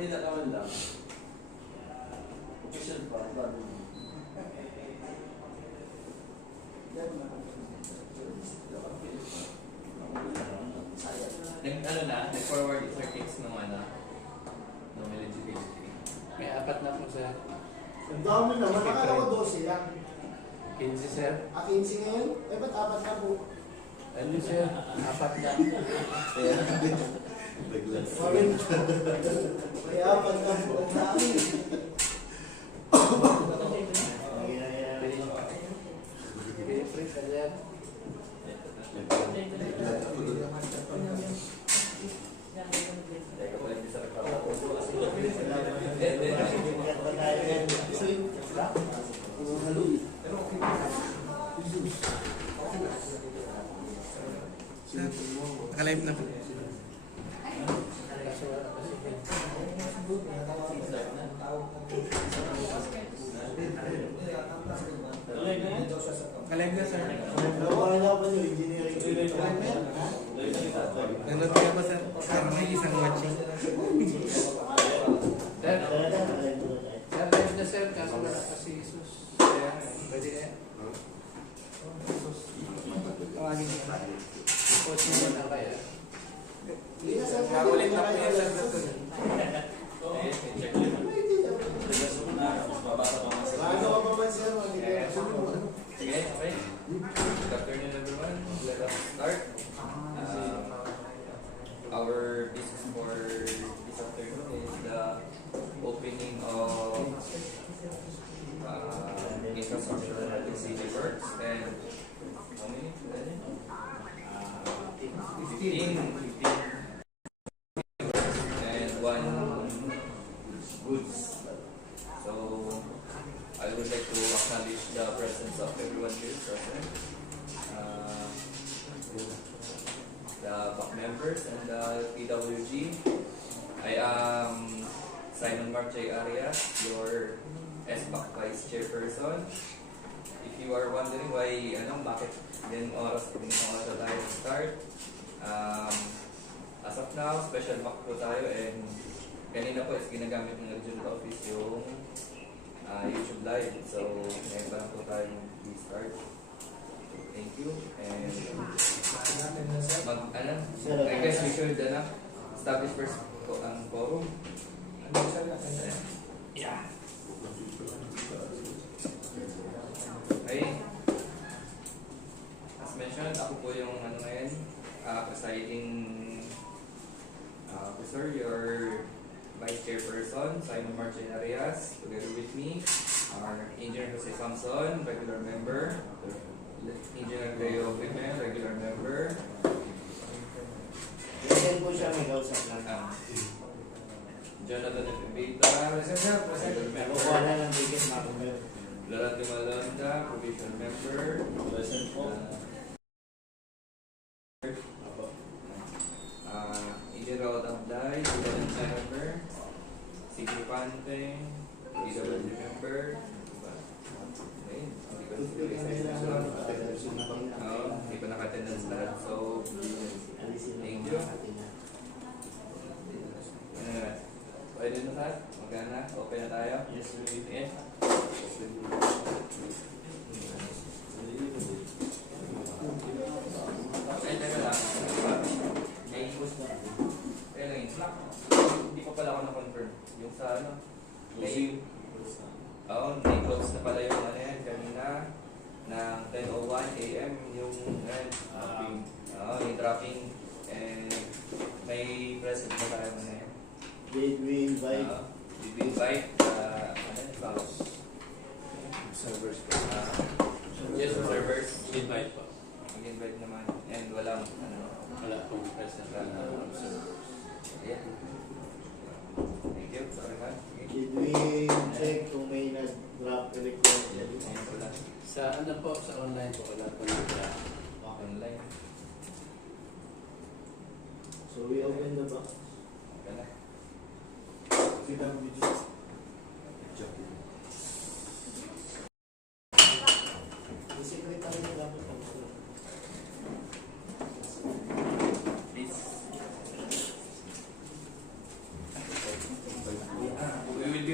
Manila naman lang. Official pa. Nag-forward yung certificates ng eligibility. May 4 na po, sir. Ang dami naman. Nakala ko 12 lang. 15, sir. 15 ngayon? Eh, ba't 4 na po? Ano, sir? 4 na. May 4 na po. Ang dami. Pili-print ka dyan. Naka-live na po. Naka-live na, sir. Nanood ka ba, sir? Sir, may isang watching. Sir, live na, sir. Kaso wala kasi Jesus. Kaya, pwede na yan. Tawagin niyo. I-post nyo na kaya. Kakulit na po yan, sir. Check nyo na. Ano ka pa ba, sir? Sige, okay. Good afternoon, everyone. Let us start. Our business for this afternoon is the opening of infrastructure and city works and how many? 15 and 1 goods. So I would like to acknowledge the presence of everyone here present, the back members and the PWG. I am Simon Brgy Arias, your SBAC Vice Chairperson. If you are wondering why, bakit din oras na tayo start, as of now, special back po tayo and kanina po is ginagamit ng regional office yung YouTube live. So, ngayon pa lang po tayo start. Thank you. And I guess we should establish first ang forum. Yeah. Okay. As mentioned, ako po yung presiding officer, your Vice Chairperson, Simon Brgy Arias, together with me, our Engineer Jose Samson, regular member, Engineer Leo Pime, regular member. Yan po siya, may kausap lang. Jonathan Paved, regular member. Wala ng biggest number. Lorenzo Malonda, Provincial member. Engineer Abday, Vicente-San member. Sige Pante, DPWH member. Hindi ko naka-attendance lahat. So, thank you. Pwede na tayo? Magana? Okay na tayo? Yes, sir. Ay, teka lang. May post na. Kaya lang yung Slack. Hindi pa pala ako na-confirm. Yung sa may close na pala yung kanina ng 10:01 AM yung yung dropping and may present na tayo Did we invite? Did we invite Servers. yes, servers. Invite po. Mag-invite naman and walang Wala pong present na servers. yeah. Thank you. Sorry man. Did we check kung may nag-drop request? Ayun wala. Sa po, sa online po, wala po nag-drop. Online. So we open the box. Okay na. The secretary na dapat ang Please.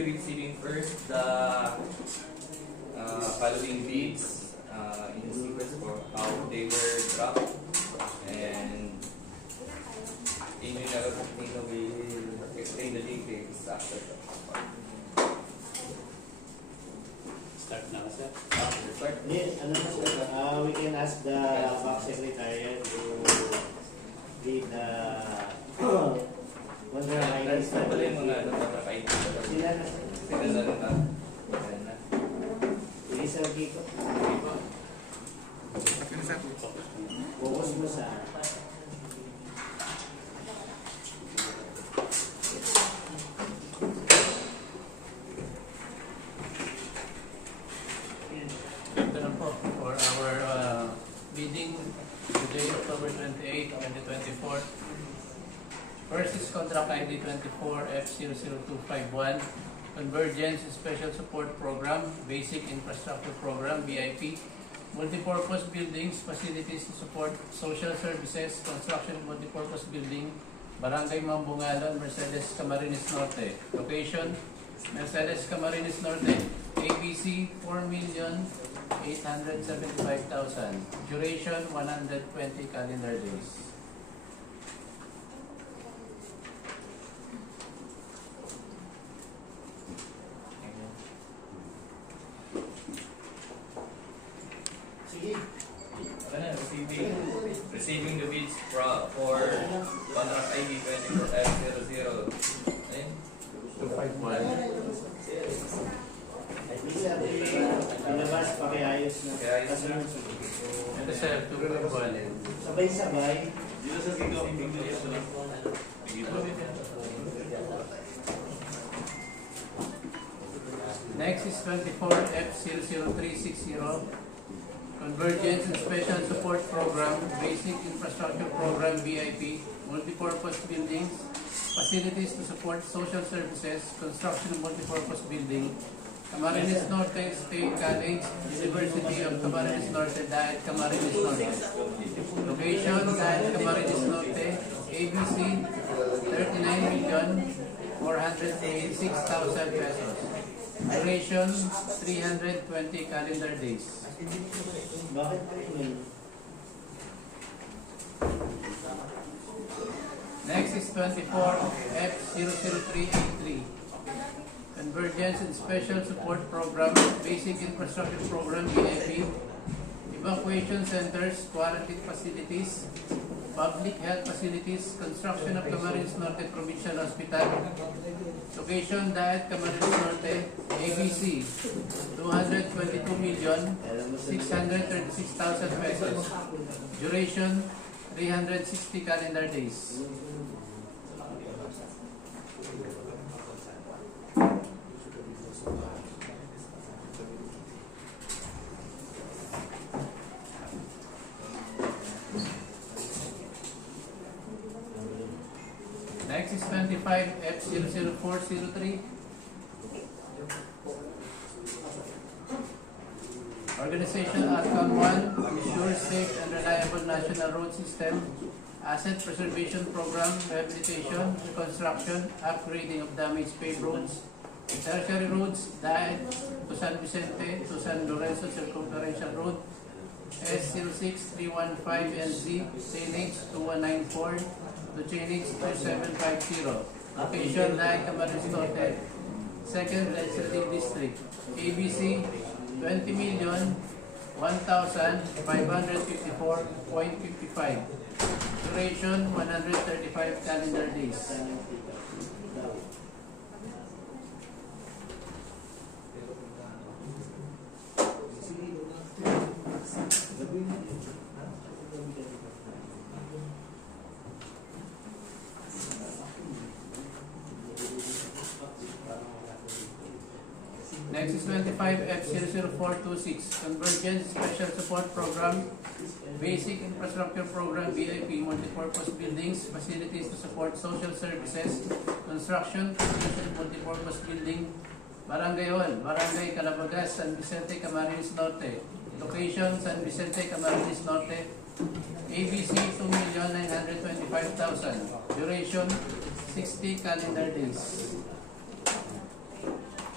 be receiving first the following bids in the sequence for how they were dropped, and Engineer Nino will explain the details after that. Start na kasi. After start. Yes, ano na sir, we can ask the back secretary to read the one the highlights. Saan pala yung mga nakakain? Sila na sir. Sila na rin ba? Sila na. Isa Kiko. Focus mo sa Ito na po for our bidding today, October 28, 2024. First is contract ID 24F00251, Convergence Special Support Program, Basic Infrastructure Program, BIP, Multipurpose Buildings, Facilities to Support Social Services, Construction Multipurpose Building, Barangay Mambungalon, Mercedes, Camarines Norte. Location, Mercedes, Camarines Norte. ABC, 4,875,000. Duration, 120 calendar days. sige. Receiving the bids for contract ID 24F00. Ayun. 251. Isa palabas pakiayos na. Pakiayos na. Ito sir, 251. Sabay-sabay. Next is 24F00360, Convergence and Special Support Program, Basic Infrastructure Program, BIP, Multipurpose Buildings, Facilities to Support Social Services, Construction of Multipurpose Building, Camarines Norte State College, University of Camarines Norte, Daet, Camarines Norte. Location, Daet, Camarines Norte, ABC, 39,486,000 pesos. Duration, 320 calendar days. Bakit po yun? Next is 24F00383, Convergence and Special Support Program, Basic Infrastructure Program, BIP, Evacuation Centers, Quarantine Facilities, Public Health Facilities, Construction of Camarines Norte Provincial Hospital. Location, Daet, Camarines Norte, ABC, 222,636,000 pesos. Duration, 360 calendar days. Next is 25F00403. Organization Outcome 1, ensure safe and reliable national road system, asset preservation program, rehabilitation, reconstruction, upgrading of damaged paved roads, tertiary roads, Daet to San Vicente to San Lorenzo Circumferential Road, S06315NZ, Chainage 2194 to Chainage 2750. Location, Daet, Camarines Norte, 2nd Legislative District, ABC, 20,001,554.55. Duration, 135 calendar days. Next is 25F00426, Convergence Special Support Program, Basic Infrastructure Program, BIP, Multipurpose Buildings, Facilities to Support Social Services, Construction, Multipurpose Building, Barangay Hall, Barangay Calabagas, San Vicente, Camarines Norte. Location, San Vicente, Camarines Norte. ABC, 2,925,000. Duration, 60 calendar days.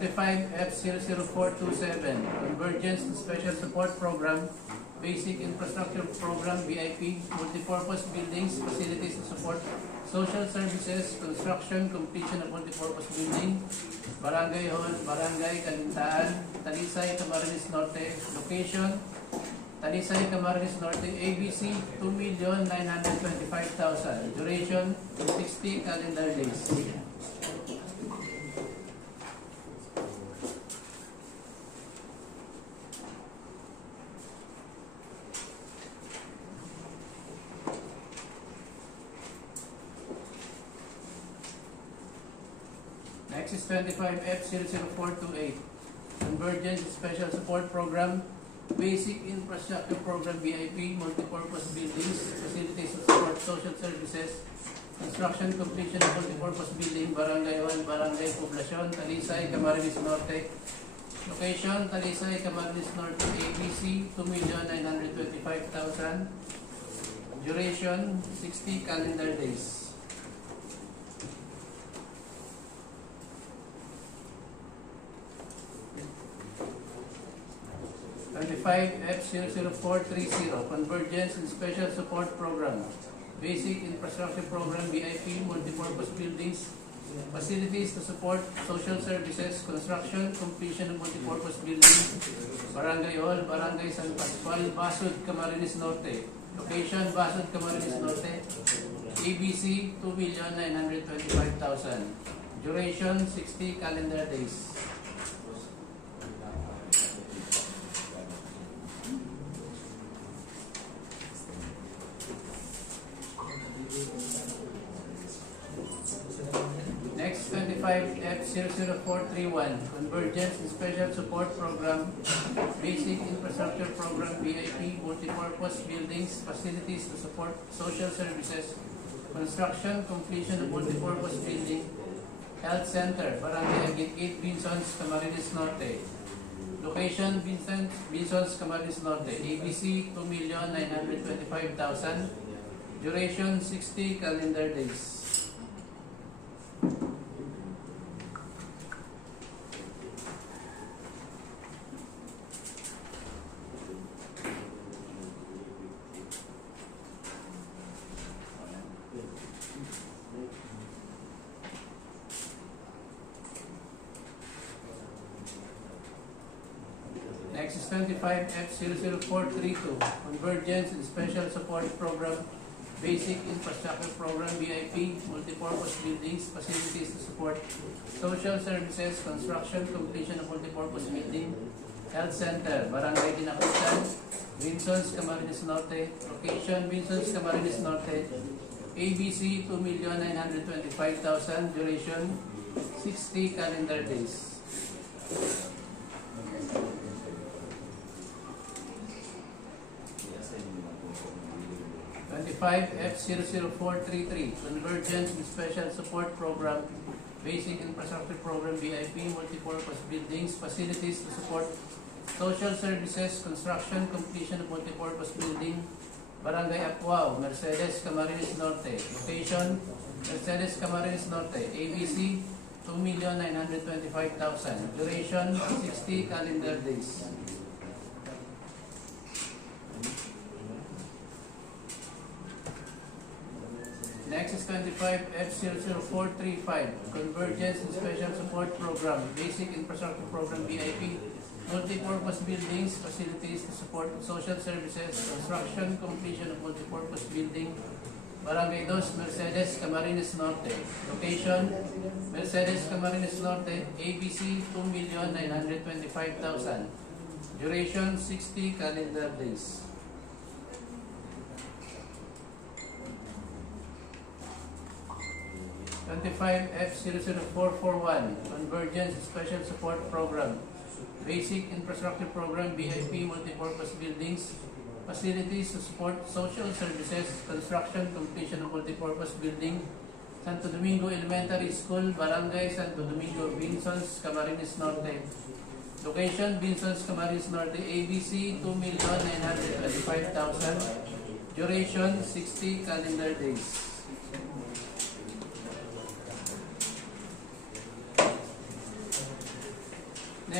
25F00427, Convergence and Special Support Program, Basic Infrastructure Program, BIP, Multipurpose Buildings, Facilities to Support Social Services, Construction, Completion of Multipurpose Building, Barangay Hall, Barangay Kalintaan, Talisay, Camarines Norte, Location, Talisay, Camarines Norte, ABC, 2,925,000, Duration, 60 calendar days. Next is 25F00428, Convergence Special Support Program, Basic Infrastructure Program BIP, Multipurpose Buildings, Facilities to Support Social Services, Construction, Completion of Multipurpose Building, Barangay 1, Barangay Poblacion, Talisay, Camarines Norte. Location, Talisay, Camarines Norte, ABC, 2,925,000. Duration, 60 calendar days. 25F00430, Convergence and Special Support Program, Basic Infrastructure Program, BIP, Multipurpose Buildings, Facilities to Support Social Services, Construction, Completion of Multipurpose Buildings, Barangay Hall, Barangay San Pascual, Basud, Camarines Norte. Location, Basud, Camarines Norte. ABC, 2,925,000. Duration, 60 calendar days. Next, 25F00431, Convergence and Special Support Program, Basic Infrastructure Program, BIP, Multipurpose Buildings, Facilities to Support Social Services, Construction, Completion of Multipurpose Building, Health Center, Barangay Agit 8, Vinsons, Camarines Norte. Location, Vinsons, Camarines Norte. ABC, 2,925,000. Duration, 60 calendar days. Next is 25F00432, Convergence and Special Support Program, Basic Infrastructure Program, BIP, Multipurpose Buildings, Facilities to Support Social Services, Construction, Completion of Multipurpose Building, Health Center, Barangay Dinakutan, Vinsons, Camarines Norte. Location, Vinsons, Camarines Norte. ABC, 2,925,000. Duration, 60 calendar days. 25F00433, Convergence and Special Support Program, Basic Infrastructure Program, BIP, Multipurpose Buildings, Facilities to Support Social Services, Construction, Completion of Multipurpose Building, Barangay Apuao, Mercedes, Camarines Norte. Location, Mercedes, Camarines Norte. ABC, 2,925,000. Duration, 60 calendar days. Next is 25F00435, Convergence and Special Support Program, Basic Infrastructure Program, BIP, Multipurpose Buildings, Facilities to Support Social Services, Construction, Completion of Multipurpose Building, Barangay 2, Mercedes, Camarines Norte. Location, Mercedes, Camarines Norte. ABC, 2,925,000. Duration, 60 calendar days. 25F00441, Convergence Special Support Program, Basic Infrastructure Program, BIP, Multipurpose Buildings, Facilities to Support Social Services, Construction, Completion of Multipurpose Building, Santo Domingo Elementary School, Barangay Santo Domingo, Vinsons, Camarines Norte. Location, Vinsons, Camarines Norte. ABC, 2,925,000. Duration, 60 calendar days.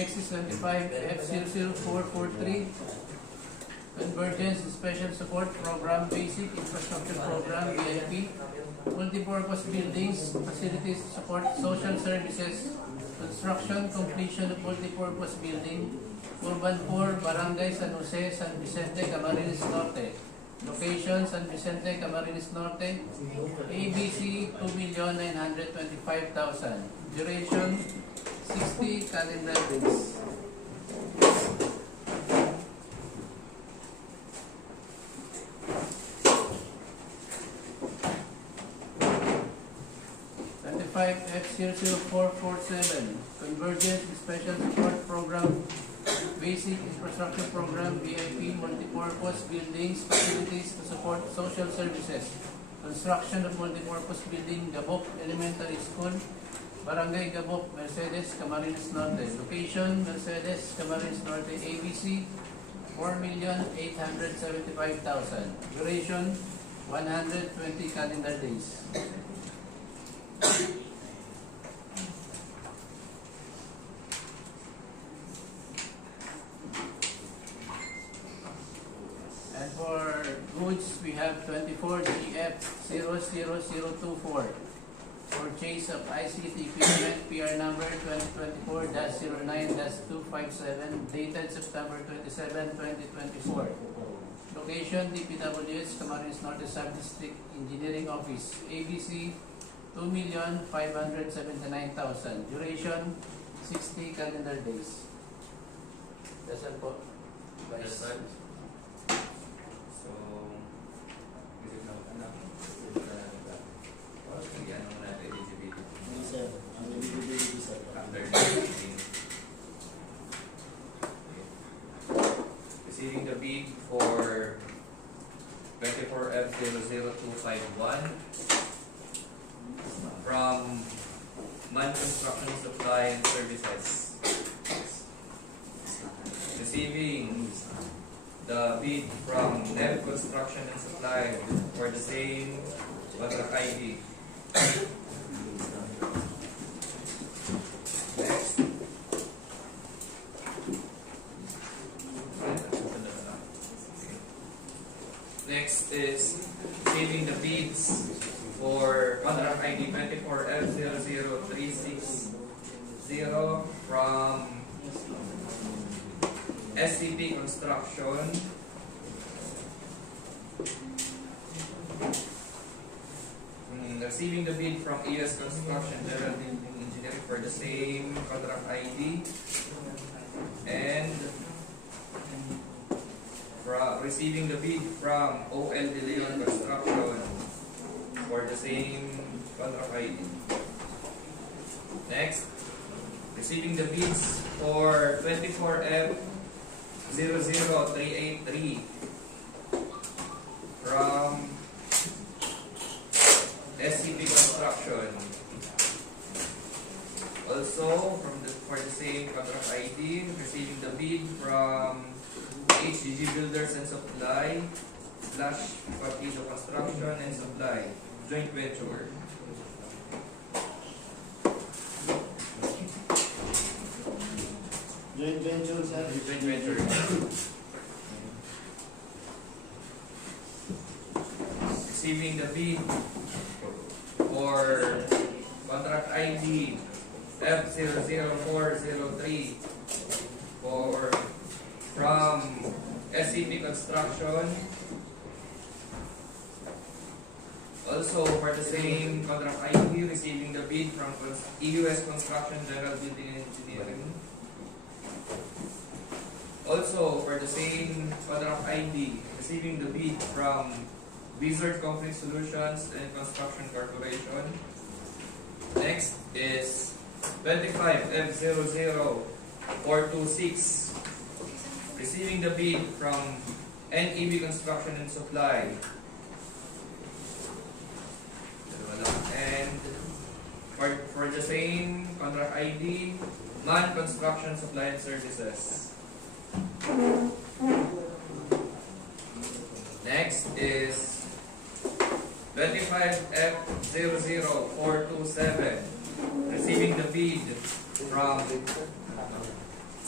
Next is 25F00443, Convergence and Special Support Program, Basic Infrastructure Program, VIP, Multipurpose Buildings, Facilities to Support Social Services, Construction, Completion of Multipurpose Building, Urban 4, Barangay San Jose, San Vicente, Camarines Norte. Location, San Vicente, Camarines Norte. ABC, 2,925,000. Duration, 60 calendar days. F00447, Convergence Special Support Program, Basic Infrastructure Program, VIP, Multipurpose Buildings, Facilities to Support Social Services, Construction of Multipurpose Building, Gabok Elementary School, Barangay Gabok, Mercedes, Camarines Norte. Location, Mercedes, Camarines Norte. ABC, 4,875,000. Duration, 120 calendar days. And for goods, we have 24 GF00024. Purchase of ICT equipment, PR number 2024-09-257, dated September 27, 2024. Location, DPWH, Camarines Norte Sub-District Engineering Office. ABC, 2,579,000. Duration, 60 calendar days. That's all po. That's all. So, this is not enough. Bigyan naman natin eligibility. Sir, ang eligibility, sir. After the receiving the bid for 24F00251 from Man Construction Supply and Services. Receiving the bid from Dev Construction and Supply for the same contract ID. Next. Next is receiving the bids for contract ID 24F00360 from SCP Construction. Receiving the bid from ES Construction General Engineering for the same contract ID, and receiving the bid from OL De Leon Construction for the same contract ID. Next, receiving the bids for 24F00383 from SCP Construction. Also, for the same contract ID, receiving the bid from HGG Builders and Supply / Partido Construction and Supply joint venture. Joint venture, sir. Joint venture. Receiving the bid for contract ID F00403 from SCP Construction. Also for the same contract ID, receiving the bid from EUS Construction General Building and Engineering. Also for the same contract ID, receiving the bid from Wizard Conflict Solutions and Construction Corporation. Next is 25F00426, receiving the bid from NEB Construction and Supply. And for the same contract ID, Man Construction Supply and Services. Next is 25F00427, receiving the bid from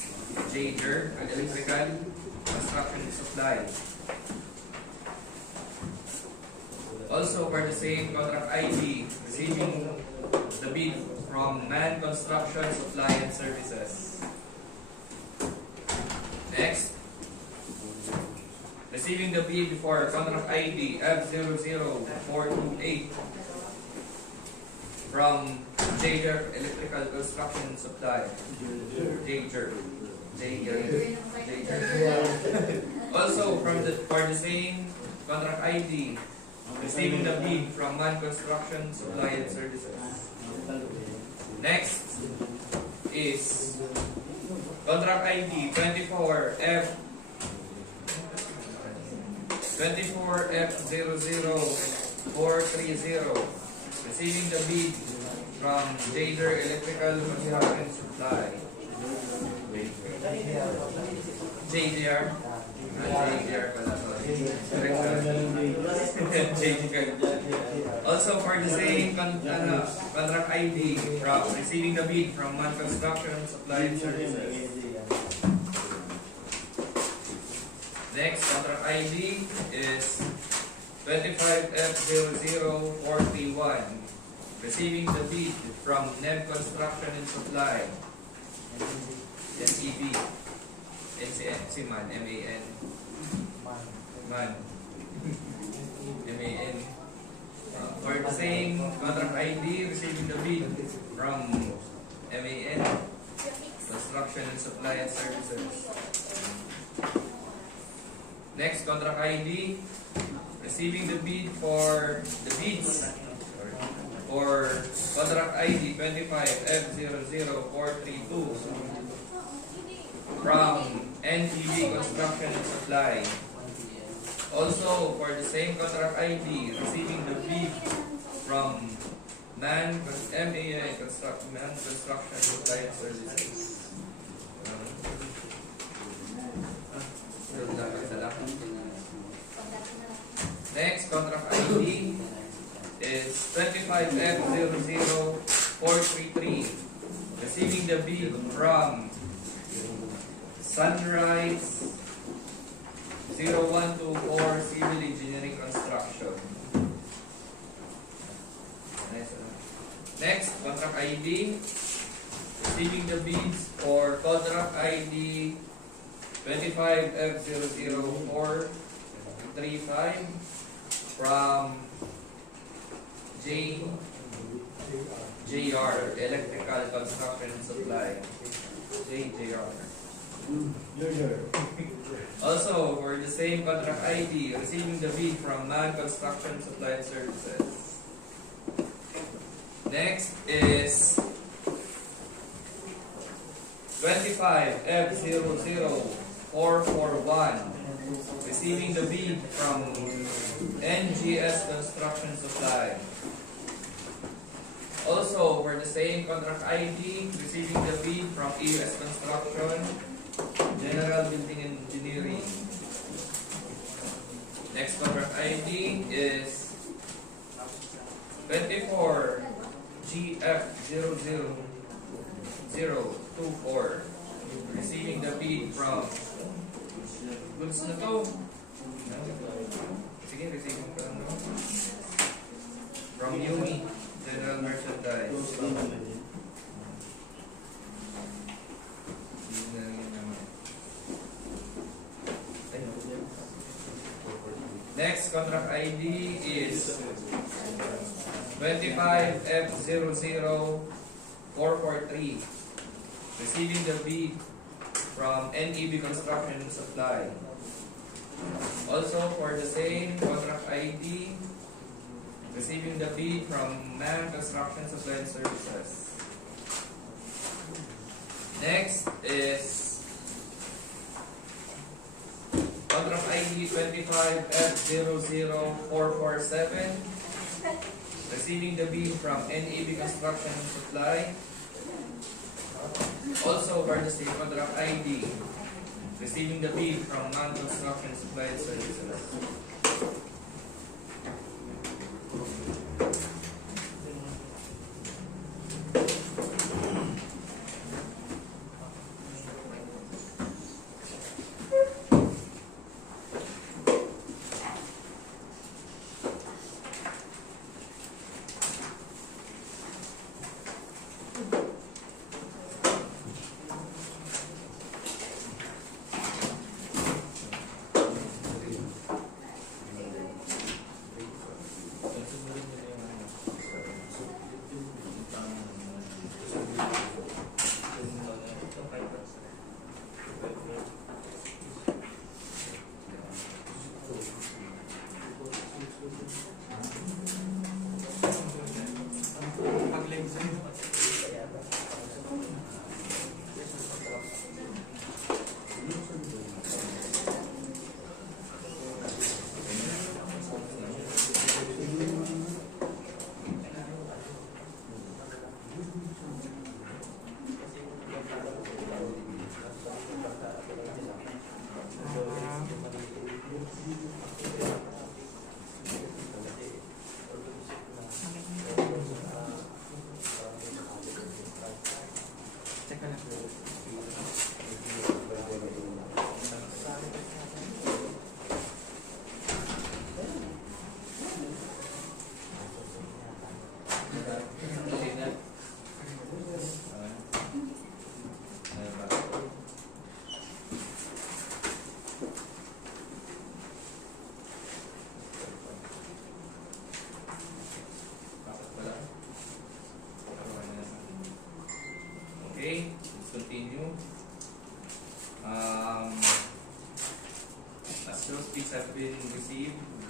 Jager, Electrical, Construction and Supply. Also, for the same contract ID, receiving the bid from Man Construction, Supply and Services. Next, receiving the bid for contract ID F00428 from Jager Electrical Construction and Supply. Jager. Also, for the same contract ID, receiving the bid from Man Construction, Supply and Services. Next is contract ID 24F00430, receiving the bid from Jager Electrical Construction and Supply. JDR. Also for the same contract ID from receiving the bid from Man Construction, Supply and Services. Next contract ID is 25F00431, receiving the bid from NEB Construction and Supply. NEB. Man, M-A-N. Man. M-A-N. For the same contract ID, receiving the bid from MAN, Construction and Supply and Services. Next contract ID, receiving the bid for the bids for contract ID 25F00432 from NTB Construction and Supply. Also, for the same contract ID, receiving the bid from Man Construction and Supply and Services. Next contract ID is 25F00433, receiving the bid from Sunrise 0124 Civil Engineering Construction. Next, contract ID, receiving the bids for contract ID 25F00435 from JR Electrical Construction and Supply. JR. Also, for the same contract ID, receiving the bid from Man Construction, Supply and Services. Next is 25F00441, receiving the bid from NGS Construction Supply. Also, for the same contract ID, receiving the bid from EUS Construction, General Building Engineering. Next contract ID is 24GF00024, receiving the bid from goods na to. Sige, receiving from Yumi, General Merchandise. Next contract ID is 25F00443, receiving the bid from NEB Construction and Supply. Also for the same contract ID, receiving the bid from Man Construction, Supply and Services. Next is contract ID 25F00447, receiving the bid from NEB Construction and Supply. Also for the same contract ID, receiving the bid from Man Construction, Supply and Services.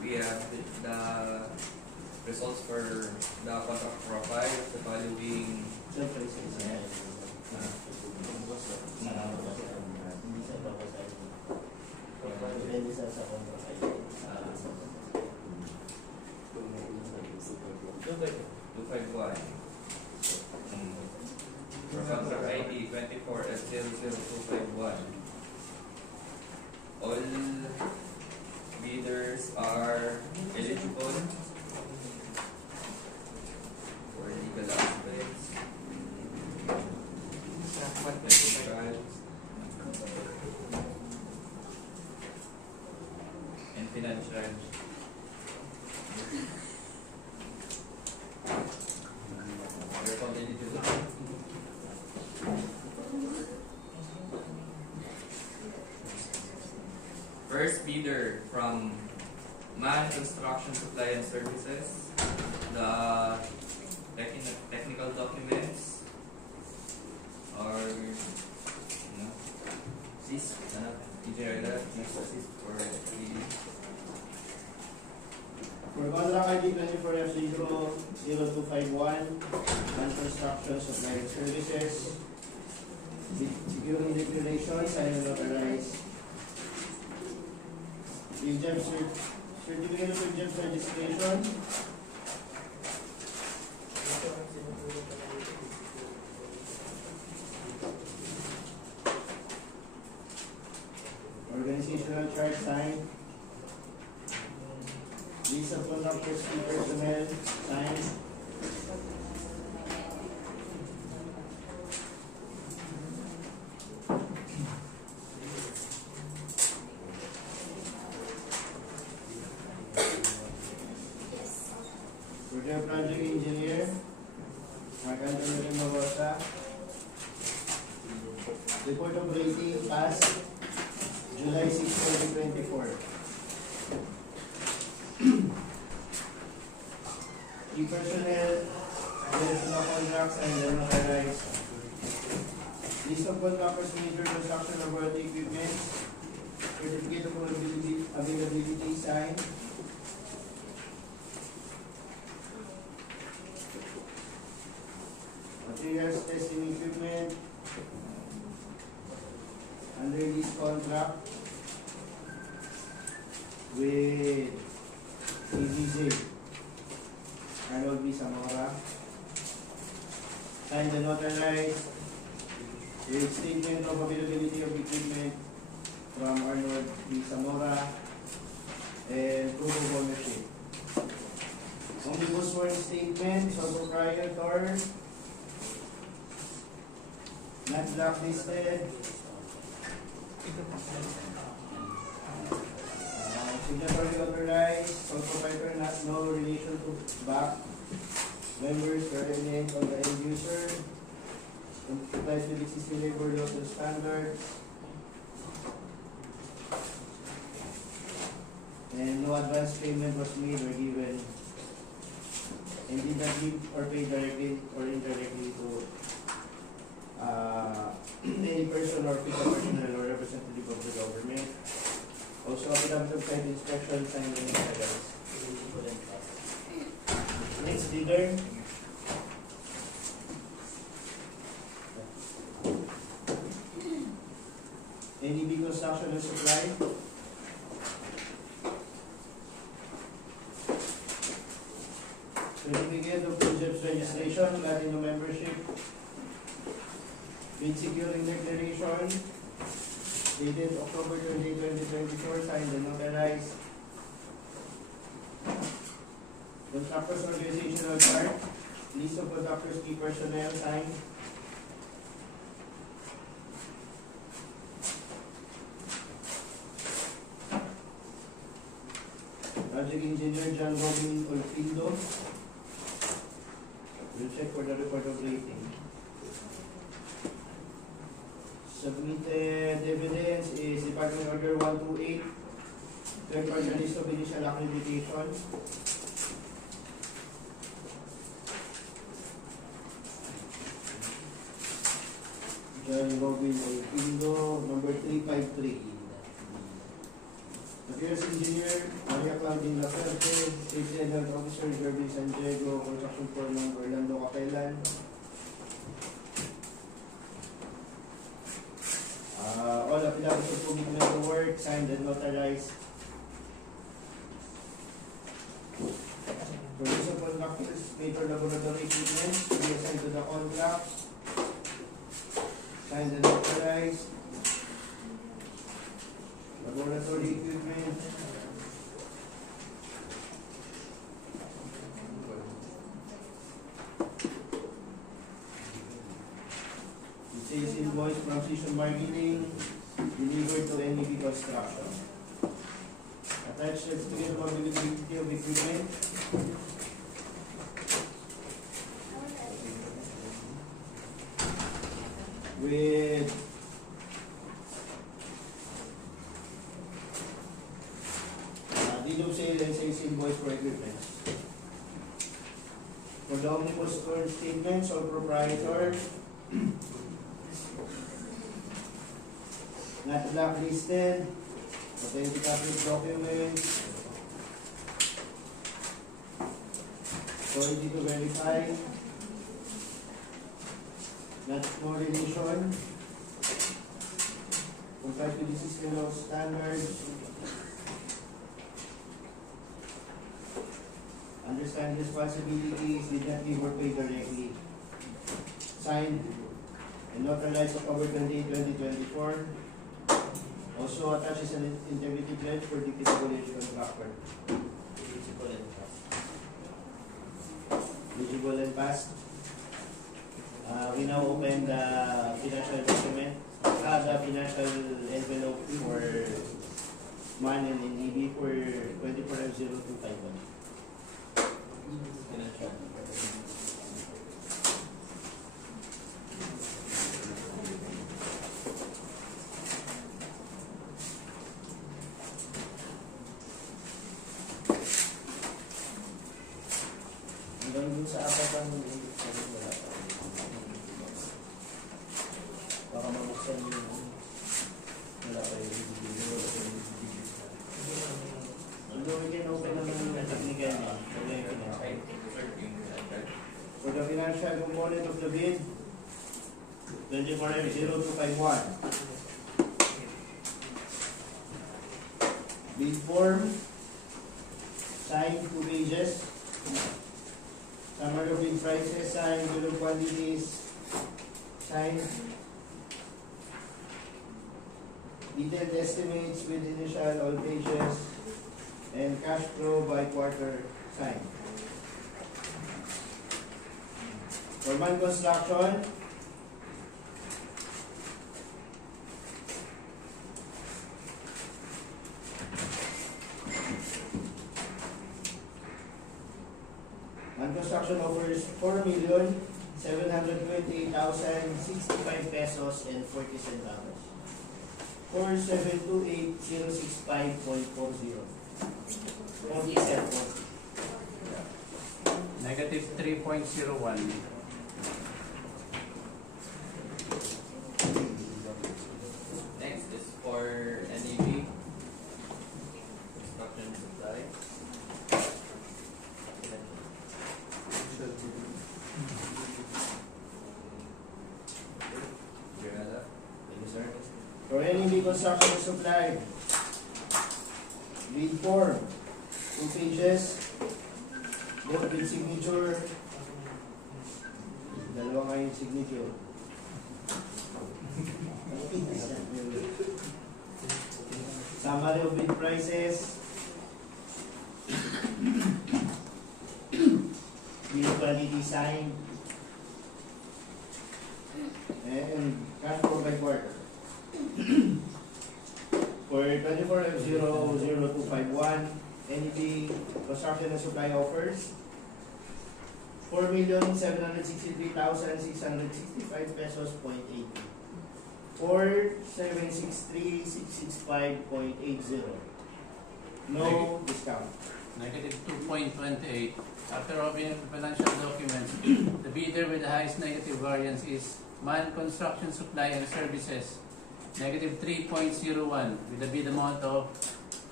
we have the results for the contract profile of the following two five one. For contract ID 24 S00251. All bidders are eligible for legal aspects. And financial. They're found eligible. First bidder from Man Construction Supply and Services, the technical documents are CIS, engineer CIS for For contract ID 24F0251, Man Construction Supply and Services, securing declaration, sign and notarize. Certificate of Regents registration. Organizational chart sign. List of contractors, key personnel, sign. Project engineer, report of rating passed July 6, 2024. Key personnel, additional contracts and notarized. List of contractors, major construction laboratory equipment, certificate of availability signed. Materials testing equipment under this contract with EVZ Arnold B. Zamora. Signed and notarized with statement of availability of equipment from Arnold B. Zamora and proof of ownership. Omnibus sworn statement from proprietor, not blacklisted. Signatory authorized, sole proprietor not no relation to back members or eminent of the end user, complies with existing labor laws and standards, and no advance payment was made or given, and did not give or pay directly or indirectly to any person or official personnel or representative of the government. Also, affidavit of site inspection signed and notarized. Next bidder. NEB Construction and Supply. Certificate of Projects Registration, Latino membership. Bid securing declaration, dated October 20, 2024, signed and notarized. Contractors organizational chart, list of contractors, key personnel, signed. Project engineer John Robin Olpindo. We'll check for the report of rating. Submitted evidence is Department Order 128, third party list of initial accreditation. John Robin Olpindo, number 353. Materials Engineer, Maria Claudine Laferte, Safety and Health Officer, Gervin San Diego, Construction Foreman, Orlando Capelan. All affidavits of commitment to work, signed and notarized. Provincial contractors, paper laboratory equipment, be assigned to the contract, signed and notarized. Laboratory equipment. It says invoice from Season Marketing, delivered to NEB Construction. Attached certificate of availability of equipment. With deed of sale and sales invoice for equipment. For the omnibus store statements or proprietor, not blacklisted, authentic approved documents, authority to verify, not correlation, complies with the system law standards, understand responsibilities, did not give or pay directly, signed and notarized October 28, 2024. Also attaches an integrity pledge for DPWH contractor. Eligible and passed. We now open the financial document, the financial envelope for MAN and NEB for 24F0251. Hanggang dun sa apat ang wala pa. Baka mabuksan yung wala pa yung video. Although we can open naman yung technical na. For the financial component of the bid, 24F0251. Bid form, signed 2 pages. Summary of bid prices, signed, bill of quantities, signed. Detailed estimates with initial all pages, and cash flow by quarter, signed. For MAN Construction, MAN Construction offers 4,728,065 pesos and 40 centavos. 4,728,065.40. 40 cents. Negative 3.01. Next is for NEB. Construction supply. Thank you, sir. For NEB Construction Supply, bid form, 2 pages, both with signature, dalawa nga yung signature. Summary of bid prices, bill quality sign, and cash flow by quarter. For 24F0251, NEB Construction and Supply offers 4,763,665 pesos .80. 4,763,665.80. No discount. Negative 2.28. After opening the financial documents, the bidder with the highest negative variance is MAN Construction Supply and Services, negative 3.01, with a bid amount of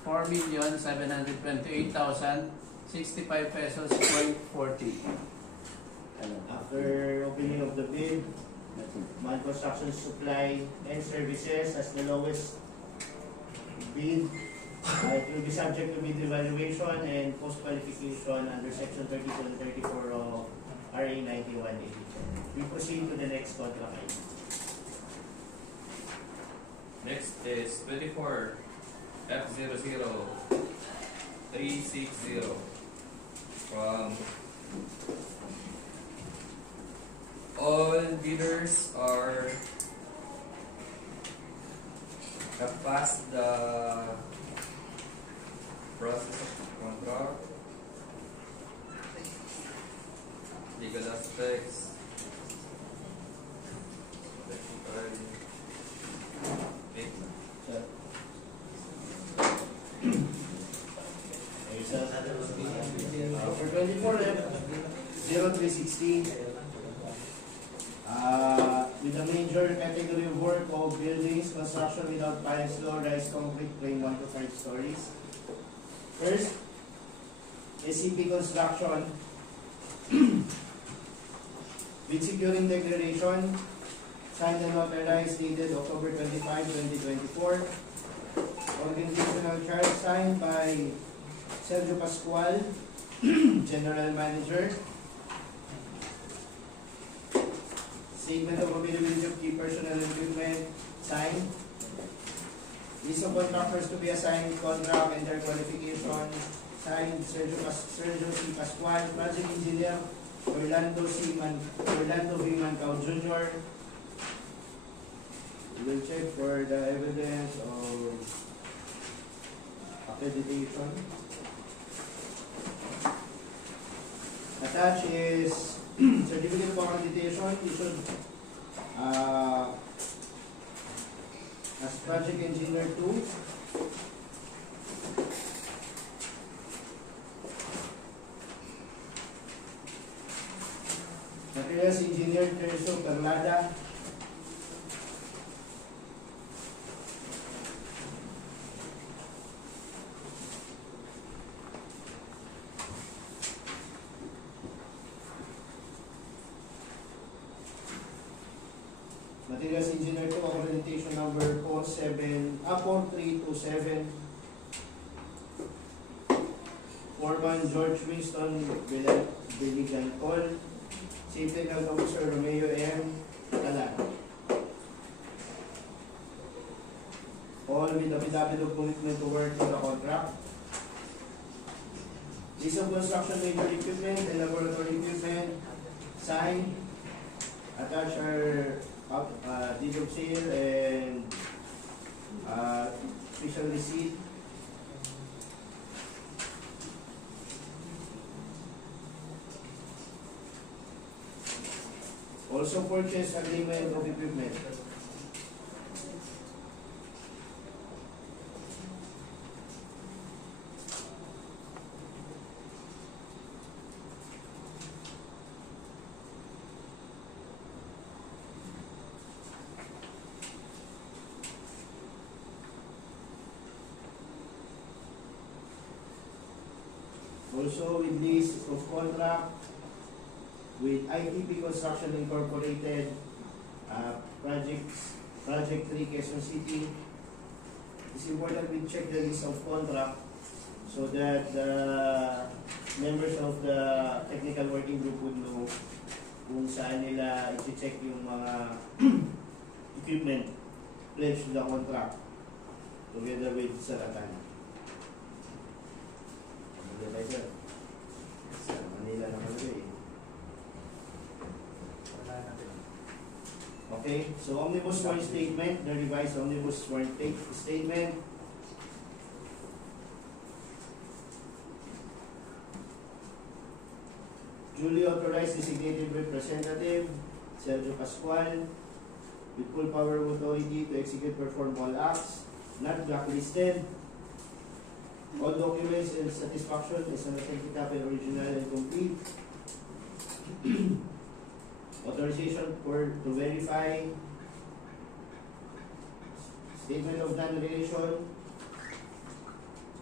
4,728,065 pesos point 40. After opening of the bid, Man Construction Supply and Services as the lowest bid. It will be subject to bid evaluation and post-qualification under Section 32 and 34 of RA 9180. We proceed to the next contract item. Next is 24 F00360 from all bidders have passed the process of contract, legal aspects, technical. For 24 F0360, with a major category of work of buildings, construction without piles, low-rise concrete frame 1 to 5 stories. First, SCP Construction with securing declaration signed and authorized dated October 25, 2024. Organizational chart signed by Sergio Pascual, General Manager. Statement of availability of key personnel and equipment signed. List of contractors to be assigned contract and their qualification signed Sergio C. Pascual, Project Engineer Orlando V. Mancao Jr. We will check for the evidence of accreditation. Attached is certificate of accreditation issued as Project Engineer 2. Materials Engineer Terso Perlada. Materials Engineer 2, accreditation number 4327. Foreman George Winston Beligantol. Safety Health Officer Romeo M. Talan. All with affidavit of commitment to work on the contract. List of construction major equipment and laboratory equipment signed. Attached are deed of sale and special receipt. Also purchase agreement of equipment. Also with list of contract with ITP Construction Incorporated, Project 3 Quezon City. It's important we check the list of contract so that the members of the technical working group would know kung saan nila i-check yung mga equipment pledged to the contract together with Saratan. Manila naman eh. Okay, so Omnibus Warrant Statement, the revised Omnibus Warrant Statement. Duly authorized designated representative, Sergio Pascual, with full power of authority to execute perform all acts, not blacklisted. All documents and satisfaction is an authentic copy, original and complete. Authorization to verify. Statement of non-relation.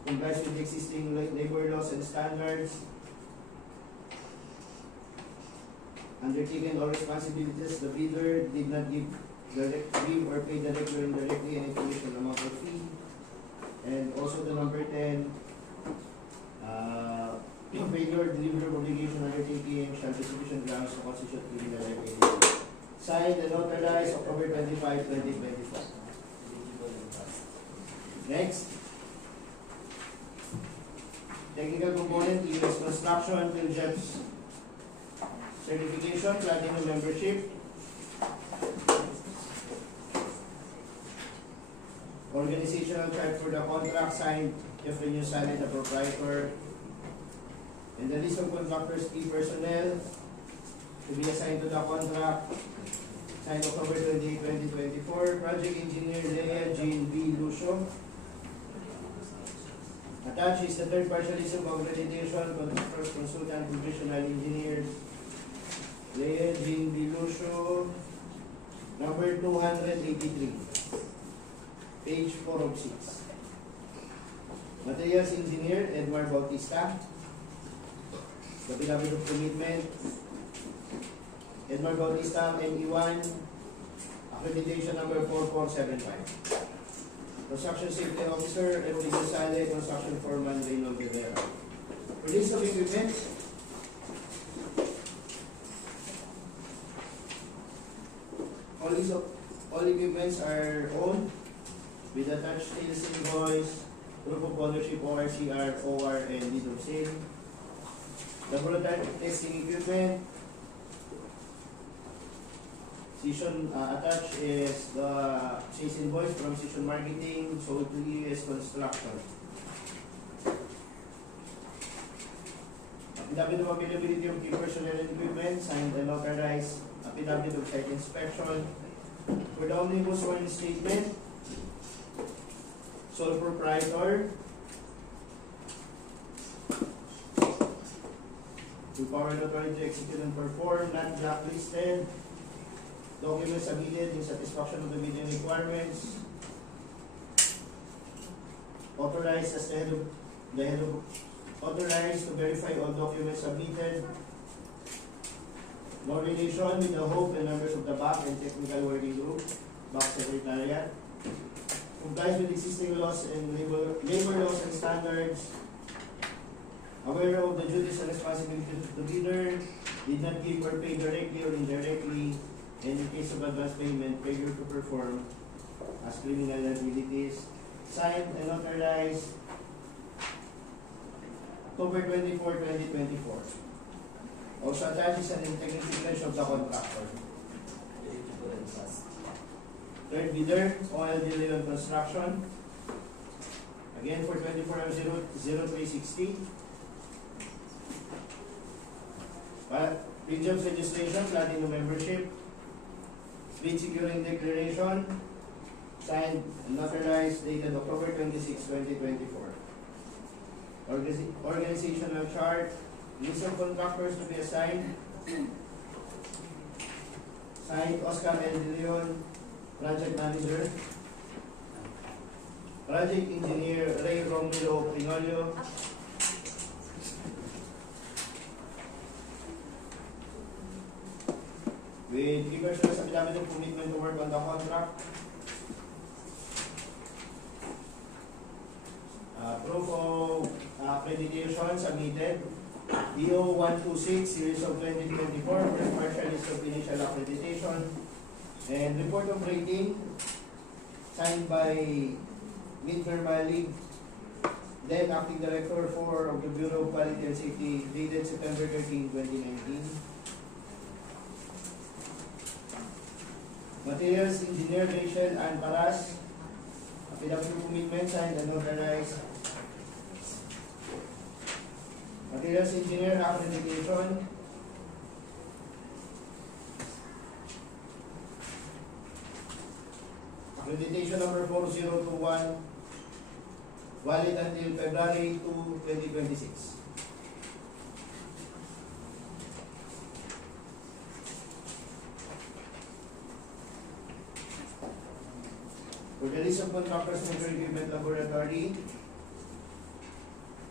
complies with existing labor laws and standards, undertaken all responsibilities the bidder did not give or pay directly or indirectly any commission amount or fee. And also the number 10, failure delivery of obligation undertaking shall be sufficient grounds to constitute criminal liability. Signed and notarized October 25, 2024. Next. Technical component, US Construction, Philjeps certification, platinum membership. Organizational chart for the contract, signed Jeffrey Sally, the proprietor. And the list of contractors, key personnel to be assigned to the contract, signed October 28, 2024. Project engineer Leia Jean B. Lucio. Attached is the third partial list of accreditation, contractors, consultant, professional engineers. Leia Jean B. Lucio, number 283, page 4 of 6. Materials engineer Edward Bautista. The Affidavit of Commitment, Edward Bautista, ME1, accreditation number 4475. Construction Safety Officer, F.D. Gonzalez, Construction Foreman, Reynold Rivera. Release of equipment. All equipments are owned with attached sales invoice, proof of ownership, ORCR, OR, and deed of sale. Laboratory testing equipment. Session attached is the sales invoice from Session Marketing, sold to US Construction. Affidavit of availability of key personnel and equipment, signed and notarized. Affidavit of site inspection. For the Omnibus 1 statement, sole proprietor, to power and authority to execute and perform, not blacklisted. Documents submitted in satisfaction of the bidding requirements. Authorized as the head of authorized to verify all documents submitted. No relation with the Hope and members of the BAC and Technical Working Group, BAC Secretariat. Complies with existing laws and labor laws and standards. Aware of the duties and responsibilities of the bidder, did not give or pay directly or indirectly, and in case of advance payment, failure to perform as criminal liabilities. Signed and notarized October 24, 2024. Also attached is an integrity pledge of the contractor. Third bidder, OLD Leon Construction. Again for 24/03/60. Pre-jobs registration, platinum membership. Bid securing declaration, signed and notarized, dated October 26, 2024. Organizational chart, list of contractors to be assigned. Signed Oscar L. De Leon, project manager. Project engineer Ray Romero Pinolio. With regards to the affidavit of commitment to work on the contract. Proof of accreditation submitted. DO 126 series of 2024 for partial list of initial accreditation. And report of rating signed by Mid-Verbally, then acting director of the Bureau of Quality and Safety, dated September 13, 2019. Materials engineer Rachel Ann Paras, affidavit of commitment signed and notarized. Materials engineer accreditation. Accreditation number 4021, valid until February 2, 2026. For the list of contractors, major equipment laboratory,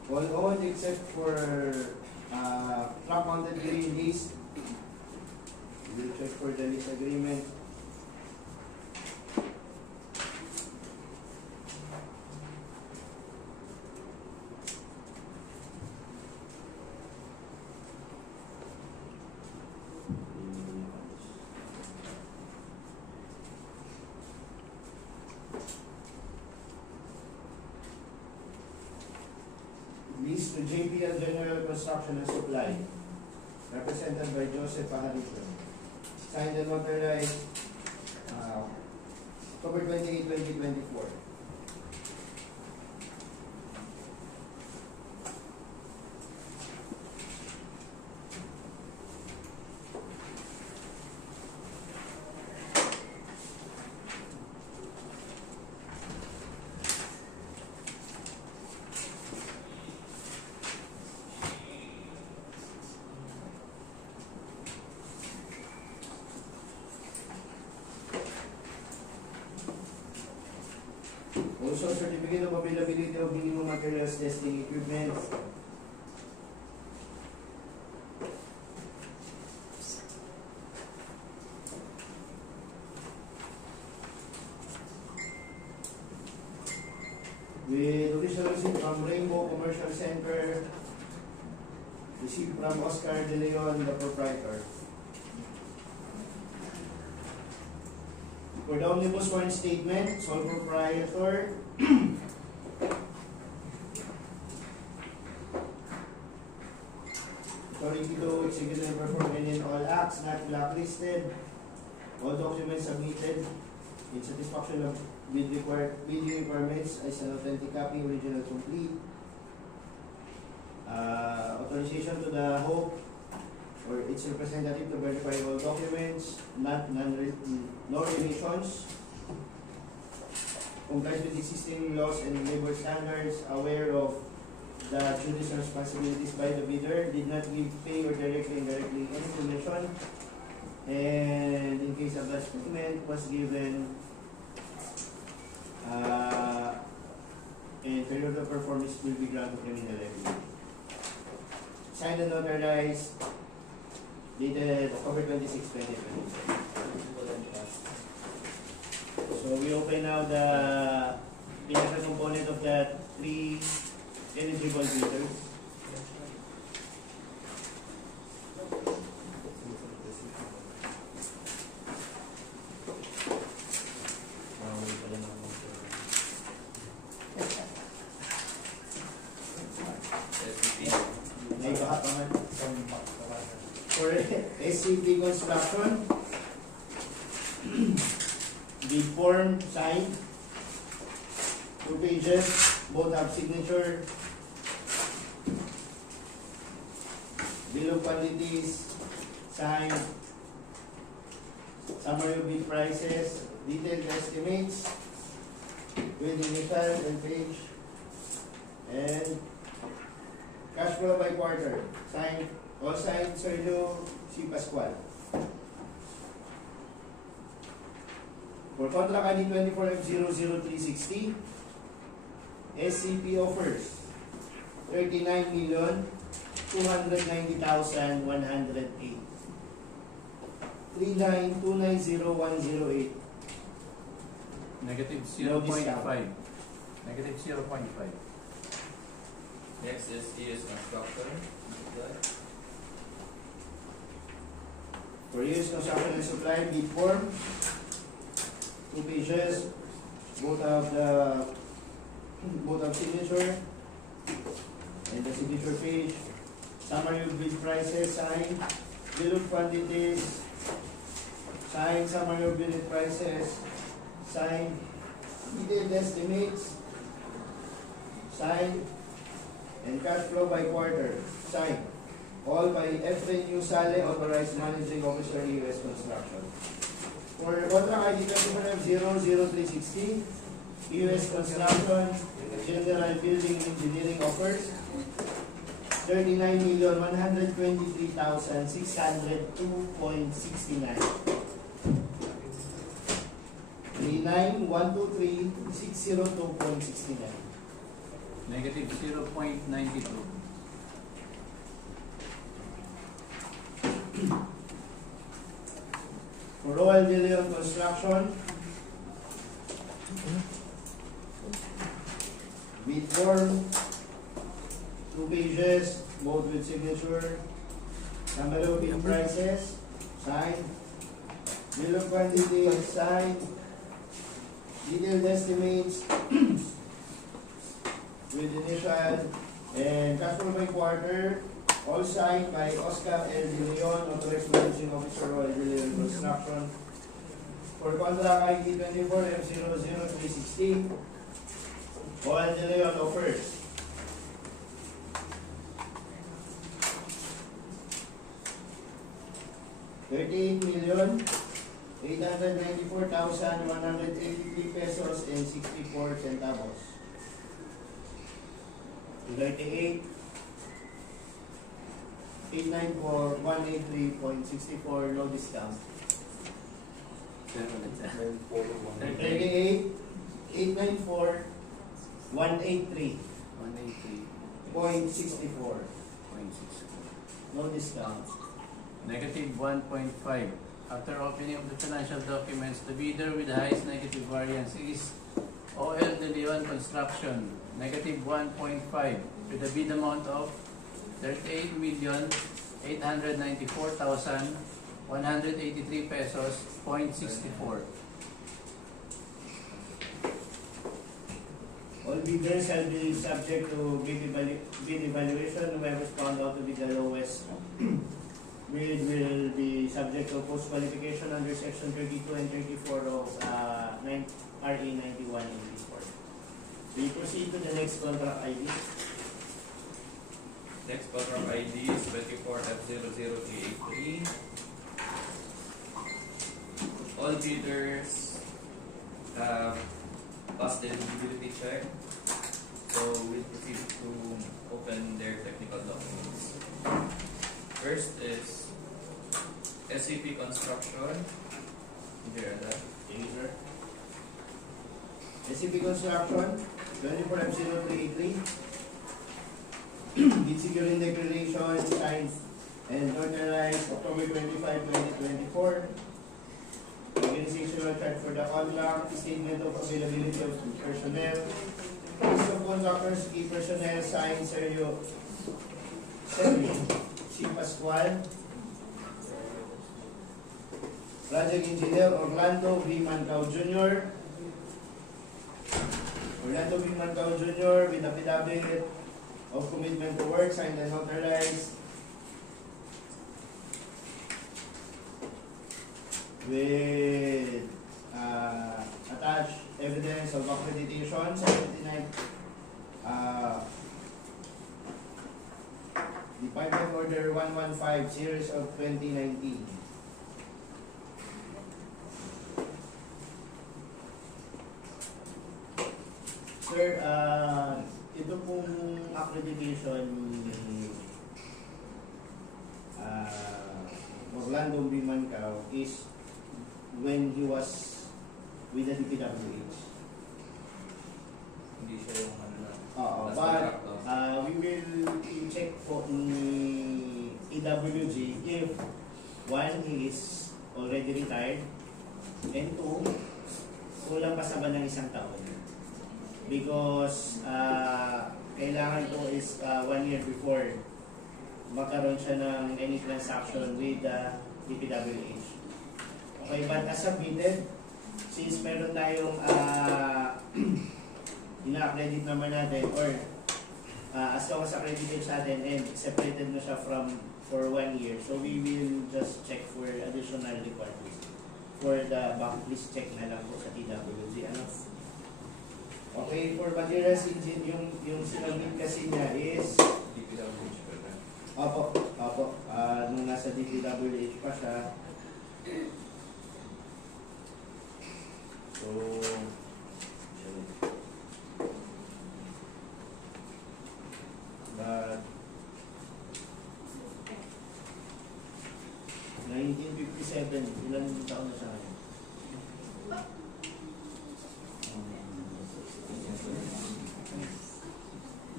All owned except for truck-mounted green lease. We'll check for the lease agreement. Lease to JPL General Construction and Supply, represented by Joseph Pajarito. Signed and notarized October 28, 2024. Also, certificate of availability of minimum materials testing equipment. With official receipt from Rainbow Commercial Center, received from Oscar De Leon, the proprietor. For the Omnibus Warrant Statement, sole proprietor, authority to execute and perform any and all acts not blacklisted, all documents submitted in satisfaction of bidding requirements as an authentic copy, original complete, authorization to the Hope or its representative to verify all documents, no relations, complies with existing laws and labor standards, aware of the duties and responsibilities by the bidder, did not give, pay, or directly indirectly any commission, and in case of such payment was given and failure of performance will be granted criminal liability. Signed and notarized, dated October 26, 2027. So we open now the pinaka component of that 3 eligible bidders. May baha pa man. For SCP construction, the form signed, 2 pages, both have signature, bill of quantities, signed, summary of bid prices, detailed estimates, with initial and page, and cash flow by quarter, signed, all signed, Sergio C. Pascual. For contract ID 24F00360, SCP offers 39,290,108. 39,290,108. Negative No 0.5. discount. Negative 0.5. Next is ES Construction. For use construction and supply, bid form, 2 pages, both have signature and the signature page, summary of bid prices, signed, bill of quantities, signed, summary of bid prices, signed, detailed estimates, signed, and cash flow by quarter, signed. All by Efren U. Sale, authorized managing officer, US Construction. For contract ID 24F00360, US Construction, General Building and Engineering offers 39,123,602.69. 39,123,602.69. Negative 0.92. For Royal William Construction, with form, 2 pages, both with signature, summary of prices, signed, bill of quantity, signed, detailed estimates, with initial, and cash flow by quarter, all signed by Oscar L. De Leon, Authorized Managing Officer, Royal De Leon Construction. For contract ID 24 M00360, Royal De Leon offers $38,894,183 pesos and 64 centavos. 38,894,183.64, no discount. 38,894,183.64, 183.64. no discount. Negative 1.5. After opening of the financial documents, the bidder with the highest negative variance is OL De Leon Construction, negative 1.5, with a bid amount of 38,894,183 pesos, 0.64. All bidders shall be subject to bid evaluation. Whoever is found out to be the lowest bid will be subject to post-qualification under Section 32 and 34 of RE 9184. We proceed to the next contract ID. Next contract ID is 24F00383. All bidders have passed the eligibility check. So we'll proceed to open their technical documents. First is SCP Construction. Here, Thank you, sir. SCP Construction, 24F0383. Bid securing declaration signed and notarized October 25, 2024. Organizational chart for the contract, statement of availability of personnel, list of contractors, key personnel, signed Sergio C. Pascual, Project Engineer Orlando V. Mancao Jr. Orlando V. Mancao Jr. with affidavit of commitment to work, signed and notarized with attached evidence of accreditation, 79 Department Order 115 series of 2019. Sir, ito pong accreditation ni Orlando B. Mancao is when he was with the DPWH. hindi siya yung ano na. But we will check po ni EWG if one, he is already retired, and two, kulang pa sa ba ng isang taon. Because kailangan po is 1 year before magkaroon siya ng any transaction with the DPWH. Okay, but as submitted, since meron tayong ina-accredit naman natin or as long as accredited sa atin and separated na siya for 1 year, so we will just check for additional requirements for the backlist check na lang po sa TWG. Ano? Okay, for materials engine, yung sinabit kasi niya is DPWH pa na. Opo, nung nasa DPWH pa siya. So, but 1957, ilan taon na siya ngayon?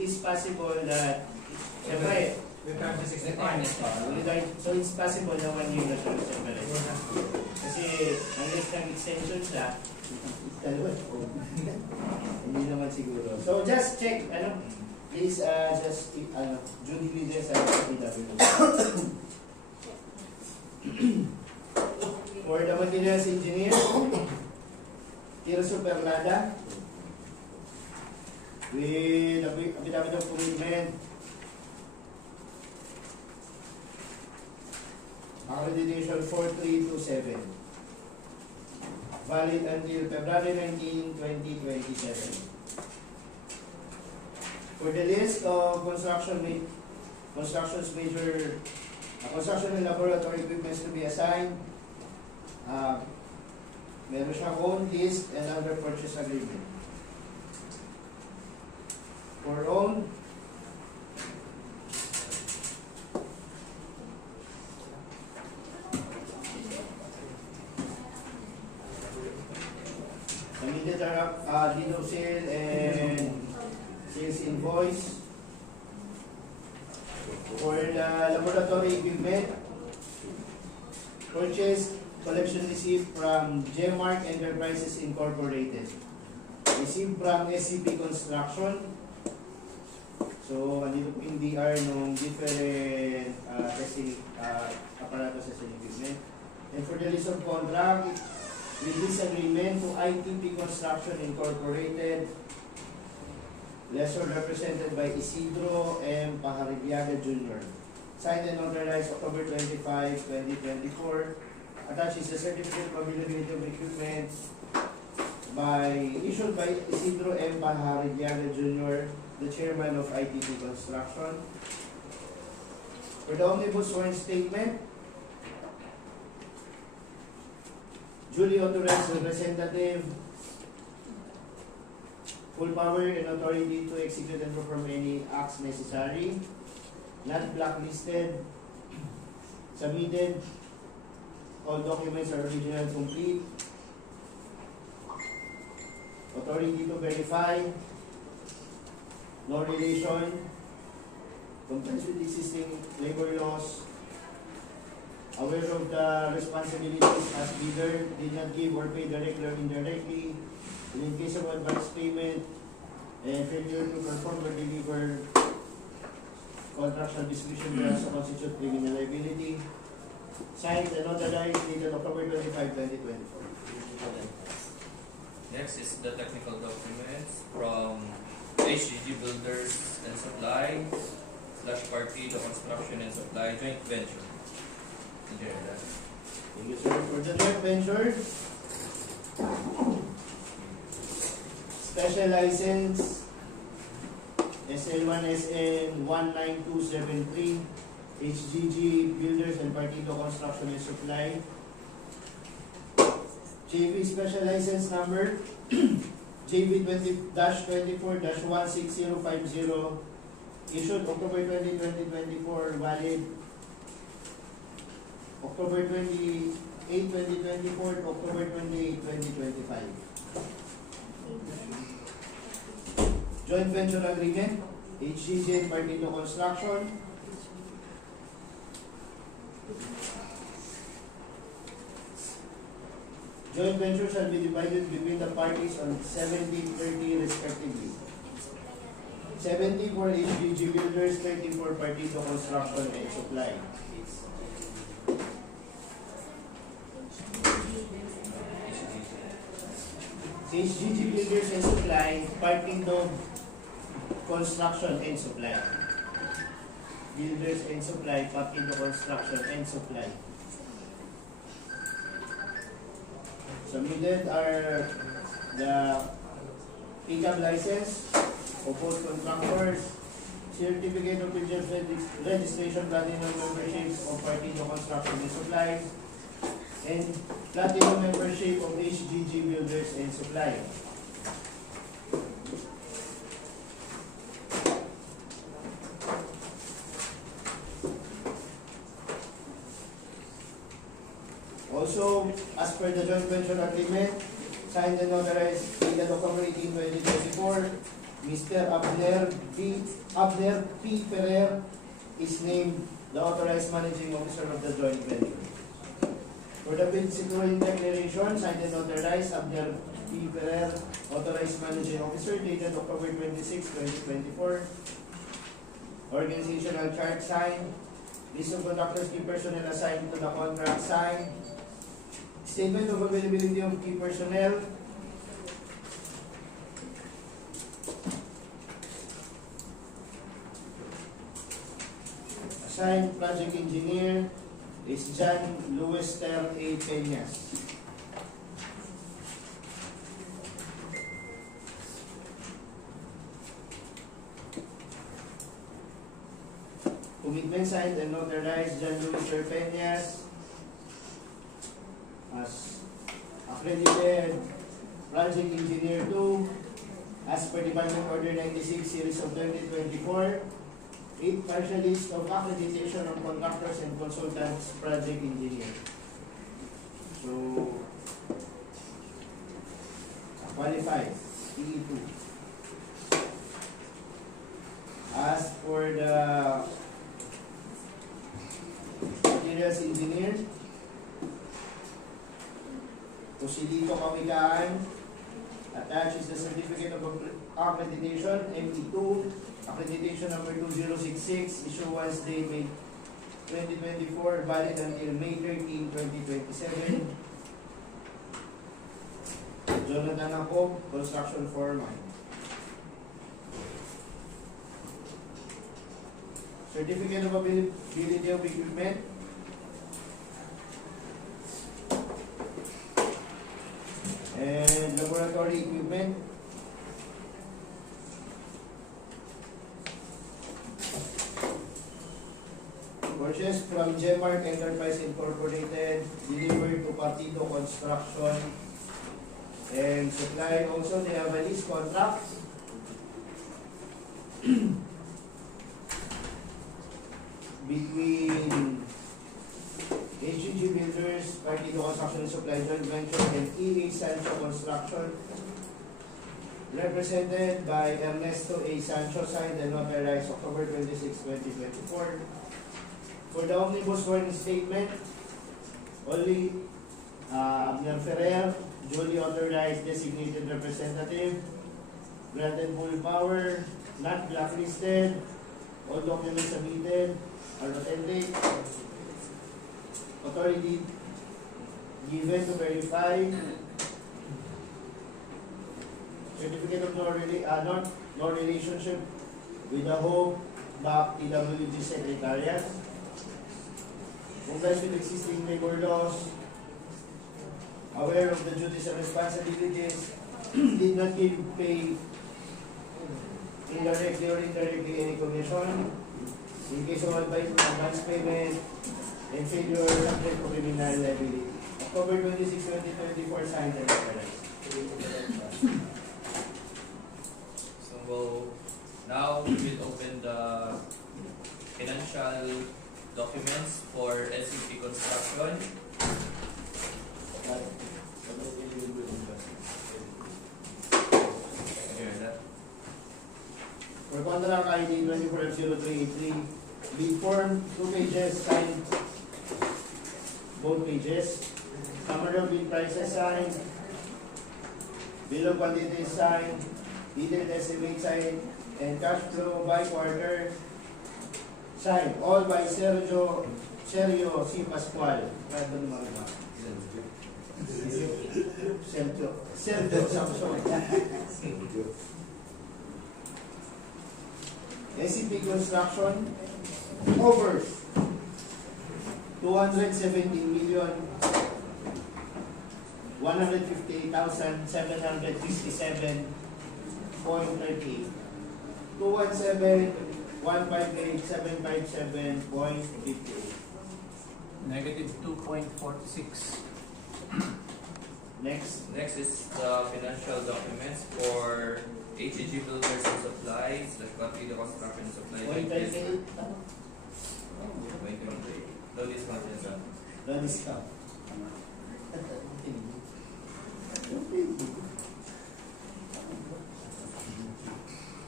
is possible that, siyempre, so it's possible na 1 year na siya separate. Kasi, unless nag-extension siya, hindi naman siguro. So, just check, please, just, due diligence sa DPWH. For the materials engineer, Tirso Perlada, with affidavit of commitment, accreditation 4327, valid until February 19, 2027. For the list of construction and laboratory equipments to be assigned, meron siya own, list, and under purchase agreement. For own, submitted are deed of sale and sales invoice. For the laboratory equipment, purchase collection receipt from J-Mark Enterprises Incorporated. Received from SCP Construction. So, andito po yung DR ng different testing apparatus and equipment. And for the list of contract, release agreement to ITP Construction Incorporated, lessor represented by Isidro M. Pajariliaga Jr. Signed and authorized October 25, 2024. Attached is a certificate of availability of equipment issued by Isidro M. Pajariliaga Jr., the chairman of ITP Construction. For the omnibus sworn statement, duly authorized representative, full power and authority to execute and perform any acts necessary, not blacklisted, submitted, all documents are original and complete, authority to verify, no relation, complies with existing labor laws, aware of the responsibilities as bidder, did not give or pay directly or indirectly, and in case of advance payment and failure to perform or deliver contractual discretion grants to constitute criminal liability. Signed and authorized dated October 25, 2024. Next is the technical documents from HGG Builders and Supply / Partido Construction and Supply Joint Venture. Thank you, sir. For the joint venture, special license SL1 SN 19273, HGG Builders and Partido Construction and Supply. JV special license number JV 20-24-16050, issued October 20, 2024, valid October 28, 2024 to October 28, 2025. Joint venture agreement, HGG and Partido Construction. Joint venture shall be divided between the parties on 70-30 respectively. 70 for HGG Builders, 30 for Partido Construction and Supply. HGG Builders and Supply, Partido Construction and Supply. Builders and Supply, Partido Construction and Supply. Submitted are the income license of both contractors, certificate of registration, platinum memberships of Partido Construction and Supply, and platinum membership of HGG Builders and Supply. Also, as per the joint venture agreement, signed and authorized dated October 18, 2024, Mr. Abner P. Ferrer is named the authorized managing officer of the joint venture. For the bid securing declaration, signed and notarized, Abner P. Ferrer, authorized managing officer, dated October 26, 2024. Organizational chart signed. List of contractors, key personnel assigned to the contract signed. Statement of availability of key personnel. Assigned project engineer is John Luester A. Peñas. Commitment signed and notarized John Luester Peñas as accredited project engineer 2 as per Department Order 96 series of 2024. 8 partialist of accreditation of contractors and consultants project engineer. So, qualified, PE2. As for the materials engineer, Pusilito Kawikaan, attached is the certificate of accreditation, ME2, accreditation number 2066, issuance date May 2024, valid until May 13, 2027. Jonathan Jacob, construction foreman. Certificate of availability of equipment. And laboratory equipment. Purchased from Gemart Enterprise Incorporated, delivered to Partido Construction, and supplied also. They have a lease contract between HG Builders, Partido Construction Supply Joint Venture, and E.A. Sancho Construction, represented by Ernesto A. Sancho, signed and notarized October 26, 2024. For the omnibus warning statement, only Abner Ferrer, duly authorized designated representative, granted full power, not blacklisted, all documents submitted are authentic, authority given to verify, certificate of no relationship with the Hope Back TWG Secretariat, complies with existing labor laws, aware of the duties and responsibilities, did not give pay indirectly or indirectly any commission, in case of advance payment, and failure subject to criminal liability. October 26, 2024, signed and authorized. So now we will open the financial documents for SCP Construction. For contract ID 24F0383, bid form, 2 pages, signed both pages. Summary of bid prices signed, bill of quantities signed, detailed estimate signed, and cash flow by quarter signed, all by Sergio C. Pascual. Sergio Samson. SCP Construction overs 217,158,757.30. 217,158,757.58. Negative 2.46. Next is the financial documents for HEG Builders and Supplies, the Partido Construction and Supply. No discount yan, sir. No discount.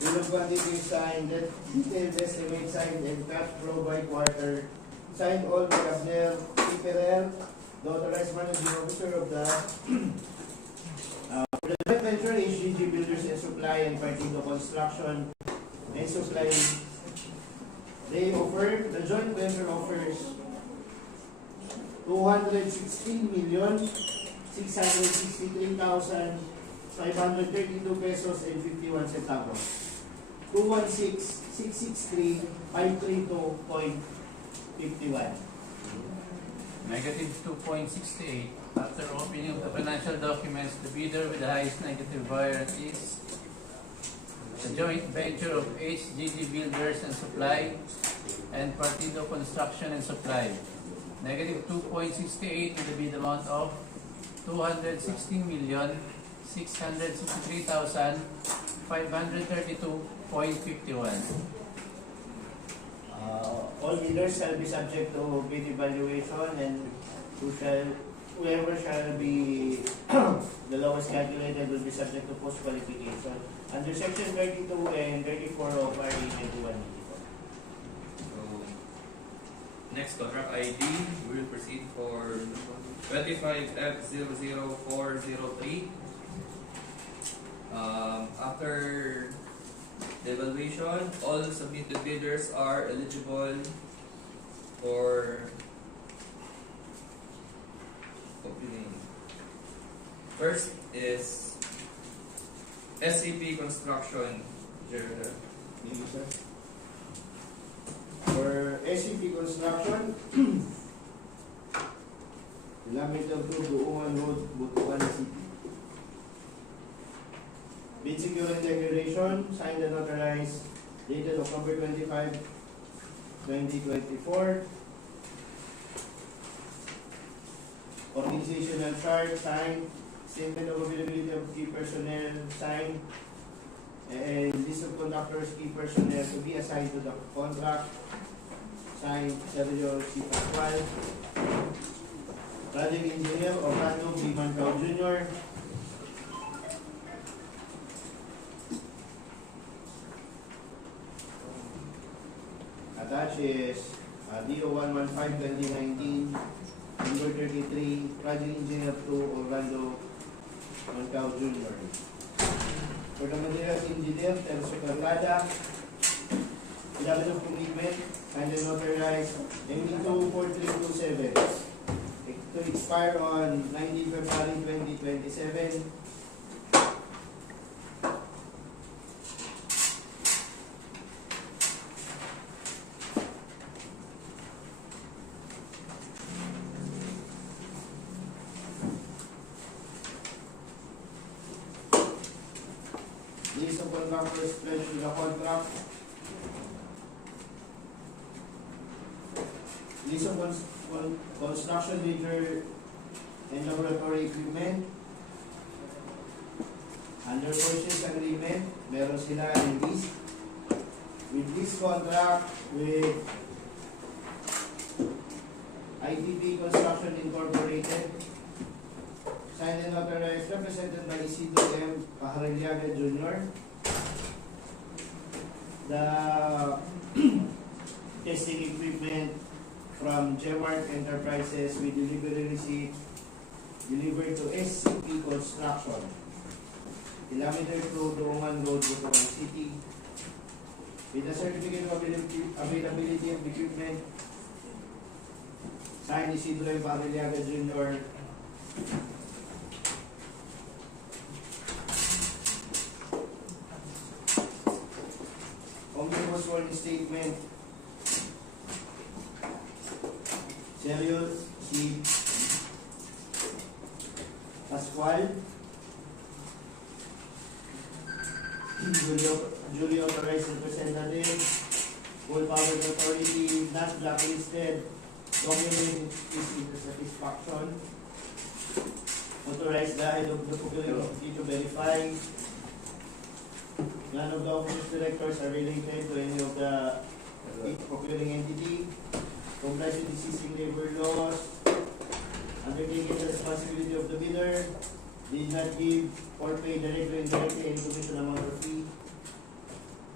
Bill of quantity signed, detailed estimate signed, and cash flow by quarter. Signed all by Abner Piperer, the authorized managing officer of the the joint venture is GG Builders and Supply and Partido Construction and Supply. They offer, the joint venture offers 216,663,532 pesos and 51 centavos. 216,663,532.51. Negative 2.68. After opening of the financial documents, the bidder with the highest negative variance is the joint venture of HGG Builders and Supply and Partido Construction and Supply. Negative 2.68 with the bid amount of 216,663,532.51. All bidders shall be subject to bid evaluation, and whoever shall be the lowest calculated will be subject to post qualification under section 32 and 34 of RE 91. So, next contract ID, we will proceed for 25F00403. After the evaluation, all submitted bidders are eligible for opening. First is SCP Construction. For SCP Construction, Kilometer 2, Duungan Road, Butuan City. Bid secure and declaration, signed and notarized, dated October 25, 2024. Organizational chart, signed. Statement of availability of key personnel, signed. And list of conductors, key personnel to be assigned to the contract, signed. Sergio C. Pascual. Project Engineer Orlando B. Mancao Jr. Attached is DO 115-2019, number 33, Project Engineer 2, Orlando Mancao Jr. For the material engineer, Terso Carlada, Level of Commitment, and then notarized ME24327 to expire on 19 February 2027. List of contractors pledged to the contract. List of construction labor and laboratory equipment. Under purchase agreement, meron sila ng list. With this contract with ITP Construction Incorporated, signed and authorized, represented by Isidro M. Pajariliaga Jr. The testing equipment from Gemart Enterprises with delivery receipt delivered to SCP Construction, Kilometer 2, Duungan Road, Butuan City, with the certificate of availability of equipment, signed Isidro M. Pajariliaga Jr. Omnibus warning statement, Sergio C. Pascual, duly authorized representative, full power authority, not blacklisted, document is in the satisfaction, authorized the head of the procuring entity to verify. None of the office directors are related to any of the procuring entity. Complies with existing labor laws. Undertaking the responsibility of the bidder. Did not give or pay directly or indirectly any commission amount or fee.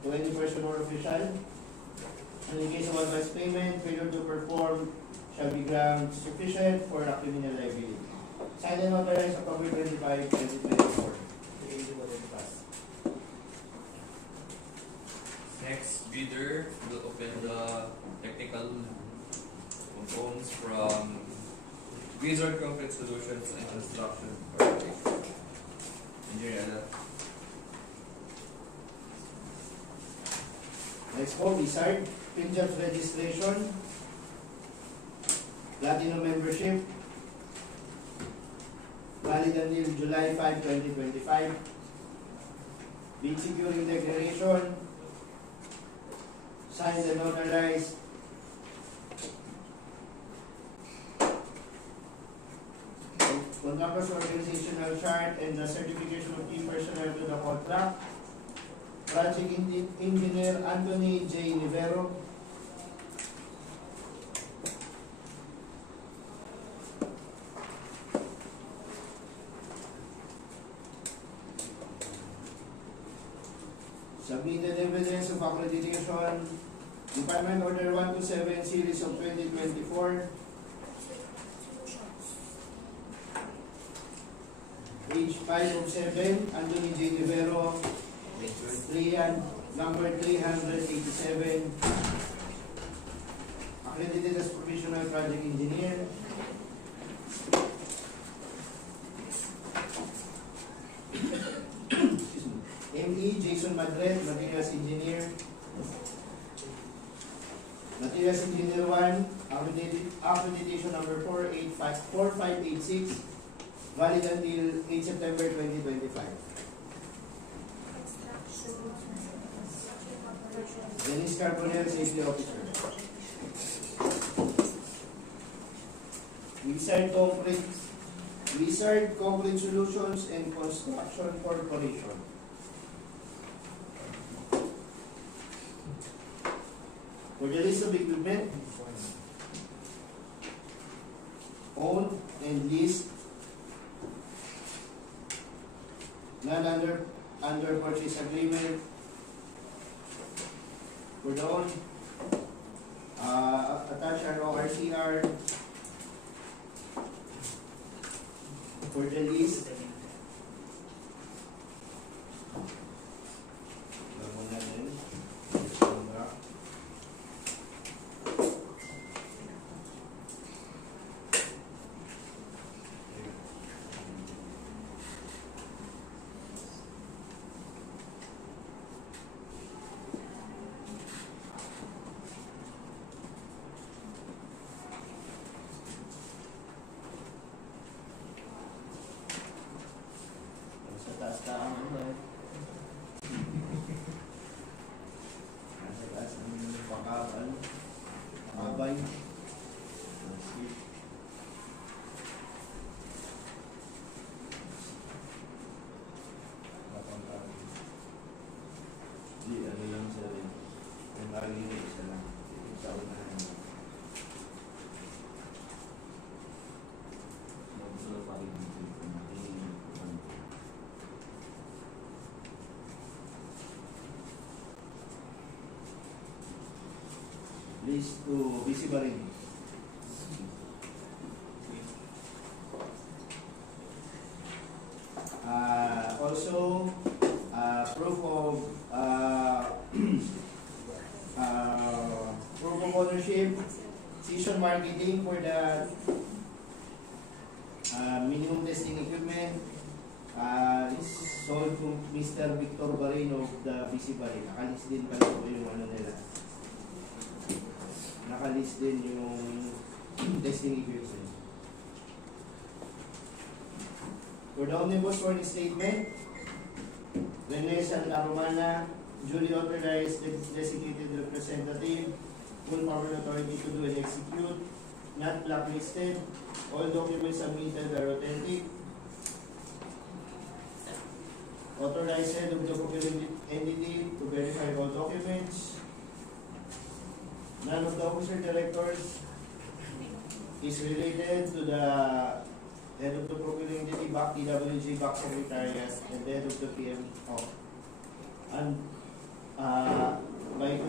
to any person or official. And in case of advance payment, failure to perform shall be ground sufficient for a criminal liability. Signed and authorized October 25, 2024. Next bidder will open the technical components from Wizard Concrete Solutions and Construction. Engineer Ella. Next po, Wizard, Pinjabs registration, Platinum membership, valid until July 5, 2025. Bid securing declaration, signed and notarized contractor's organizational chart and the certification of key personnel to the contract. Project Engineer Anthony J. Nivero. Submitted evidence of accreditation, Department Order 127 Series of 2024. Page 5 of 7, Anthony J. Nivero, number 387, accredited as professional project engineer. M.E. Jason Madrid, materials engineer. Materials engineer 1, accreditation number 4586, valid until 8 September 2025. Dennis Carbonell, Safety Officer. Wizard Concrete Solutions and Construction Corporation. For the list of equipment owned and leased, none under purchase agreement. For the own, attach our ORCR. For the lease, list to BC Barin. Also, proof of proof of ownership, season marketing for the minimum testing equipment. Is sold to Mr. Victor Barin of the BC Barin. Nakalis din pala po yung ano nila. Nakalis din yung testing equipment. For the omnibus warning statement, Reconstruction Aromana, duly authorized designated representative, full power and authority to do and execute, not blacklisted, all documents submitted are authentic, authorized head of the procurement entity to verify all documents, none of the officer directors is related to the head of the procurement entity, back DPWH, back secretariat, and the head of the PM. And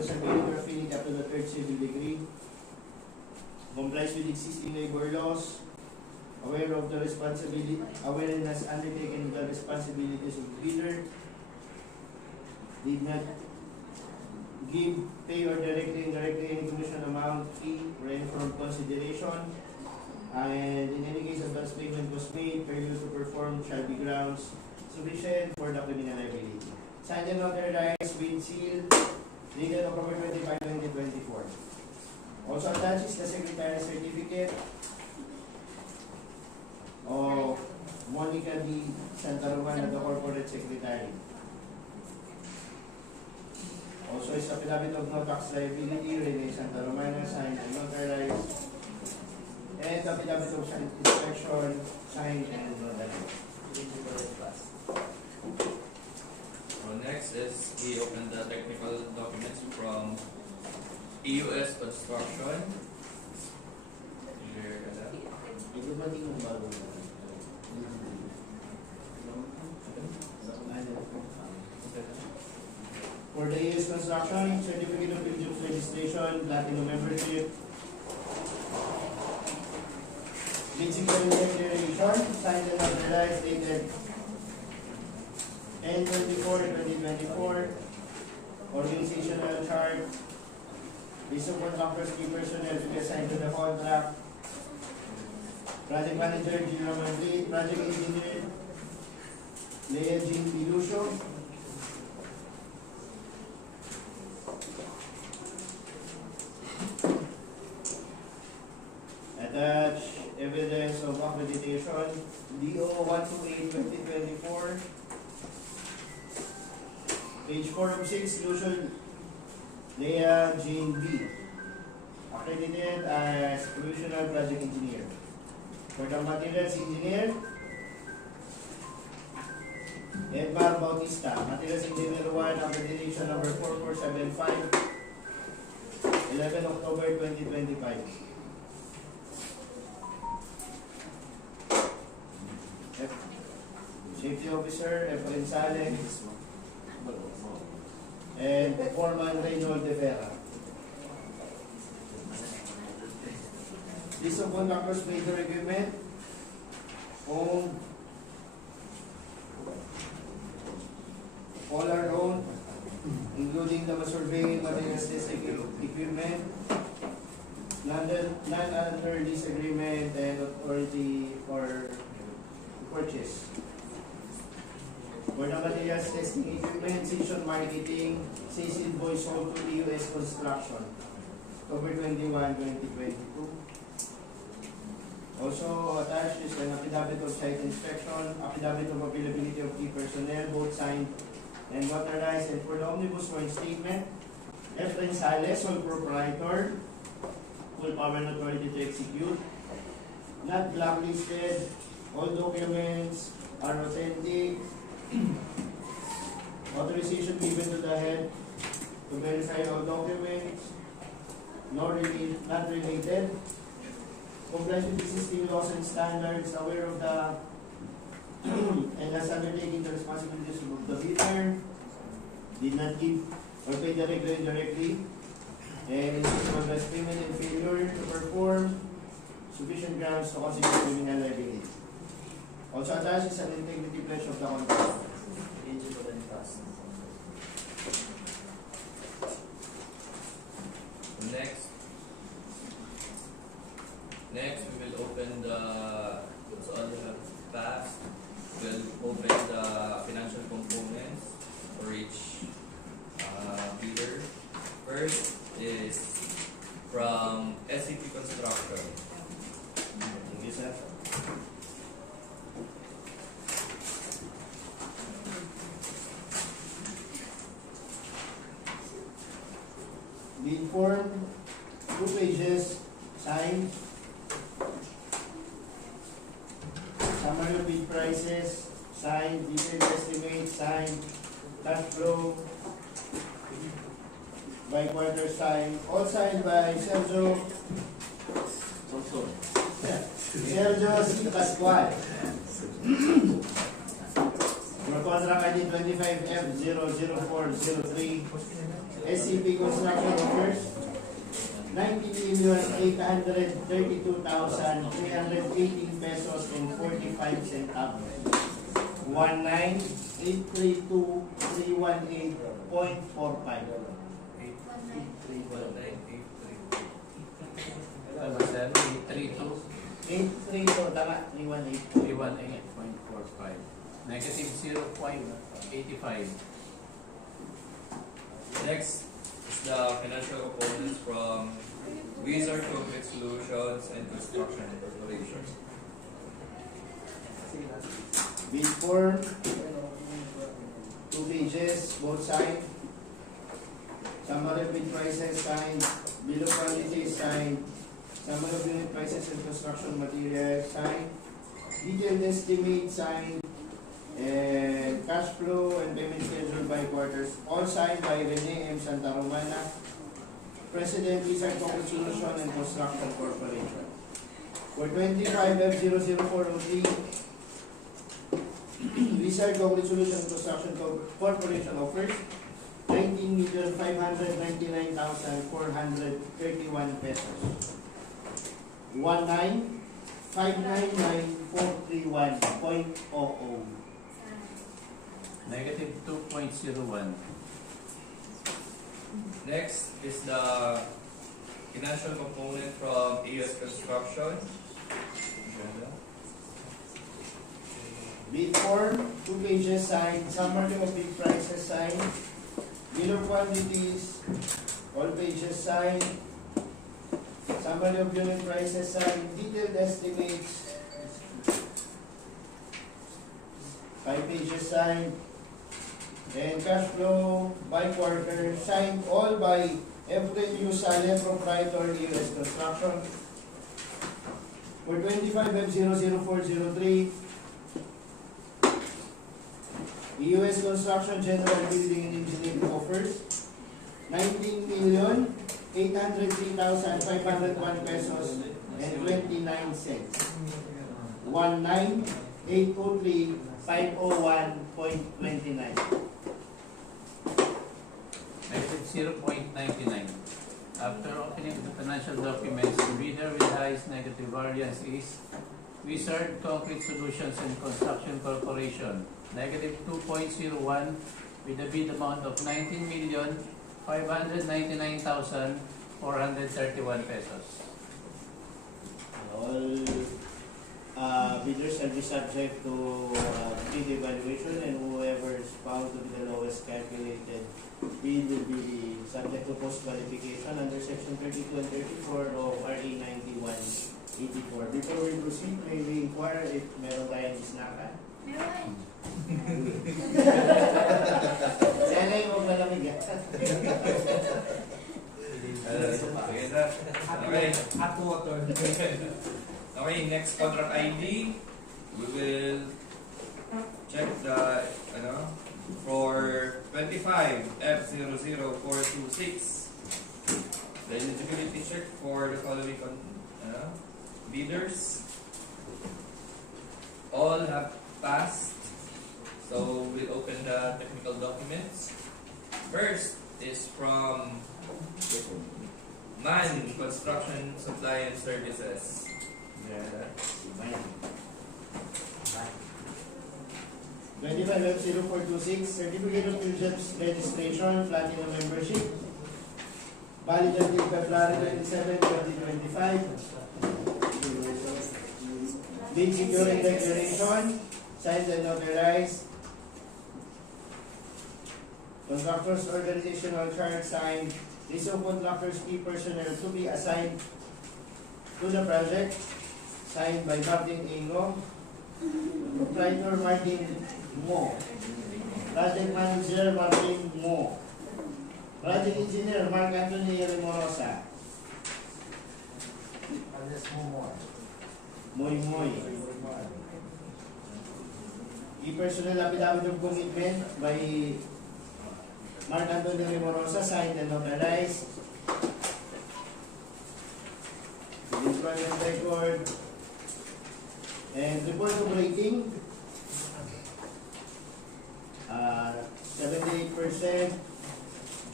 responsibility of filling up to the third civil degree, complies with existing labor laws, aware of the responsibility, awareness undertaken the responsibilities of the bidder, did not give, pay or directly, indirectly any commission amount, fee, or any from consideration, and in any case, advance payment was made, failure to perform shall be grounds sufficient for the criminal liability. Signed and notarized with seal, dated October 25, 2024. Also attached is the Secretary's certificate of Monica D. Santa Romana, the Corporate Secretary. Also is affidavit of no tax liability, Rene Santa Romana, signed and notarized. And affidavit of inspection, signed and notarized. So next is we open the technical documents from EUS Construction. Clear ka na? Ito ba di yung bago na? For the EUS Construction, Certificate of Religious Registration, Platinum Membership, Vicente-San Declaration, signed and authorized, dated N24-2024, Organizational Chart, list of contractors, key personnel to be assigned to the contract, Project Manager, General Manager, Project Engineer, Lea Jean Piluso, attach evidence of accreditation, DO 128-2024, page 4 of 6, Lucian Lea Jean B, accredited as Provincial Project Engineer. For the Materials Engineer, Edmar Bautista, Materials Engineer 1, accreditation number 4475, 11 October 2025. Safety Officer, Efren Sale, and Foreman Reynold de Vera. List of contractors, major equipment, owned, all are owned, including the surveying materials testing equipment, none under lease agreement and authority for purchase. For the materials testing equipment, section marketing, sales invoice sold to the US Construction, October 21, 2022. Also attached is an affidavit of site inspection, affidavit of availability of key personnel, both signed and notarized, and for the omnibus warrant statement, Efren Sales, sole proprietor, full power and authority to execute, not blacklisted, all documents are authentic, authorization given to the head to verify all documents, not related, complies with existing laws and standards, aware of the and has undertaken the responsibilities of the bidder, did not give or pay directly or indirectly, and is payment and failure to perform sufficient grounds to consider criminal liability. Also attached is an integrity pledge of the contract. Next, we will open the, it's all fast, we'll open the financial components for each bidder. First is from SCP Construction. Thank you, sir. Bid form, 2 pages, signed. Summary of bid prices, signed. Detailed estimate, signed. Cash flow, by quarter signed. All signed by Sergio. Sergio C. Pascual. For contract ID 25F00403. SCP Construction offers 90,832,318 pesos and 45 centavos. 19,832,318.45. Tama sir, 832. 832, tama, 318. 318.45. Negative 0.85. Next is the financial components from Wizard Concrete Solutions and Construction Corporation. Bid form, 2 pages, both sides. Summary of bid prices signed, bill of quantities signed, summary of unit prices and construction materials signed, detailed estimate signed, and cash flow and payment schedule by quarters, all signed by Rene M. Santa Romana, President, Wizard Concrete Solution and Construction Corporation. For 25F00403, Wizard Concrete Solution and Construction Corporation offers 19,599,431 pesos. 19,599,431.00. Negative 2.01. Next is the financial component from AS Construction. Bid form, 2 pages signed, summary of bid prices signed, bill of quantities, all pages signed, summary of unit prices signed, detailed estimates, 5 pages signed, and cash flow by quarter signed all by Efren U. Salem, Proprietor, US Construction. For 25F00403, US Construction General Building and Engineering offers 19,803,501 pesos and 29 cents. 19,803,501.29. Negative 0.99. After opening the financial documents, the bidder with the highest negative variance is Wizard Concrete Solutions and Construction Corporation. Negative 2.01 with a bid amount of 19,599,431 pesos. All bidders shall be subject to bid evaluation, and whoever is found to be the lowest calculated bid will be subject to post-qualification under Section 32 and 34 of RA 9184. Before we proceed, may we inquire if meron tayong snacka? Meron. Sana yung huwag malamig yan. Okay. Hot water. Okay, next contract ID. We will check the for 25F00426. The eligibility check for the following bidders. All have passed. So we'll open the technical documents. First is from MAN Construction Supply and Services. 25F0426, Certificate of Users Registration, Platinum Membership, valid until February 27, 2025. Bid securing declaration, signed and notarized. Contractors organizational chart signed. List of contractors key personnel to be assigned to the project, signed by Martin Ingo, Proprietor Martin Mo, Project Manager Martin Mo, Project Engineer Mark Anthony Remorosa, Moy. E-personnel affidavit of commitment by Mark Anthony Remorosa, signed and notarized. Employment record and report of rating, 78%.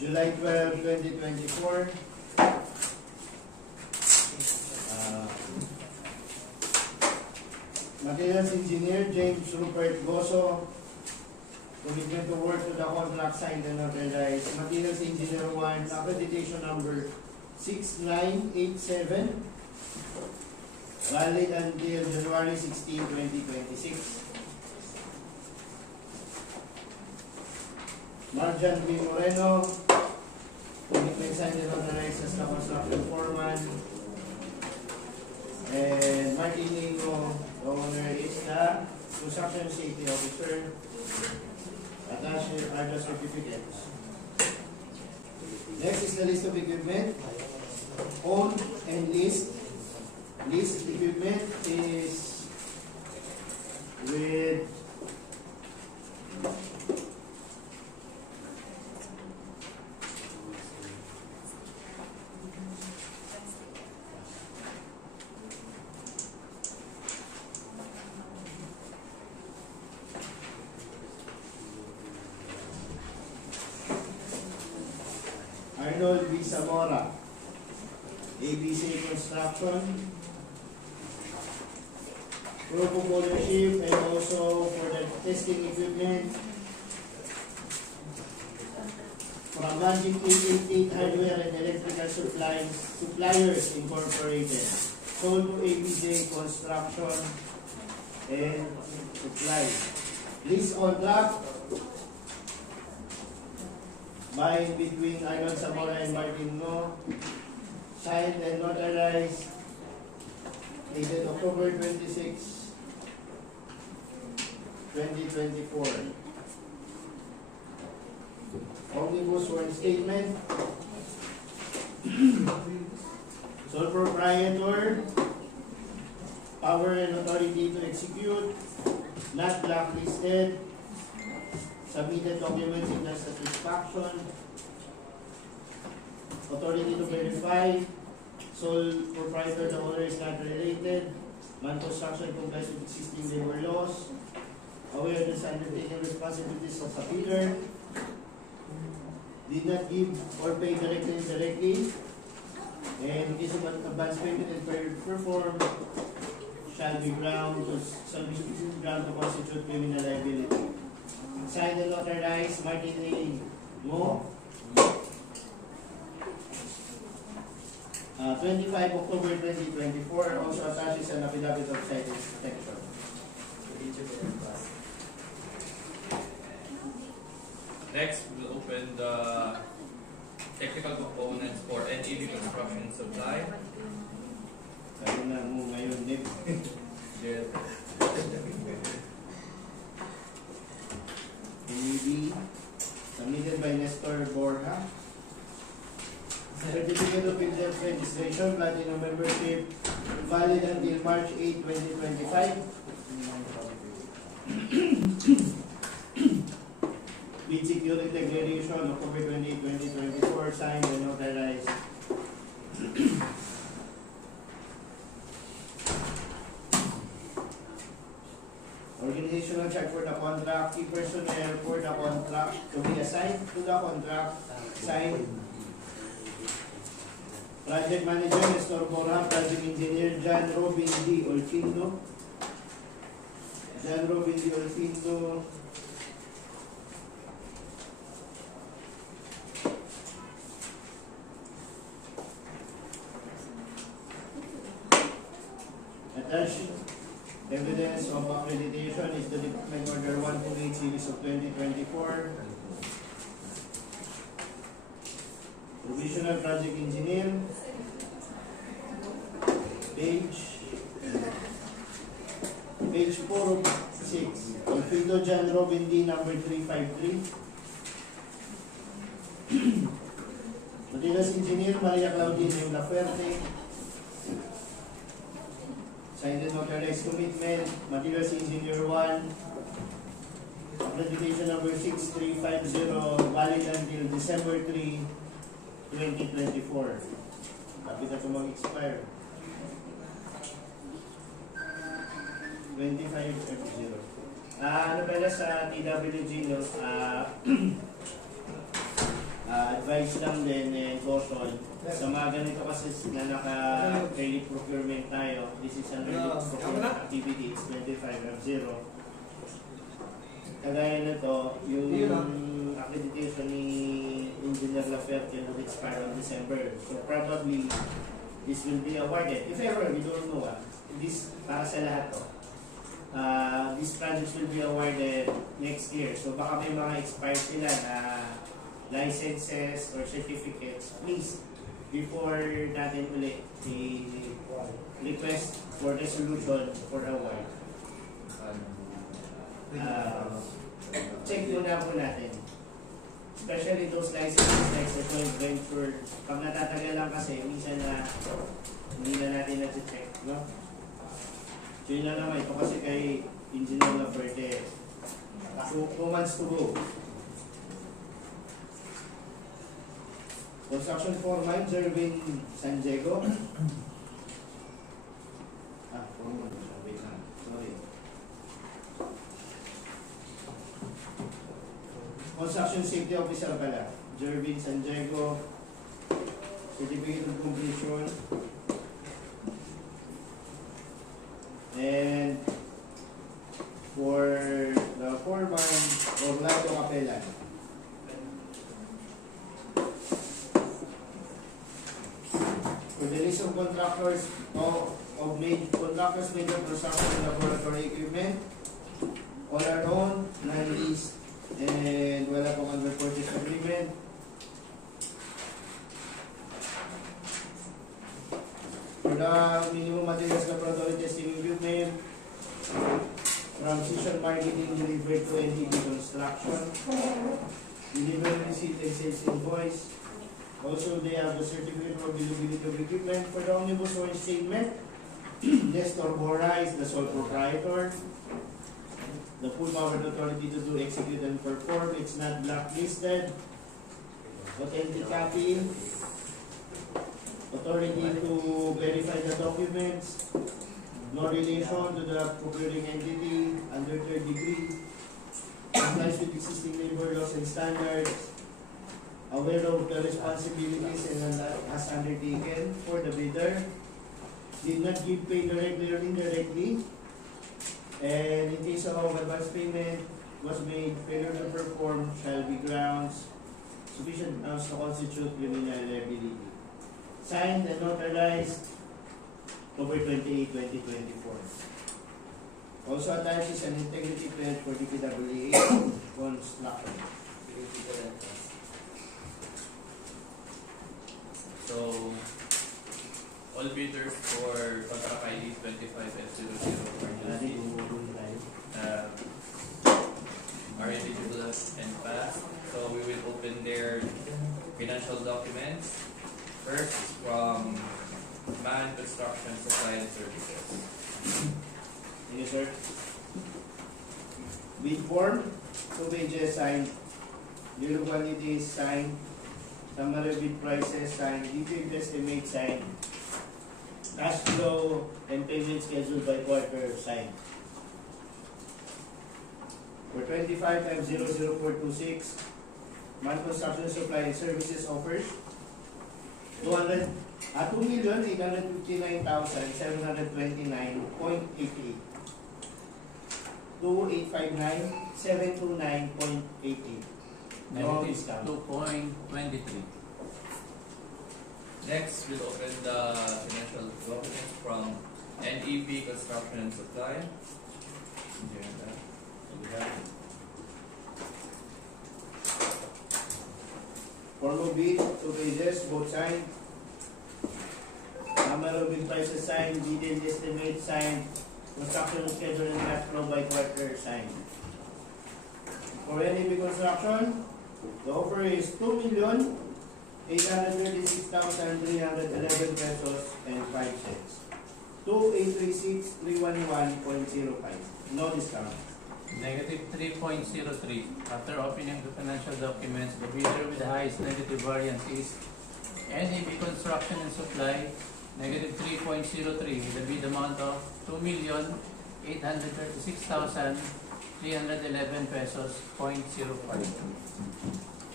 July 12, 2024. Materials Engineer James Rupert Goso. Commitment to work to the contract signed and notarized. Materials Engineer 1, accreditation number 6987. Valid until January 16, 2026. Marjan B. Moreno. Commitment signed and notarized as the construction foreman. And Martin Nigo, the owner, is the construction safety officer. Attached are the certificates. Next is the list of equipment. Owned and leased. Leased equipment is with Arnold B. Zamora, ABC Construction, proof of ownership, and also for the testing equipment from Magic 888 Hardware and Electrical Suppliers Incorporated, sold to ABJ Construction and Supply. Lease contract by between Arnold Zamora and Martin No, signed and notarized, dated October 26, 2024. Omnibus Warrant Statement. Sole proprietor, power and authority to execute, not blacklisted. Submitted documents in the satisfaction. Authority to verify. Sole proprietor, the owner is not related. Man construction complies with existing labor laws. Aware of the undertaking responsibilities of a bidder. Did not give or pay directly and indirectly. And in case of advance payment and perform shall be ground to constitute criminal liability. Signed and notarized, Martin A. Mo. 25 October 2024. Also attaches an affidavit of site inspection. Next, we'll open the technical components for NEV construction supply. Sabi na mo ngayon, Nick. NEV, submitted by Nestor Borja. Certificate of Business Registration, Platinum Membership, valid until March 8, 2025. Bid Security Declaration, October 28, 2024, signed and notarized. Organizational chart for the contract, key personnel for the contract to be assigned to the contract, signed. Project Manager, Nestor Borja. Project Engineer, John Robin D. Olfindo. John Robin D. Olfindo. Attached evidence of accreditation is the Department Order 128 Series of 2024. Provincial Project Engineer, page 4 of 6. Olfindo John Robin D. number 353. Materials Engineer, Maria Claudine M. Laferte. Signed and notarized commitment, Materials Engineer 1. Accreditation number 6350, valid until December 3, 2024. Lapit na ito mag-expire. 2550. Ano pala sa TWG, no? advice lang din and caution. Sa mga ganito kasi na naka-early procurement tayo, this is an early procurement activity, it's 25F0. Kagaya na to, yung accreditation ni Engineer Laferte will expire on December. So probably, this will be awarded. If ever, we don't know. This para sa lahat to. These projects will be awarded next year. So baka may mga expired sila na licenses or certificates. Please, before natin ulit request for resolution for award. Check muna po natin. Especially those licenses like sa joint venture. Pag natatagal lang kasi, minsan na hindi na natin na-check. No? So yun na naman. Ito kasi kay Engineer Laferte. So 2 months to go. Construction for mine, Vicente-San Diego. 4 months. Wait lang. Sorry. Construction Safety Officer pala, Vicente-San Diego, Certificate of Completion, and for the foreman, Orlando Capella. For the list of contractors contractors major construction laboratory equipment, all our own, non-leased, and wala pong under purchase agreement. For the minimum materials laboratory testing equipment, transition marketing delivered to NTB Construction, delivery receipt and sales invoice. Also, they have the certificate of availability of equipment. For the omnibus orange statement, Nestor Bora is the sole proprietor. The full power authority to do, execute, and perform. It's not blacklisted. Authentic copy. Authority to verify the documents. No relation to the procuring entity under third degree. Complies with existing labor laws and standards. Aware of the responsibilities and has undertaken for the bidder. Did not give pay directly or indirectly. And in case of advance payment was made, failure to perform shall be grounds sufficient grounds to constitute criminal liability. Signed and notarized October 28, 2024. Also attached is an integrity pledge for DPWH Construction. So, all bidders for contract ID 25F00 are eligible and passed. So we will open their financial documents. First, from Man Construction Supply and Services. Thank you, sir. Bid form, 2 pages signed. Bill of quantities signed. Summary bid prices signed. Detailed estimate signed. Cash flow and payment schedule by quarter signed. For 25/00426, Man Construction Supply and Services offers 2,859,729.88. 2,859,729.88. No discount. 2.23. Next, we'll open the financial documents from NEB Construction and Supply. Form of bid, 2 pages, both signed. Number of bid prices signed, detailed estimate signed, construction schedule and cash flow by quarter signed. For NEB Construction, the offer is 2,836,311 pesos and 5 cents. 2,836,311.05. No discount. Negative 3.03. After opening the financial documents, the bidder with the highest negative variance is NEB Construction and Supply, negative 3.03, with a bid amount of 2,836,311 pesos, 0.05.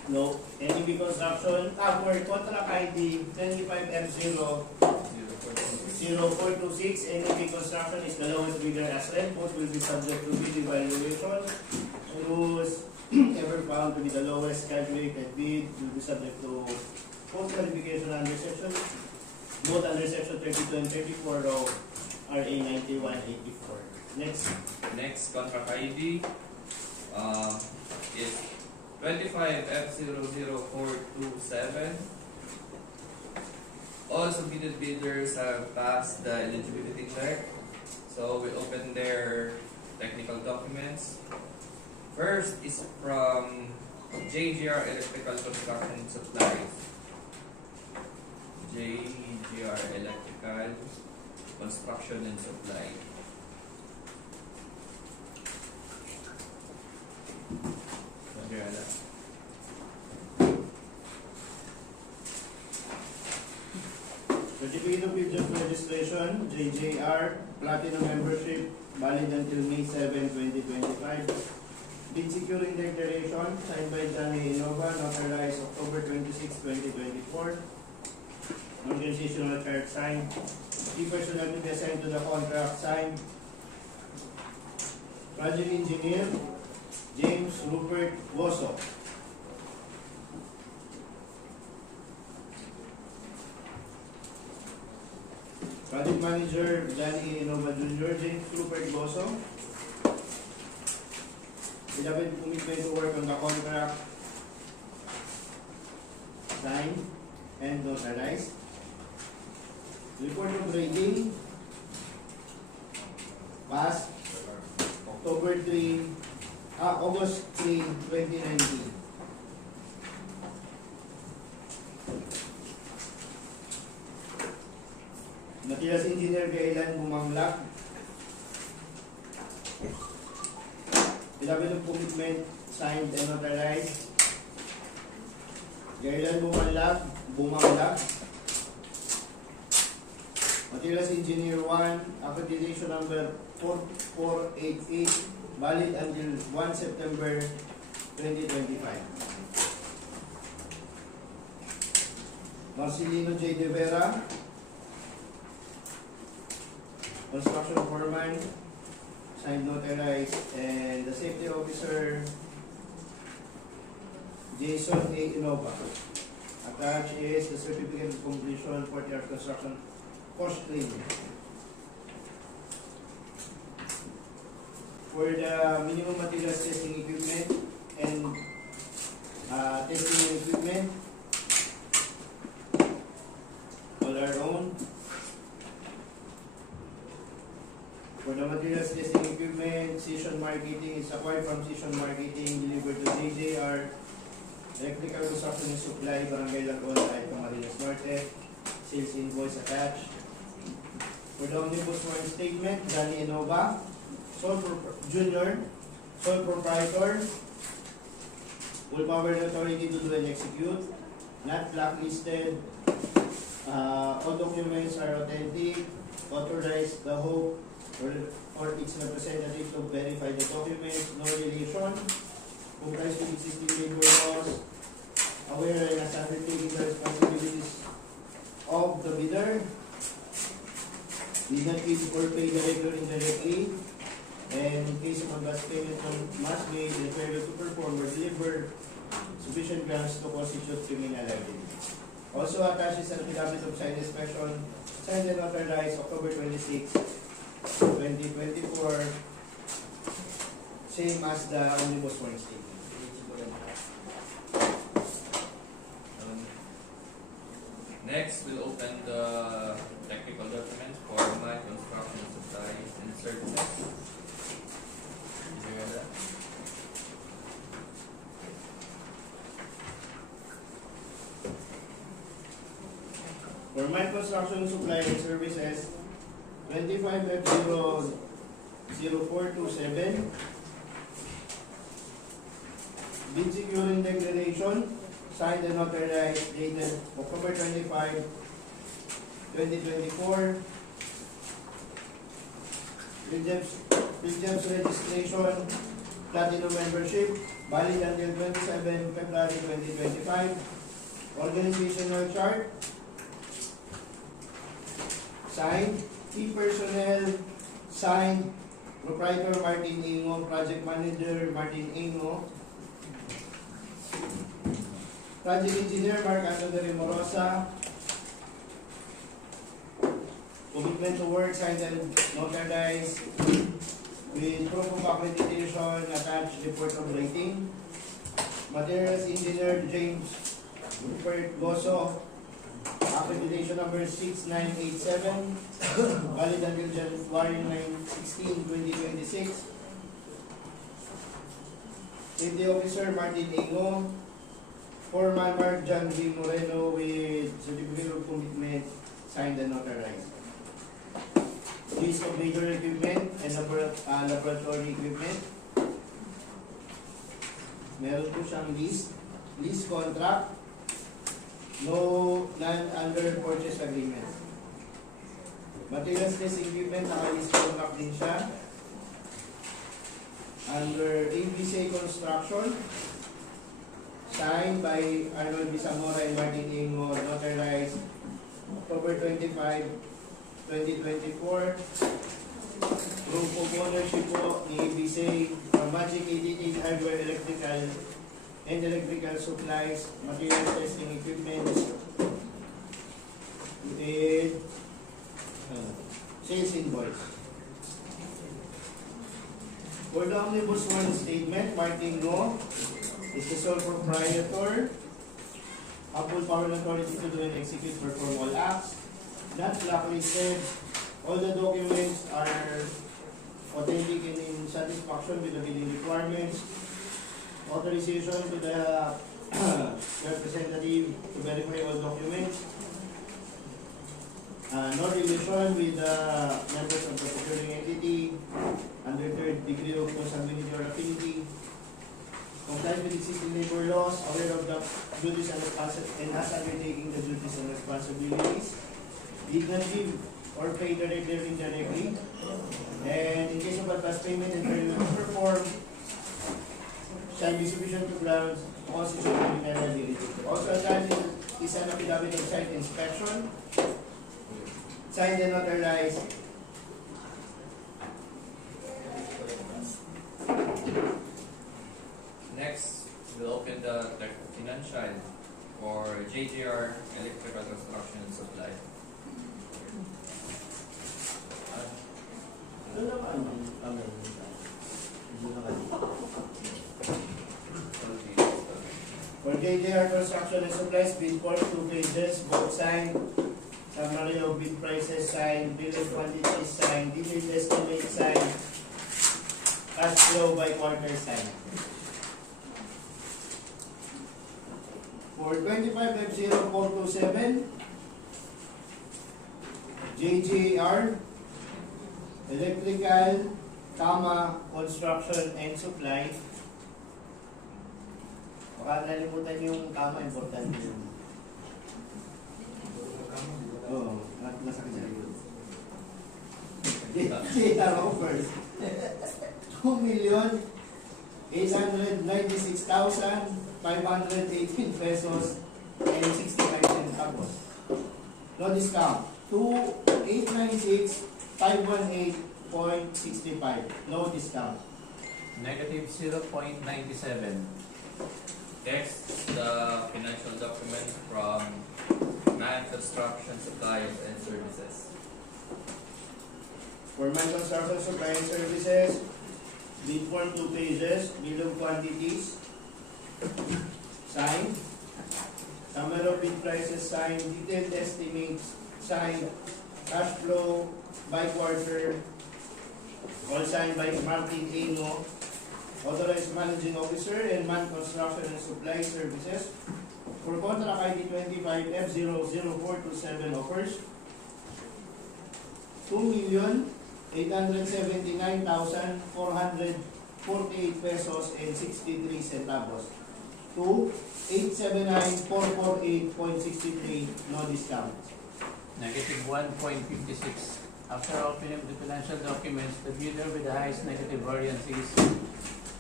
No. NEB Construction, for contract ID 25F00426, NEB Construction is the lowest bidder as well. Both will be subject to bid evaluation. And who's ever found to be the lowest calculated bid will be subject to post-qualification under section, both under section 32 and 34 of RA 9184. Next contract ID is 25F00427. All submitted bidders have passed the eligibility check. So we open their technical documents. First is from JGR Electrical Construction Supplies. JGR Electrical Construction and Supply. Certificate of Purchase Registration, JJR, Platinum Membership, valid until May 7, 2025. Bid Securing Declaration, signed by Johnny Innova, notarized October 26, 2024. Organizational chart signed. Key personnel to be assigned to the contract signed. Project Engineer, James Rupert Woso. Project Manager, Johnny Innova Jr., James Rupert Woso. 11 commitment to work on the contract signed and notarized. Report of grading passed August 3, 2019. Materials Engineer kailan bumanglag. 11 of commitment signed and notarized. Kailan bumanglag. Materials Engineer 1, accreditation number 4488, valid until 1 September 2025. Marcelino J. De Vera, construction foreman, signed notarized, and the safety officer, Jason A. Innova. Attached is the certificate of completion for the construction course training. For the minimum materials testing equipment and testing equipment, all our own. For the materials testing equipment, Season Marketing is acquired from Season Marketing, delivered to JJR, Electrical Construction and Supply, Barangay Lagola at Camarines Norte, sales invoice attached. For the Omnibus Warrant Statement, Johnny Innova, Junior, sole proprietor, full power authority to do and execute, not blacklisted, all documents are authentic, authorized the hope or its representative to verify the documents, no relation, complies with existing labor laws, aware and as undertaking the responsibilities of the bidder, did not give or pay directly or indirectly, and in case of advance payment must be the failure to perform or deliver sufficient grounds to constitute criminal liability. Also attached is an affidavit of signed inspection, signed and authorized October 26, 2024, same as the Omnibus Warrant Statement. Next, we'll open the technical documents for my construction supplies and services. Did you hear that? For my construction supply and services, 25F00427, bid securing declaration, signed and notarized, dated October 25, 2024. Williams registration, platinum membership, valid until 27 February 2025. Organizational chart, signed. Key personnel, signed. Proprietor Martin Ingo, Project Manager Martin Ingo, Project Engineer Mark Anthony Morosa. Commitment to work, signed and notarized with proof of accreditation, attached report of rating. Materials Engineer James Rupert Goso, accreditation number 6987, valid until January 16, 2026. Safety Officer Martin Ingo, Foreman Mark John V. Moreno with certificate of commitment, signed and notarized. List of major equipment and laboratory equipment. Meron po siyang lease contract, no land under purchase agreement. Materials list equipment, naka-lease contract din siya. Under ABC Construction, signed by Arnold B. Zamora and Martin Ingo, notarized October 25, 2024. Proof of ownership po ni ABC from Magic 88 Hardware Electrical and Electrical Supplies, Material Testing Equipment with sales invoice. For the Omnibus 1 statement, Martin Go is the sole proprietor, have full power and authority to do and execute perform all acts, not blacklisted. All the documents are authentic and in satisfaction with the billing requirements. Authorization to the representative to verify all documents. No relation with the members of the procuring entity under third degree of consanguinity or affinity. Complies with existing labor laws, aware of the duties and responsibilities, and has undertaking the duties and responsibilities. Did not give or pay directly or indirectly. And in case of advance payment and failure to perform, shall be sufficient to grounds constitution criminality. Also attached is an affidavit of site inspection, signed and notarized. Next, we'll open the financial for JGR Electrical Construction and Supply. For JGR Construction and Supplies, bid for 2 pages, both signed. Summary of bid prices signed, bill of quantities signed, detailed estimate signed, cash flow by quarter signed. For 25F0427, JGR Electrical, Construction and Supply. Baka nalimutan yung importante yun. Oo, nasa kanya yun. JGR offers 2,896,518 pesos and 65 centavos. No discount. 2,896,518.65. No discount. Negative 0.97. Next, the financial document from Man Construction Supplies and Services. For Man Construction Supply and Services, bid form 2 pages, bill of quantities, signed, summary of bid prices signed, detailed estimates signed, cash flow by quarter, all signed by Martin Ingo, Authorized Managing Officer and Man Construction and Supply Services. For contract ID 25F00427 offers 2,879,448 pesos and 63 centavos to 879,448.63, no discount. Negative 1.56. After opening the financial documents, the bidder with the highest negative variance is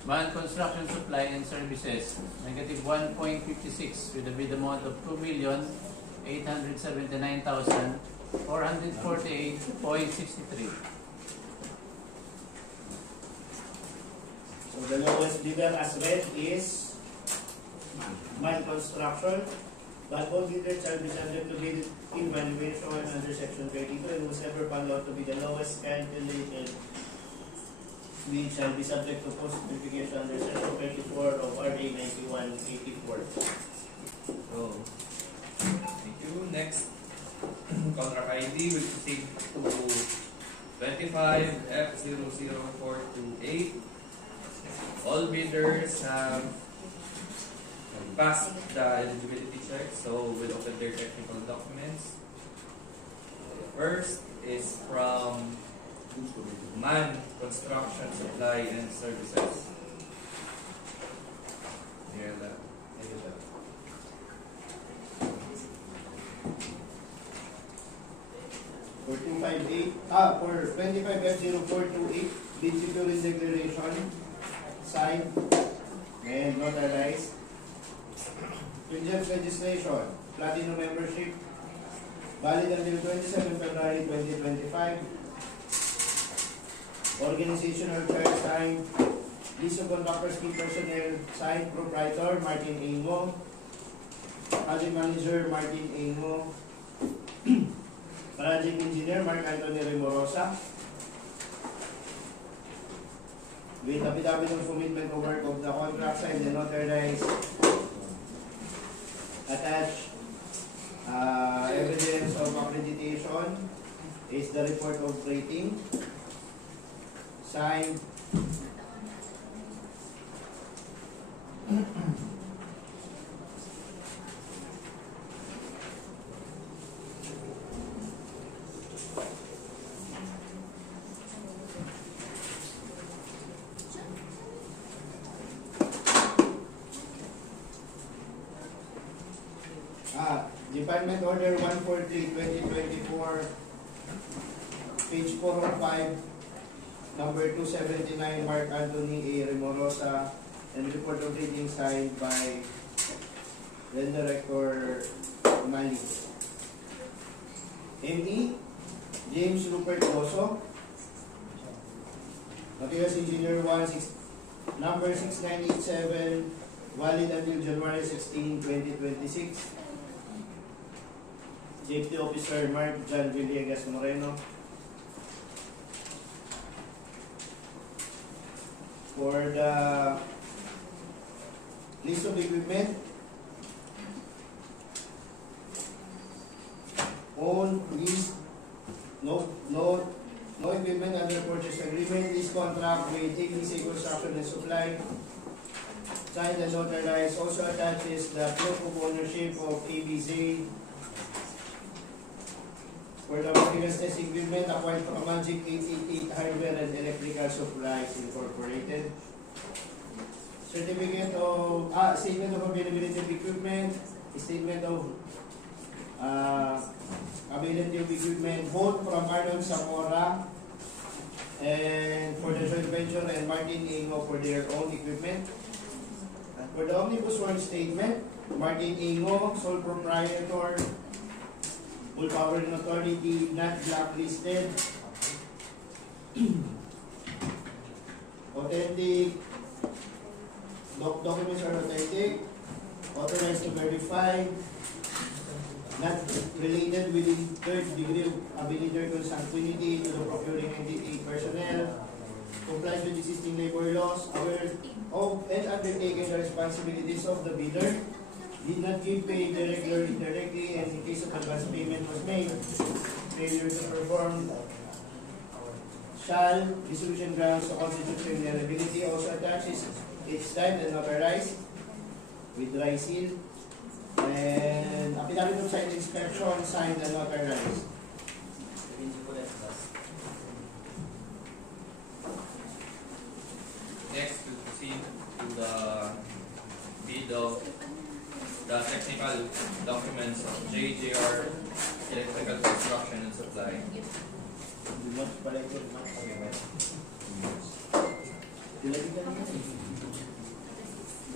Man Construction Supply and Services, negative 1.56 with a bid amount of 2,879,448.63. So the lowest bidder as read is Man Construction, but all bidders shall be subject to bid evaluation under section 32, and whosoever found out to be the lowest calculated bid shall be subject to post-certification under section 34 of RA 9184. So, thank you. Next, contract ID will proceed to 25F00428. All bidders have passed the eligibility check, so we'll open their technical documents. First is from Man Construction Supply and Services. Here that. For 25F0428, bid securing declaration, signed and notarized. Stringent legislation, platinum membership, valid until 27 February 2025. Organizational chart signed. List of contractors, key personnel signed. Proprietor Martin Ingo. Project manager Martin Ingo. Project engineer Mark Anthony Remorosa. With affidavit of commitment of work of the contract signed and notarized. Attached evidence of accreditation is the report of rating. Signed. Department Order 143-2024, page 405, number 279, Mark Anthony A. Remorosa, and report of rating signed by then Director Mali. ME, James Rupert Oso, Materials Engineer 1, number 6987, valid until January 16, 2026. Safety Officer Mark John Villegas Moreno. For the list of equipment, own, lease, no equipment under purchase agreement, lease contract with ABC Construction and Supply, signed and notarized. Also attaches the proof of ownership of ABC. For the materials test equipment acquired from Magic 888 Hardware and Electrical Supplies Incorporated. Certificate of statement of availability of equipment, statement of availability of equipment, both from Arnold Zamora and for the joint venture and Martin Ingo for their own equipment. For the Omnibus One statement, Martin Ingo, sole proprietor, full power and authority, not blacklisted. Authentic. Documents are authentic. Authorized to verify. Not related within third degree of ability or consanguinity to the procuring entity personnel. Complies with existing labor laws. Aware of and undertaking the responsibilities of the bidder. Did not give pay directly or indirectly, and in case of advance payment was made, failure to perform shall dissolution grounds to constitute criminal liability. Also attaches its time and notarized with dry seal, and affidavit of site inspection signed and notarized. Next, we'll proceed to the bid of the technical documents of JJR Electrical Construction and Supply.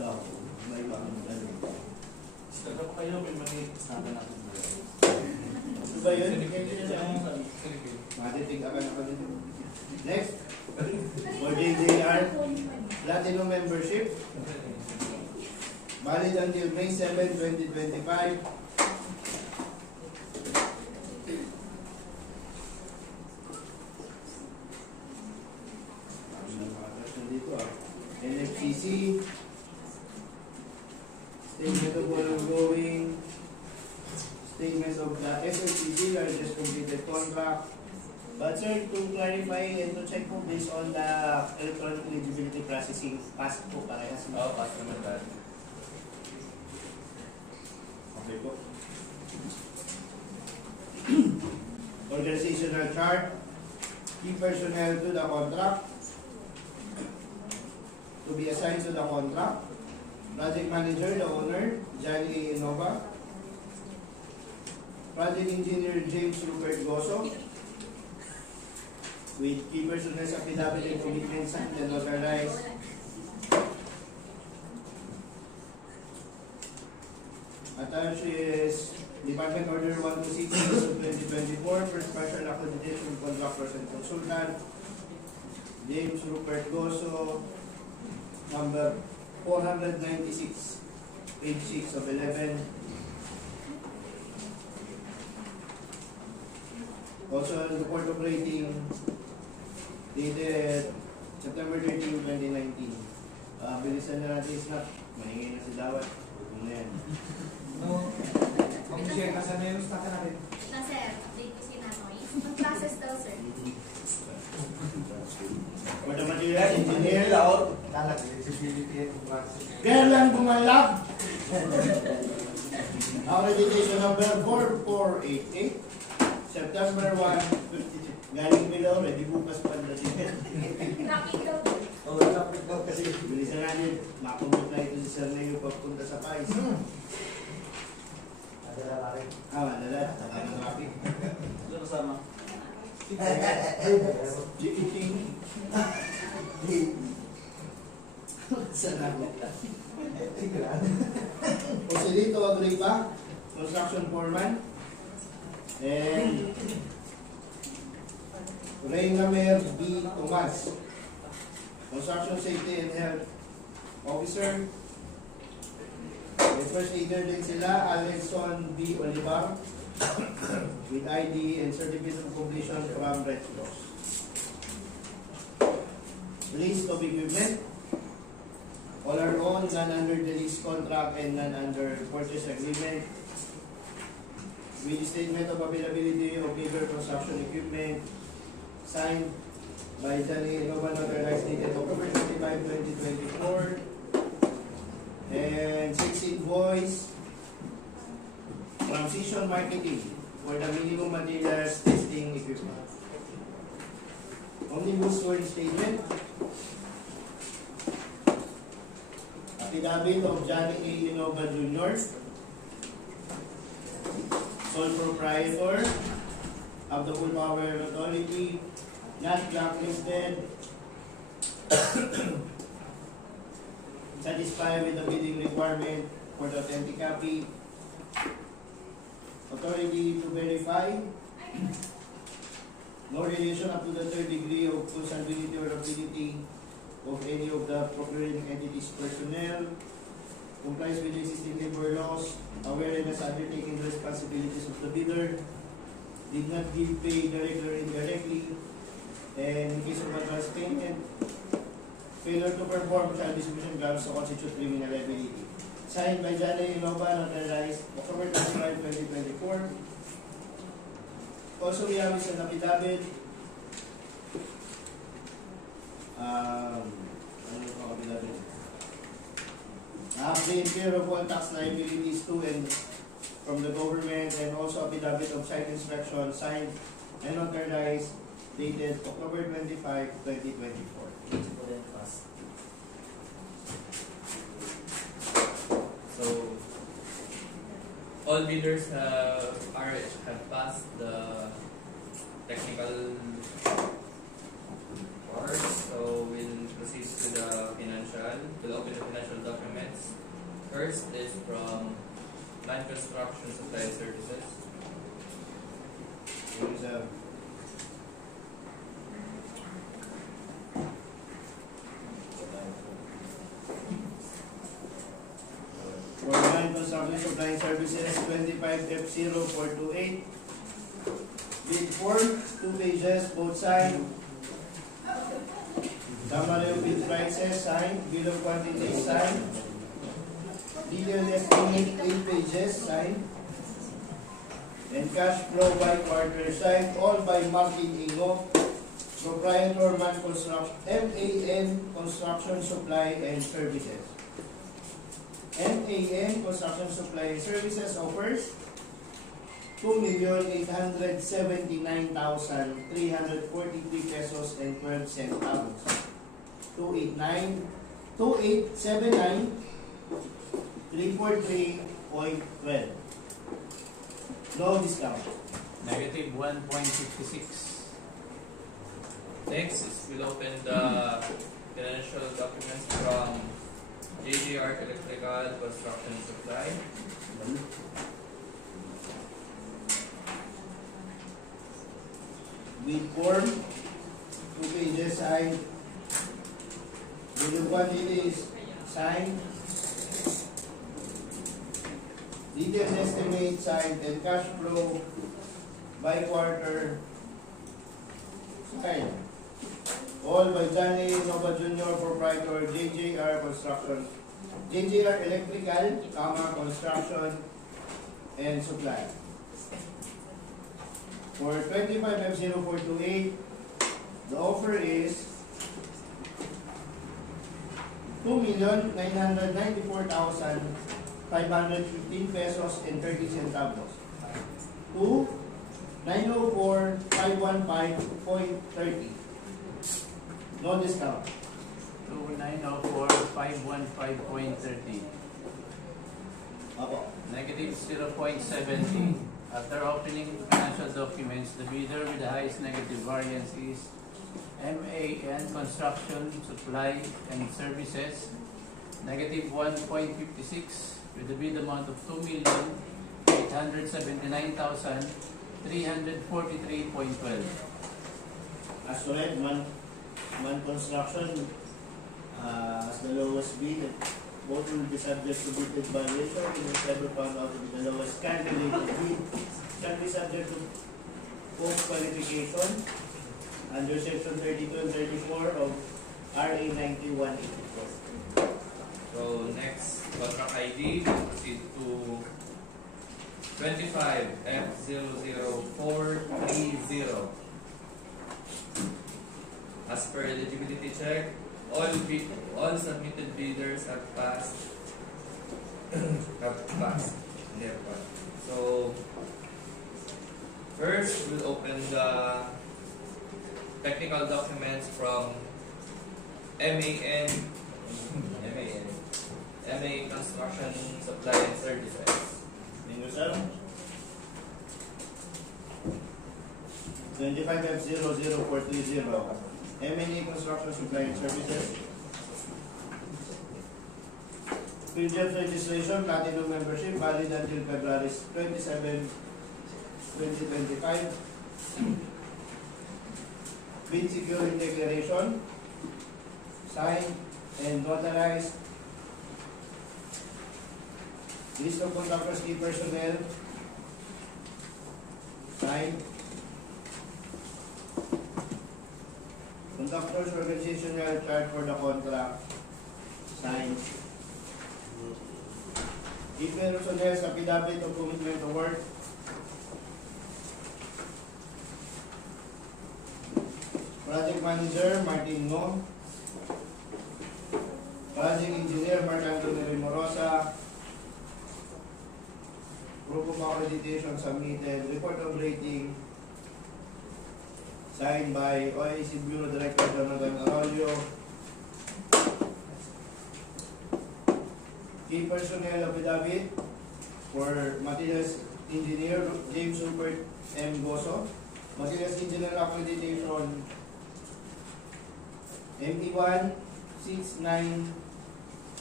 ikaw, may bakit ano. Sabi ko kayo, may mali sa akin ako. Ano ba yun? Matitig ka na dito. Next, for JJR, Platinum Membership, valid until May 7, 2025. NFCC, statement of ongoing, statements of the SLCG are just completed contract. But sir, to clarify and to check po based on the electronic eligibility processing, pass po parehas mo. Oo, pass naman ba? Okay po. Organizational chart, key personnel to the contract, to be assigned to the contract, project manager, the owner, Johnny Innova, project engineer James Rupert Goso, with key personnel affidavit and commitment signed and notarized. Attached is Department Order 126 of 2024, First Partial Accreditation of Contractors and Consultant, James Rupert Goso, number 496, page 6 of 11. Also, the report of rating dated September 13, 2019. Bilisan na natin snap. Mahingay na si Dawat. Huwag na yan. No, mag-share ka sa menos natin natin. Na sir, update ko si Nanoy. Mag-process daw sir. For the material engineer, Eligibility and process. Gerlan Bumalab. Accreditation number 4488. September 1, 52. Galing below, ready bukas pa na siya. Tracking daw. Oo, topic daw kasi. Bilisan natin, makumot na ito si Sir Leo pagpunta sa PAIS. Adala na rin. Madala, saka ng traffic. Ano kasama? G-eating. Salamat. Joselito Agripa, construction foreman. And Reynamer B. Tomas, construction safety and health officer. The first aider din sila, Alexon B. Olivar, with ID and certificate of completion from Red Cross. List of equipment, all are owned, none under the lease contract and none under purchase agreement. With statement of availability of labor construction equipment signed by Johnny Innova, notarized dated October 25, 2024, and 6 invoice from Season Marketing for the minimum materials testing equipment. Omnibus warning statement, affidavit of Johnny A. Innova Jr., sole proprietor of the full power authority, not blacklisted, satisfied with the bidding requirement for the authentic copy, authority to verify, no relation up to the third degree of consanguinity or affinity of any of the procuring entities personnel, complies with existing labor laws, awareness undertaking the responsibilities of the bidder, did not give pay directly or indirectly, and in case of advance payment, failure to perform shall be sufficient grounds to constitute criminal liability. Signed by Johnny Innova, notarized October 25, 2024. Also, we have an affidavit. Ano yung affidavit? The incur of all tax liabilities to and from the government, and also affidavit of site inspection signed and notarized dated October 25, 2024. So, all bidders have passed the technical part, so we'll proceed to the financial, to the we'll open the financial documents. First is from Reconstruction Supply Services. Yung sir. For Construction Supply Services, 25F0428. Bid form, 2 pages, both sides. Summary of bid prices, signed. Bill of quantities, signed. Detailed estimate, 8 pages, signed. And cash flow by quarter, signed. All by Martin Ingo, Proprietor MAN Construction Supply and Services. MAN Construction Supply and Services offers 2,879,343 pesos and 12 centavos. 2,879,343.12. No discount. Negative 1.56. Next is we'll open the financial documents from JJR Electrical Construction Supply. Bid form, 2 pages, signed. Bill of quantities, signed. Detailed estimate, signed. And cash flow by quarter, signed. All by Johnny Nova Jr. Proprietor, JJR Construction, JJR Electrical, Construction and Supply. For 25F0428, the offer is 2,994,515 pesos and 30 centavos to 904,515.30. No discount. To 904,515.30. Apo. Negative 0.70. After opening financial documents, the bidder with the highest negative variance is MAN Construction Supply and Services, negative 1.56, with the bid amount of 2,879,343.12. As ulit, Man Construction, as the lowest bid, both will be subject to bid evaluation. It is ever found out to be the lowest calculated bid. Shall be subject to post-qualification under Section 32 and 34 of RA 9184. So next, contract ID, proceed to 25F00430. As per eligibility check, all submitted bidders have passed. So first, we'll open the technical documents from MA Construction Supply and Services. Thank you, sir. 25F00430. M&A Construction Supply and Services. PGF registration, Platinum membership, valid until February 27, 2025. Bid securing declaration, signed and notarized. List of contractors, key personnel, signed. Conductors organizational chart for the contract, signed. Key personnel, affidavit of commitment to work. Project manager, Martin Ngo. Project engineer, Mark Anthony Remorosa. Proof of accreditation submitted. Report of rating signed by OIC Bureau Director Jonathan Arroyo. Key personnel affidavit for materials engineer James Super M. Goso. Materials engineer accreditation ME1 69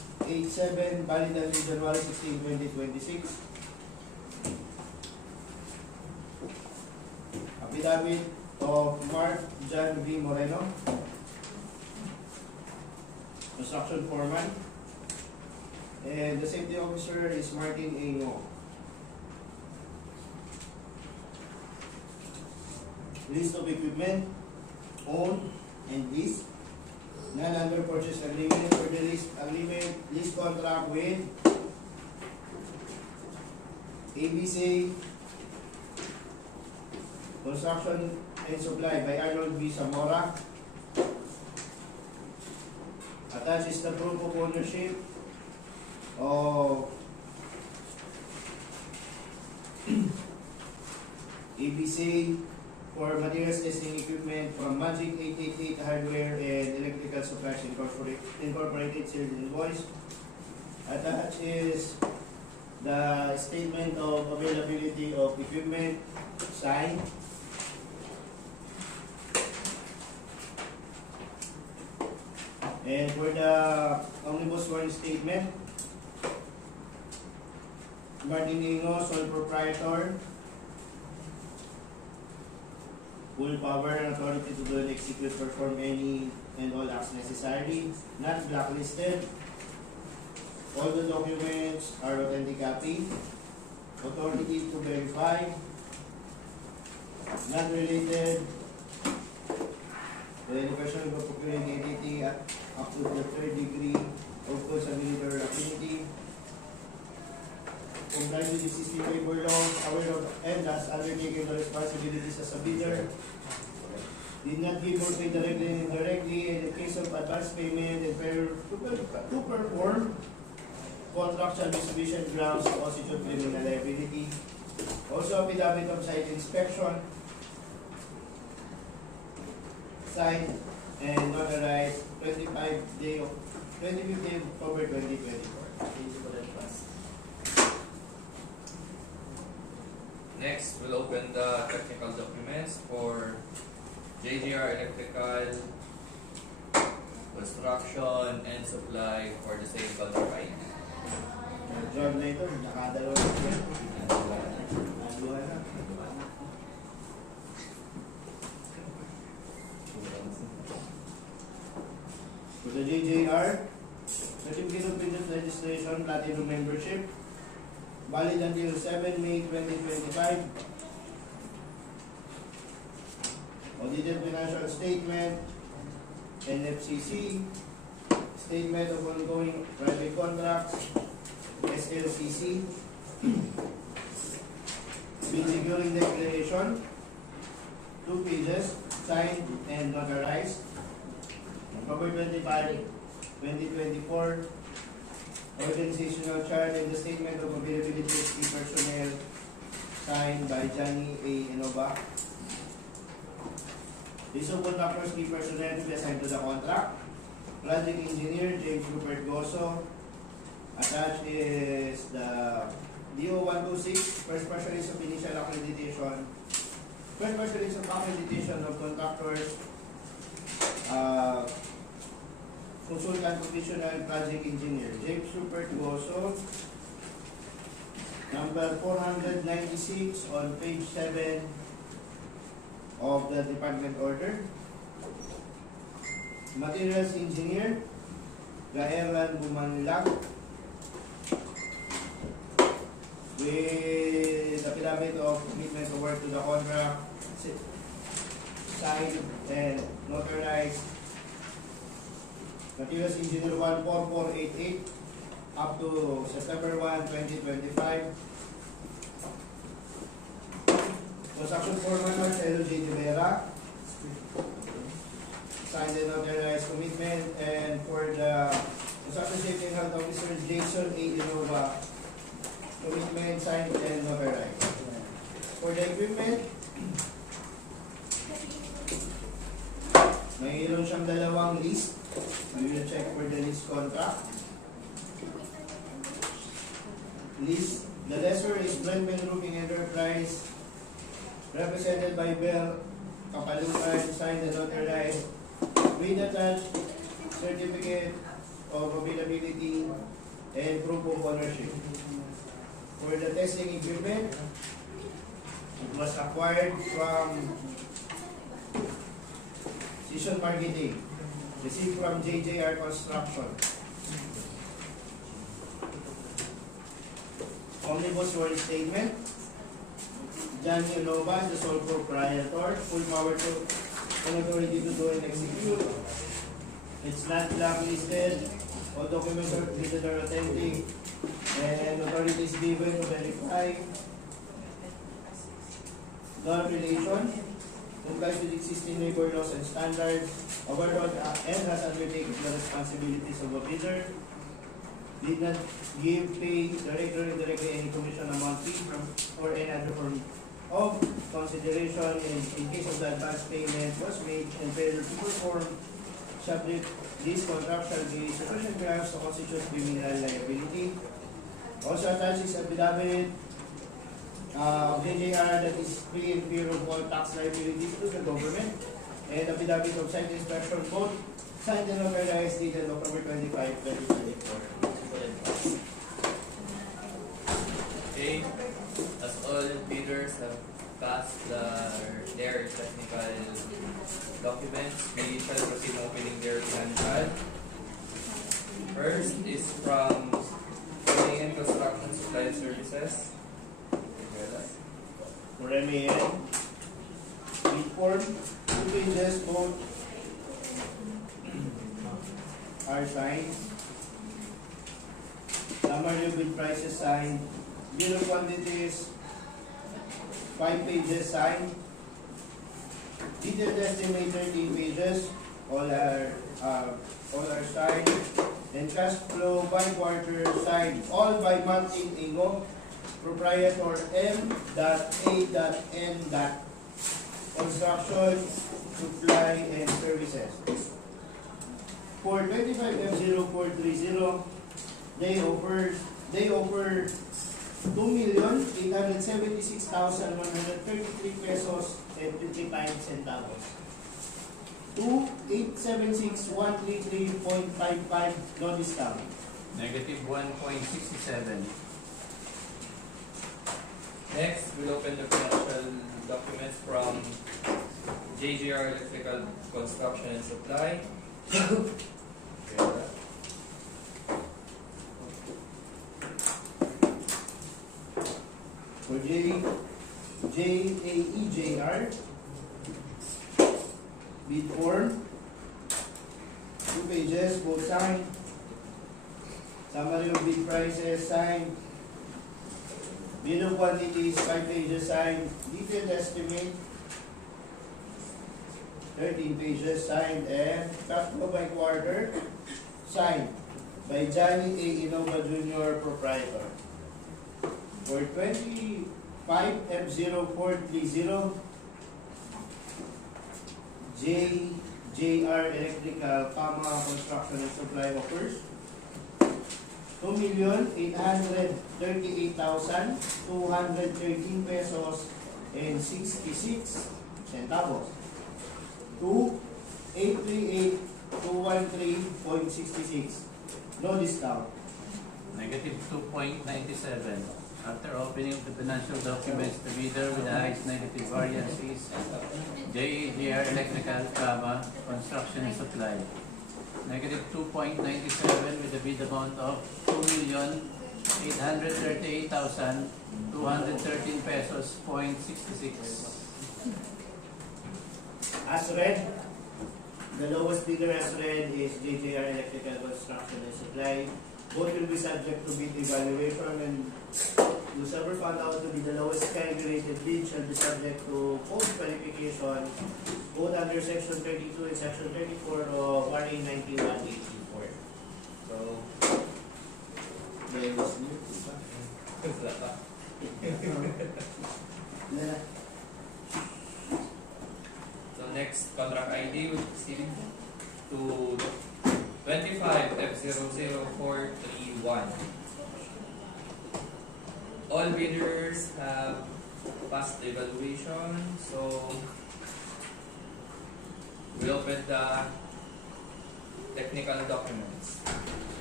87, valid until January 16, 2026. Affidavit of Mark John V. Moreno, construction foreman. And the safety officer is Martin A. Ngo. List of equipment owned and leased. None under purchase agreement for the lease contract with ABC Construction and Supply by Arnold B. Zamora. Attached is the proof of ownership of ABC for materials testing equipment from Magic 888 Hardware and Electrical Supplies Incorporated sales invoice. Attached is the statement of availability of equipment signed. And for the omnibus warning statement, Martin Ingo, sole proprietor, full power and authority to do and execute, perform any and all acts necessary, not blacklisted. All the documents are authentic copy. Authority to verify, not related to any person who procuring entity up to the third degree of consanguinity or affinity. Complies with existing labor laws, aware of and thus undertaking the responsibilities as a bidder. Did not give or pay directly and indirectly, and in case of advance payment and failure to perform contractual distribution grounds to constitute criminal liability. Also, affidavit of site inspection, signed and notarized 25th day of 25th October 2024. Thank you for that class. Next, we'll open the technical documents for JGR Electrical Construction and Supply for the same Camarines. Job na ito, nakadalawa na yan. Naduha na. For the JJR, Certificate of Business Registration, Platinum Membership, valid until 7 May 2025. Audited Financial Statement, NFCC, Statement of Ongoing Private Contracts, SLCC, Bill Securing Declaration, 2 pages, signed and notarized, October 25, 2024, Organizational Chart and the Statement of Availability of Key Personnel, signed by Johnny A. Inova. List of contractors, key personnel to be assigned to the contract. Project Engineer, James Rupert Goso. Attached is the DO-126, First Specialist of Initial Accreditation, First Specialist of Accreditation of Contractors, Consultant Professional Project Engineer, James Rupert Goso, number 496 on page 7 of the department order. Materials Engineer, Gaelan Bumanlag, with affidavit of commitment to work to the contract, signed and notarized. Materials Engineer 14488 up to September 1, 2025. Construction Foreman Marcelo J. Rivera, signed and notarized commitment, and for the Construction Safety and Health Officer Jason A. Inova, commitment signed and notarized. For the equipment, mayroon siyang dalawang list. We will check for the list contract. List, the lessor is Brentman Roofing Enterprise, represented by Bell Kapalukan, signed and notarized, with attached certificate of availability and proof of ownership. For the testing equipment, it was acquired from Season Marketing, received from JJR Construction. Omnibus World Statement. John Nova is the sole proprietor, full power to and authority to do and execute. It's not blacklisted. All documents are treated are authentic, and authority is given to verify. Non-relation complies with existing labor laws and standards, overrode and has undertaken the responsibilities of a bidder. Did not give, pay, direct or indirectly any commission amount fee from or any other form of consideration in case of the advance payment was made and failure to perform, subject this contract shall be sufficient grounds to constitute criminal liability. Also attached is affidavit JJR that is free and clear of all tax liabilities to the government, and affidavit of site inspection both signed and notarized dated October 25, 2024. Okay, as all bidders have passed their technical documents, we shall proceed opening their financial. First is from Reconstruction Supply Services. For MAN, bid form, 2 pages, both are signed. Summary of bid prices signed. Bill of quantities, 5 pages signed. Detailed estimate 13 pages, all are signed. And cash flow by quarter signed, all by Martin Ingo, proprietor M.A.N. Construction, Supply and Services. For 25F0430, they offer 2,876,133 pesos and 55 centavos. 2,876,133.55, no discount. Negative 1.67. Next, we'll open the financial documents from JGR Electrical Construction and Supply. For JAEJR, bid form, 2 pages, both signed. Summary of bid prices signed. Bill of quantities, 5 pages signed. Detailed estimate, 13 pages signed. And cash flow by quarter, signed by Johnny A. Innova Jr., proprietor. For 25F0430, JR Electrical, Construction and Supply offers 2,838,213 pesos and 66 centavos. 2,838,213.66. No discount. Negative 2.97. After opening of the financial documents, the bidder with the highest negative variance is JGR Electrical, Construction and Supply. Negative 2.97 with the bid amount of 2,838,213 pesos, .66. As read, the lowest bidder as read is JJR Electrical Construction and Supply. Both will be subject to bid evaluation, and whoever found out to be the lowest calculated bid shall be subject to post-qualification, both under Section 32 and Section 34 of RA 9184. So, there was new. So next, contract ID will proceed to 25F00431. All bidders have passed the evaluation, so we open the technical documents.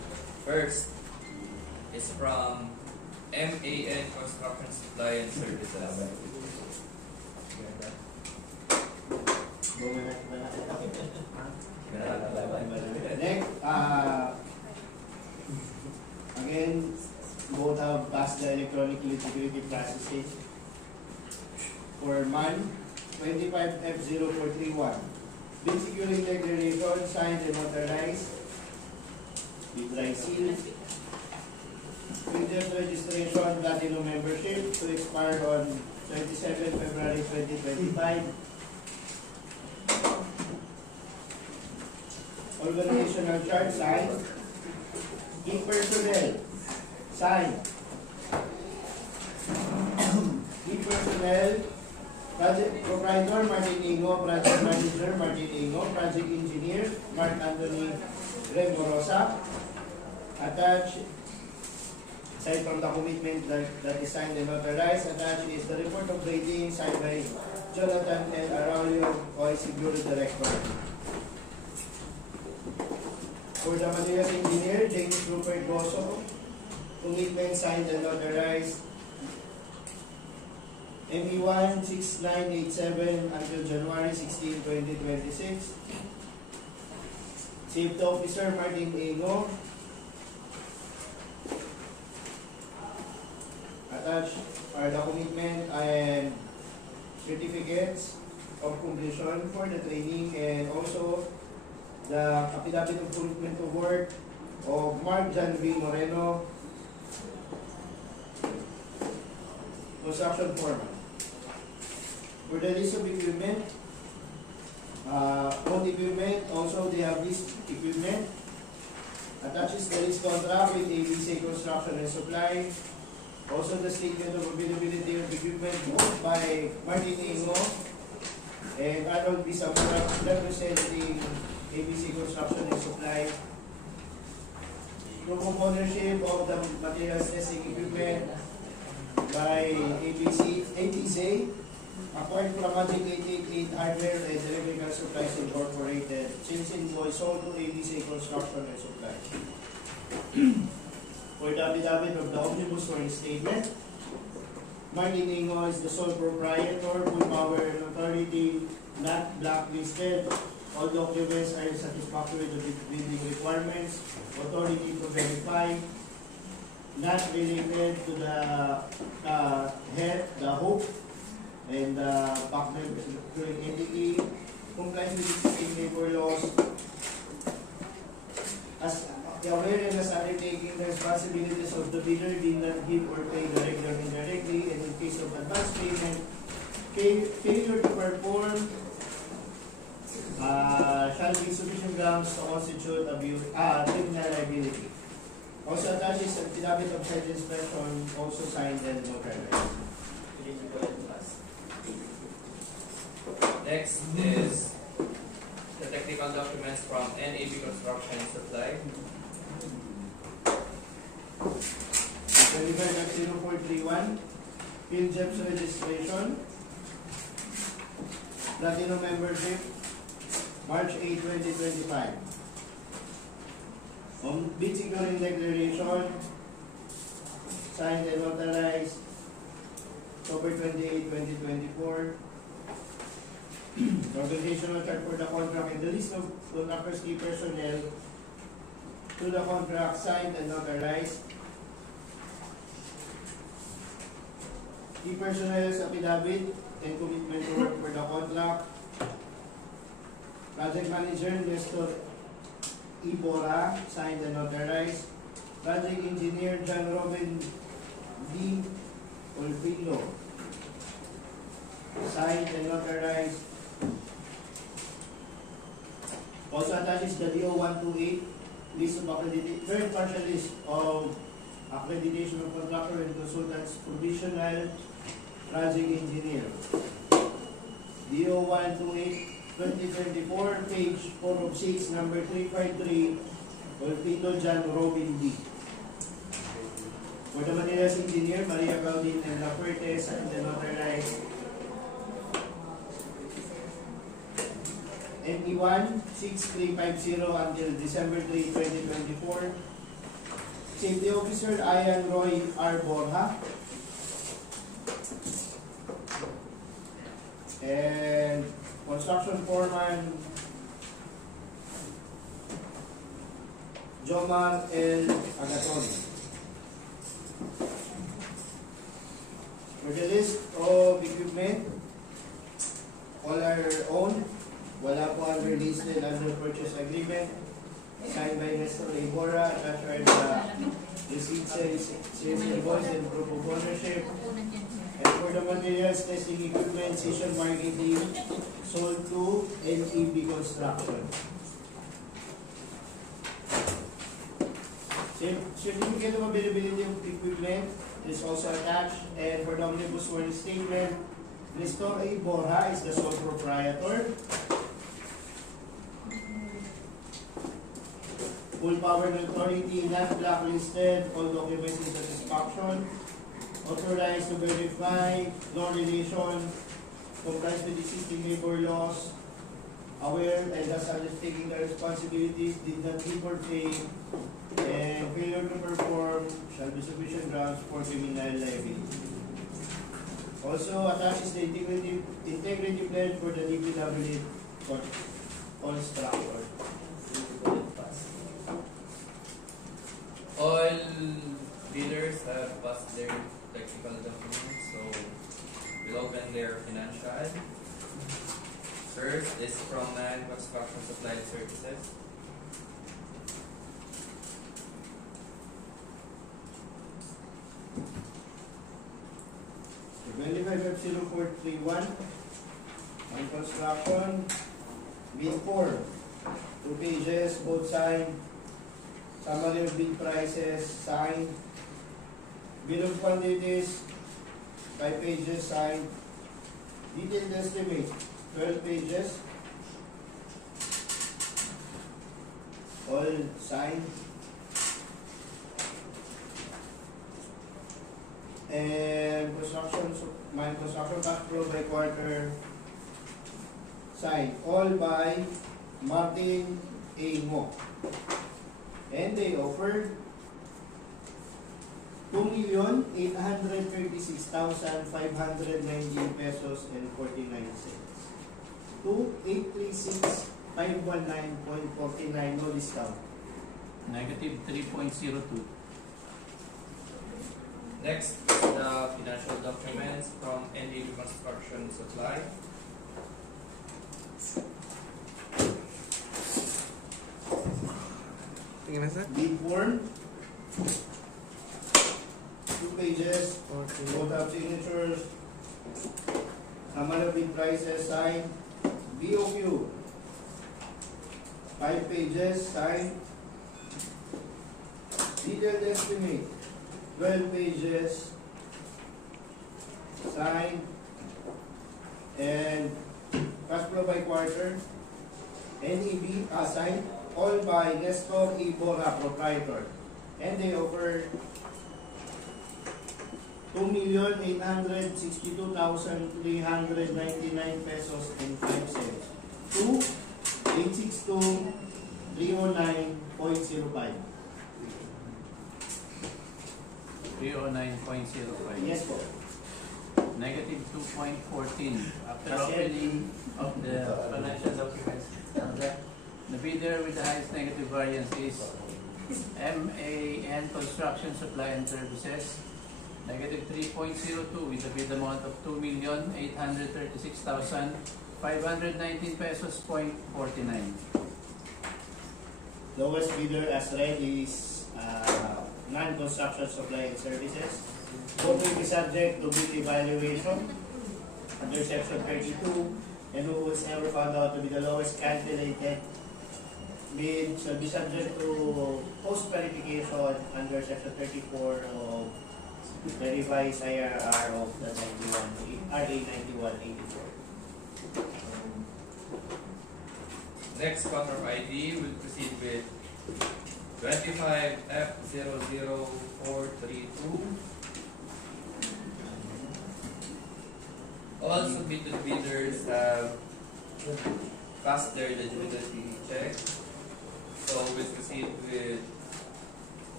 First is from MAN Construction Supply and Services. Next, again, both have passed the electronic eligibility processing. For MAN 25F0431, bid security declaration signed and notarized with dry seal. Previous registration platinum membership to expire on 27 February 2025. Organizational chart signed. Key personnel signed. Key personnel, project proprietor Martin Ingo, project manager Martin Ingo, project engineer Mark Anthony Remorosa. Attached, aside from the commitment that is signed and notarized, attached is the report of rating signed by Jonathan L. Arroyo, OIC Bureau Director. For the materials engineer, James Rupert Goso, commitment signed and notarized ME1 6987 until January 16, 2026. Safety Officer Martin Ingo. Attached are the commitment and certificates of completion for the training, and also the affidavit of commitment to work of Mark John V. Moreno, construction foreman. For the list of equipment, both equipment, also they have list equipment. Attaches the list contract with ABC Construction and Supply. Also the statement of availability of equipment both by Martin Ingo and Arnold B. Samura representing ABC Construction and Supply. Proof of ownership of the materials testing equipment by ATZ, acquired from Magic 888 Hardware and Electrical Supplies Incorporated, since invoice sold to ABC Construction and Supply. For the affidavit of the omnibus for statement, Martin Ingo is the sole proprietor, full power and authority, not blacklisted. All documents are satisfactory to the building requirements, authority to verify, not related to the head, the hope, and the background entity, complies with existing labor laws, as the awareness undertaking the responsibilities of the bidder did not give or pay directly or indirectly, and in case of advance payment, failure to perform shall be sufficient grounds to constitute criminal liability. Also attaches an affidavit of site inspection, also signed and notarized. Next is the technical documents from NAB Construction and Supply. 25.0431, Field Jeps registration, Platinum membership, March 8, 2025. Bid securing declaration, signed and notarized, October 28, 2024. Organizational chart for the contract and the list of contractors key personnel to the contract, signed and notarized. Key personnel's affidavit and commitment to work for the contract. Project manager Nestor Ibora, signed and notarized. Project engineer John Robin D. Olfilo, signed and notarized. Also attaches the DO-128 list of accredited, third partial list of accreditation of contractor and consultants, provincial project engineer. DO-128 2024, page 4 of 6, number 353, Olfito John Robin D. For the materials engineer, Maria Claudine and La Fuertes, and the notarized. ME1 6350 until December 3, 2024. Safety Officer Ian Roy R. Borja. And Construction Foreman Jomar L. Agaton. For the list of equipment, all are owned. Wala po under listed under purchase agreement. Signed by Mr. Ibora, attached are the receipts, sales invoice, and proof of ownership. And for the materials, testing equipment, session marketing, sold to NEB Construction. Certificate of availability of equipment is also attached. And for the omnibus warning statement, Mr. Ibora is the sole proprietor. Full power authority, not blacklisted, all documents in satisfaction, authorized to verify, no relation, complies with existing labor laws, aware and thus undertaking the responsibilities, did not give or pay, and failure to perform shall be sufficient grounds for criminal liability. Also attached is the integrity pledge for the DPWH constructor. All bidders have passed their technical documents, so we'll open their financial. First is from Construction Supply Services. The 25F0431 on construction, bid 4, 2 pages, both signed. Summary of bid prices, signed. Bid of quantities, 5 pages, signed. Detailed estimate, 12 pages. All signed. And construction cash flow by quarter, signed. All by Martin A. Mo. And they offered 2,836,519 pesos and 49 cents. 2,836,519.49, no discount. Negative 3.02. Next, the financial documents from NEB Construction Supply. Bid form, 2 pages, both have signatures. Summary of bid prices, signed. BOQ, 5 pages, signed. Detailed estimate, 12 pages, signed. And cash flow by quarter, NEB, signed. All by Nestor Ibora, proprietor. And they offer 2,862,399 pesos and 5 cents. 2,862,309.05. 309.05. Yes po. Negative 2.14. After opening of the financial documents, the bidder with the highest negative variance is MAN Construction Supply and Services. Negative 3.02 with a bid amount of 2,836,519 pesos point 49. Lowest bidder as read is non-construction supply and services. Both will be subject to bid evaluation under section 32, and who was ever found out to be the lowest calculated bid shall be subject to post-verification under section 34 of the revised IRR of the RA 9184. Next, contract ID will proceed with 25F00432. All submitted bidders have passed their eligibility check. So we'll proceed with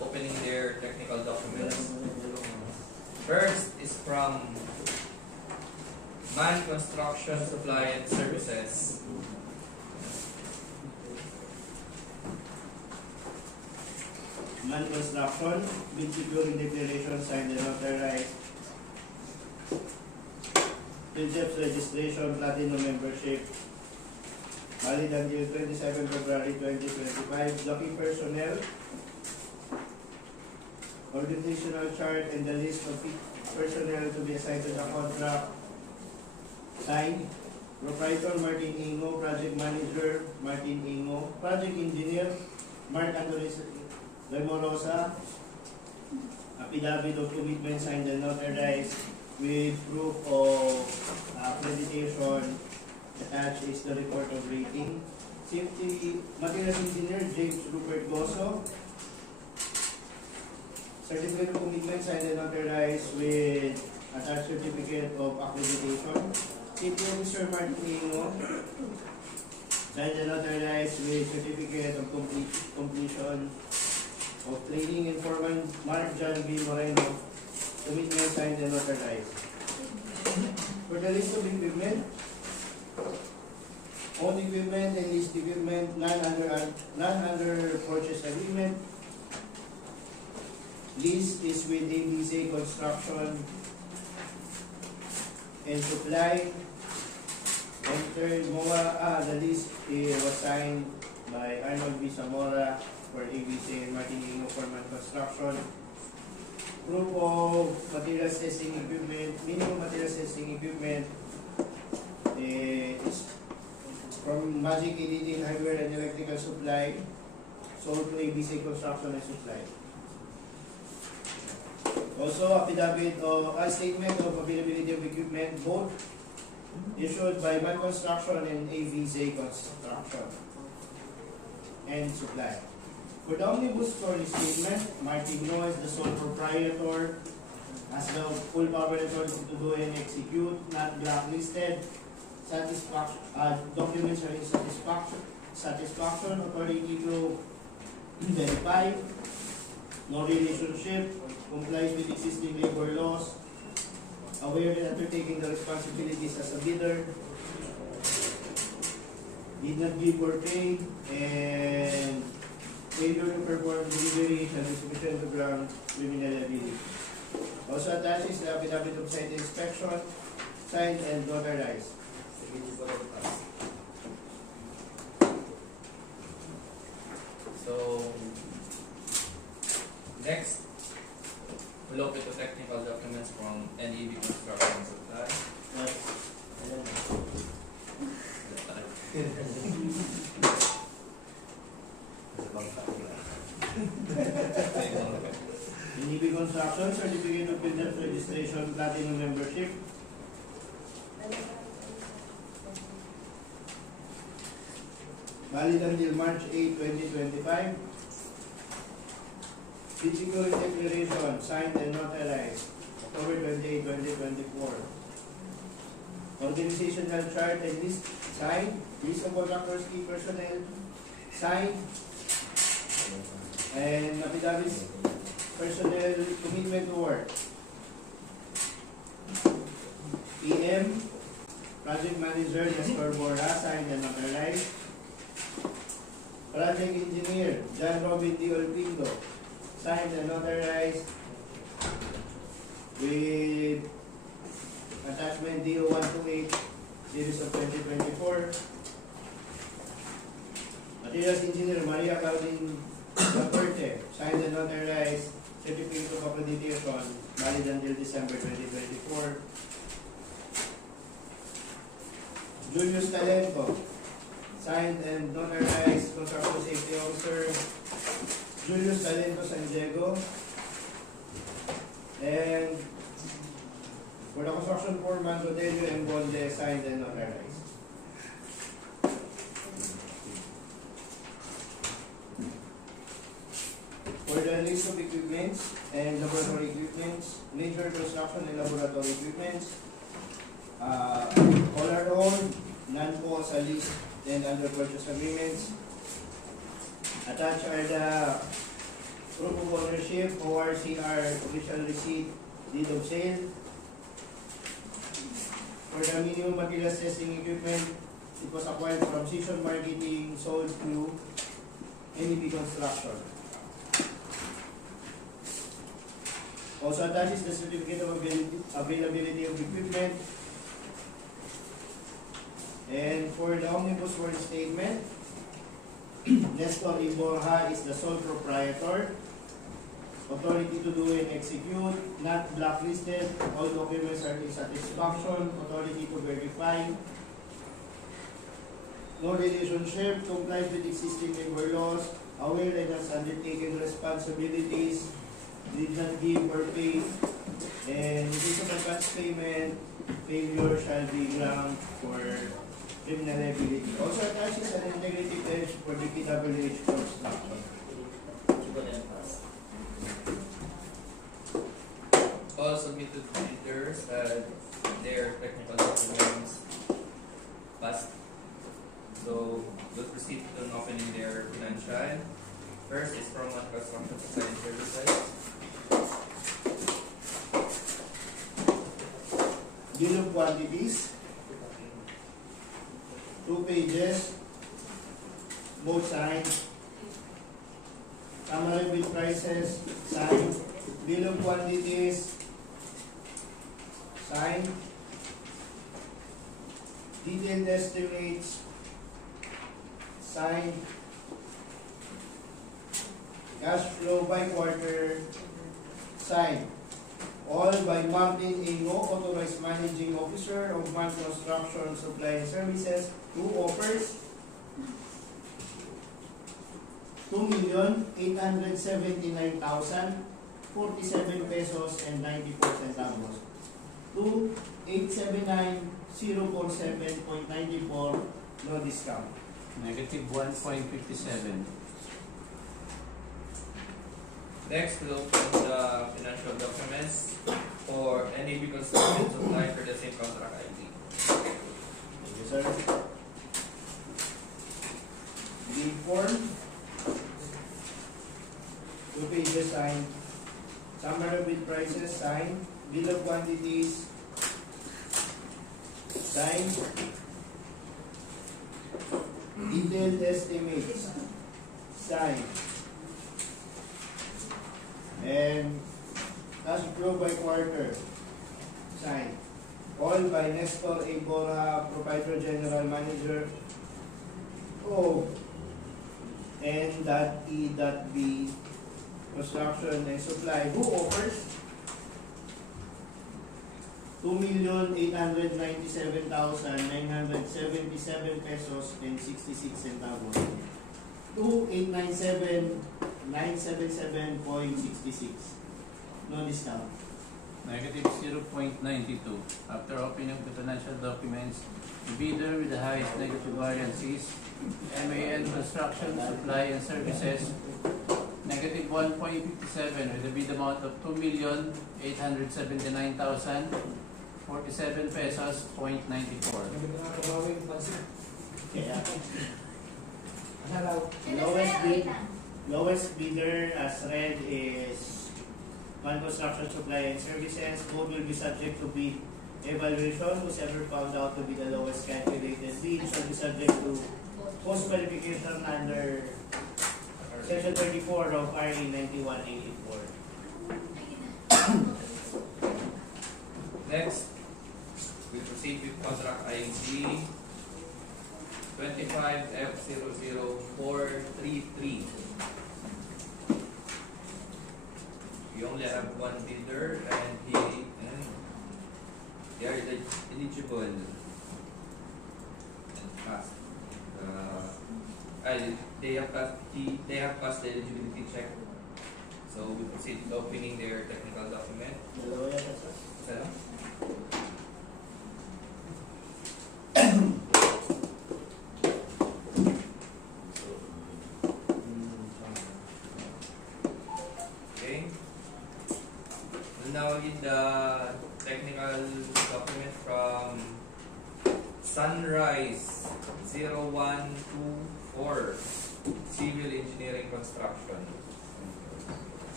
opening their technical documents. First is from Man Construction Supply and Services. Man Construction, bid securing declaration signed and notarized. Philjeps registration, platinum membership, valid until 27 February 2025. Lucky personnel, organizational chart and the list of personnel to be assigned to the contract. Signed, proprietor Martin Ingo, project manager Martin Ingo, project engineer Mark Andonis Remorosa. Affidavit of commitment signed and notarized with proof of accreditation. Attached is the report of rating. Safety materials engineer James Rupert Goso. Certificate of commitment signed and notarized with attached certificate of accreditation. Safety officer Martin Ingo. Signed and notarized with certificate of completion of training and foreman Mark John B. Moreno. Commitment signed and notarized. For the list of equipment, owned equipment and leased equipment, none under purchase agreement. Lease is with ABC Construction and Supply. And third, the lease was signed by Arnold V. Zamora for ABC and Martin Ingo for Man Construction. Proof of materials testing equipment, minimum materials testing equipment is from Magic Editing Hardware and Electrical Supply, sold to ABC Construction and Supply. Also, affidavit of a statement of availability of equipment, both issued by Man Construction and ABC Construction and Supply. For the omnibus story statement, Martin No is the sole proprietor, has the full power authority to do and execute, not blacklisted. Documents are in satisfaction, authority to verify, no relationship, complies with existing labor laws, aware that undertaking the responsibilities as a bidder, did not give or pay, and failure to perform delivery shall be sufficient to ground criminal liability. Also attached is the affidavit of site inspection, signed and notarized. So, next, we'll open the technical documents from NEB Construction Supply. NEB Construction, certificate of business registration, platinum membership. Valid until March 8, 2025. Physical declaration, signed and notarized, October 28, 2024. Organizational chart and list, signed. List of contractors, key personnel, signed. And affidavit personnel commitment to work. PM, project manager Nestor Borja, signed and notarized. Project engineer John Robin D. Olpindo, signed and notarized with attachment DO128 series of 2024. Materials engineer Maria Claudine Laperte, signed and notarized, certificate of accreditation, valid until December 2024. Julius Talento, signed and notarized, construction safety officer Julius Talento San Diego. And for the construction foreman, Rodelio M. Bonde, signed and notarized. For the list of equipments and laboratory equipments, major construction and laboratory equipments, all are owned, none po sa list and under purchase agreements. Attached are the proof of ownership, ORCR, official receipt, deed of sale. For the minimum materials testing equipment, it was acquired from Season Marketing, sold to NEP Construction. Also attached is the certificate of availability of equipment. And for the omnibus word statement, Nestor Iborja is the sole proprietor. Authority to do and execute, not blacklisted. All documents are in satisfaction. Authority to verify. No relationship, complies with existing labor laws, aware and has undertaken responsibilities, did not give or pay, and in case of advance payment, failure shall be ground for criminal liability. Also attaches an integrity test for the DPWH construction. All submitted bidders had their technical documents passed. So we'll proceed to opening their financial. First is from Reconstruction Society Services. Bill of quantities, 2 pages, both signed. Summary bill prices, signed. Bill of quantities, signed. Detailed estimates, signed. Cash flow by quarter, signed. All by Martin A. No, authorized managing officer of Man Construction Supply and Services, who offers 2,879,047 pesos and 94 centavos to 879,047.94, no discount. Negative 1.57. Next, we'll open the financial documents for NEP Construction Supply for the same contract ID. Thank you, sir. The form, 2 pages signed. Summary of bid prices, signed. Bill of quantities, signed. Detailed estimates, signed. And cash flow by quarter, signed. All by Nestor Iborja, Proprietor General Manager. Oh, and .E.B. Construction and Supply, who offers 2,897,977 pesos and 66 centavos to 897,977.66. No discount. Negative 0.92. After opening the financial documents, the bidder with the highest negative variance is MAN Construction, Supply and Services, negative 1.57 with a bid amount of 2,879,047 pesos, 0.94. Yeah. And Lowest bidder as read is Man Construction Supply and Services. Both will be subject to bid evaluation. Whoever found out to be the lowest calculated bid shall be subject to post-qualification under Section 34 of RE 9184. Next, we proceed with contract ID 25F00433. We only have one bidder and they are eligible and passed. They have passed the eligibility check. So we proceed to opening their technical document. Dalawa yata, sir. Isa lang? Okay. We'll now read the technical document from Sunrise 0124 Civil Engineering Construction.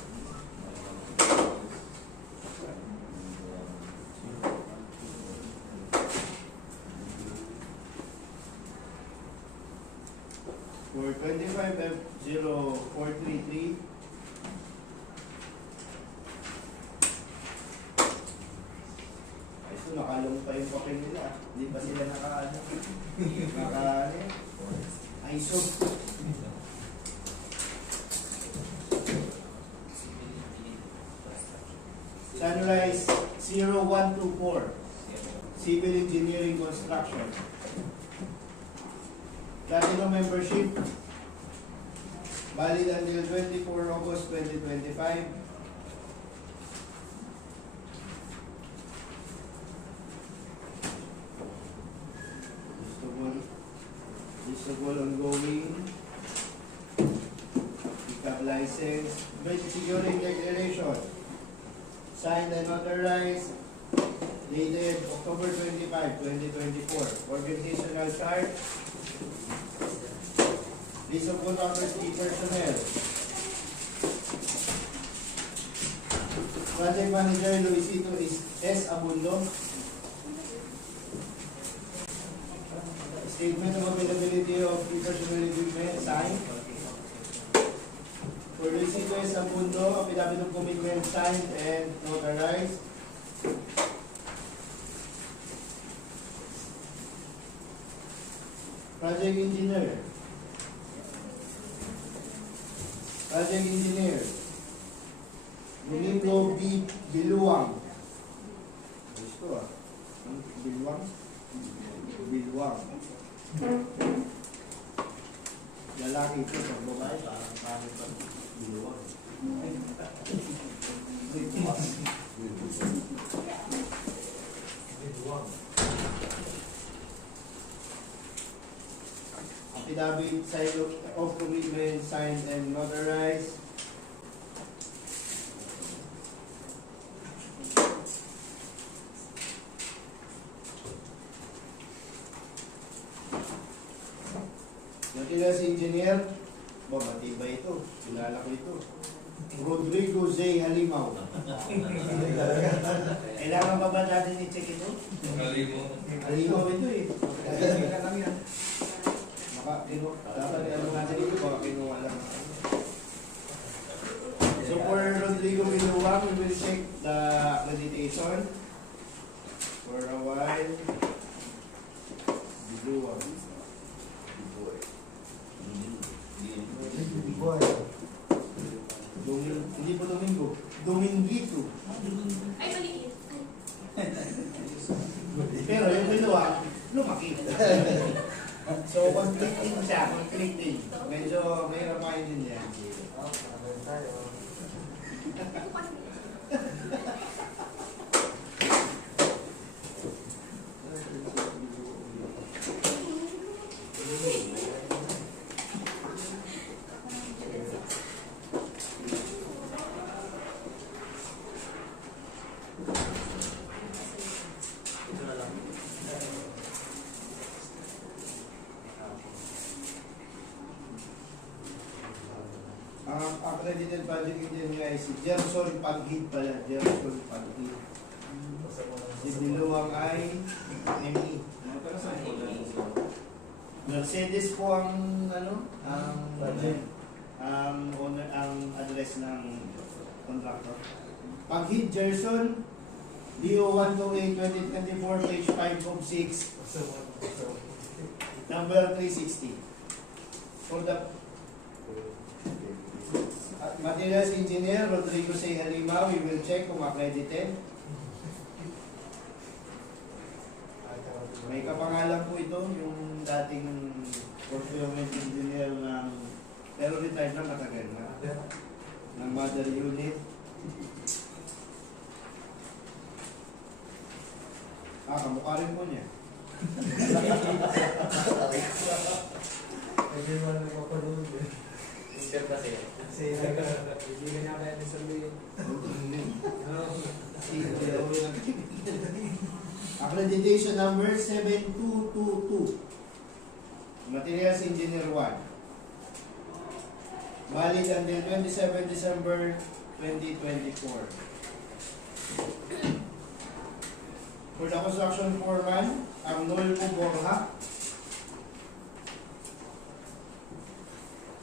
for 25F0433. Ay, so nakalong pa yung papel nila. Hindi pa sila ay, so Sunrise 0124, Civil Engineering Construction. Platinum membership, valid until 24 August 2025. Visible ongoing. Pickup license, basic security declaration. Signed and notarized, dated October 25, 2024. Organizational chart. List of contractors, key personnel. Project Manager Luisito S. Abundo. Statement of availability of key personnel equipment signed. For Luisito S. Abundo, affidavit of commitment signed and notarized. Project Engineer. Project Engineer Domingo B. Biluang. Gusto Biluang? Biluang. Lalaki ito, pag babae, parang pangit pa. Biluang. Biluang. Affidavit sign of commitment signed and notarized. Materials engineer, matibay ito. Kilala ko ito. Rodrigo Z. Halimaw. Kailangan pa ba natin i-check ito? Halimaw ito eh. Kailangan lang yan. Dapat ano natin ito, baka kinuha lang. So for Rodrigo Biluwang, we will check the accreditation for a while. Biluwang. Hindi po Domingo. Domingito. Ay, maliit. Pero yung Biluwang, lumaki. So, conflicting siya, conflicting. Medyo mahirap maintindihan. Ang accredited project engineer ay si Gerson Paved pala. Gerson Paved. Si Biluwang ay ME. Mercedes po ang owner, ang address ng contractor. Paved Gerson, DO 128-2024, page 5 of 6, number 360. For the materials engineer, Rodrigo C. Halimaw, we will check kung accredited. May kapangalan po ito, yung dating procurement engineer ng, pero retired na, matagal na, ng mother unit. Kamukha rin po niya. Hindi mo na mapanood eh. Sir kasi. Kasi hindi ka niya kaya nisabihin. Accreditation number 7222. Materials Engineer 1. Valid until 27 December 2024. For the construction foreman, ang Nolpo Borja.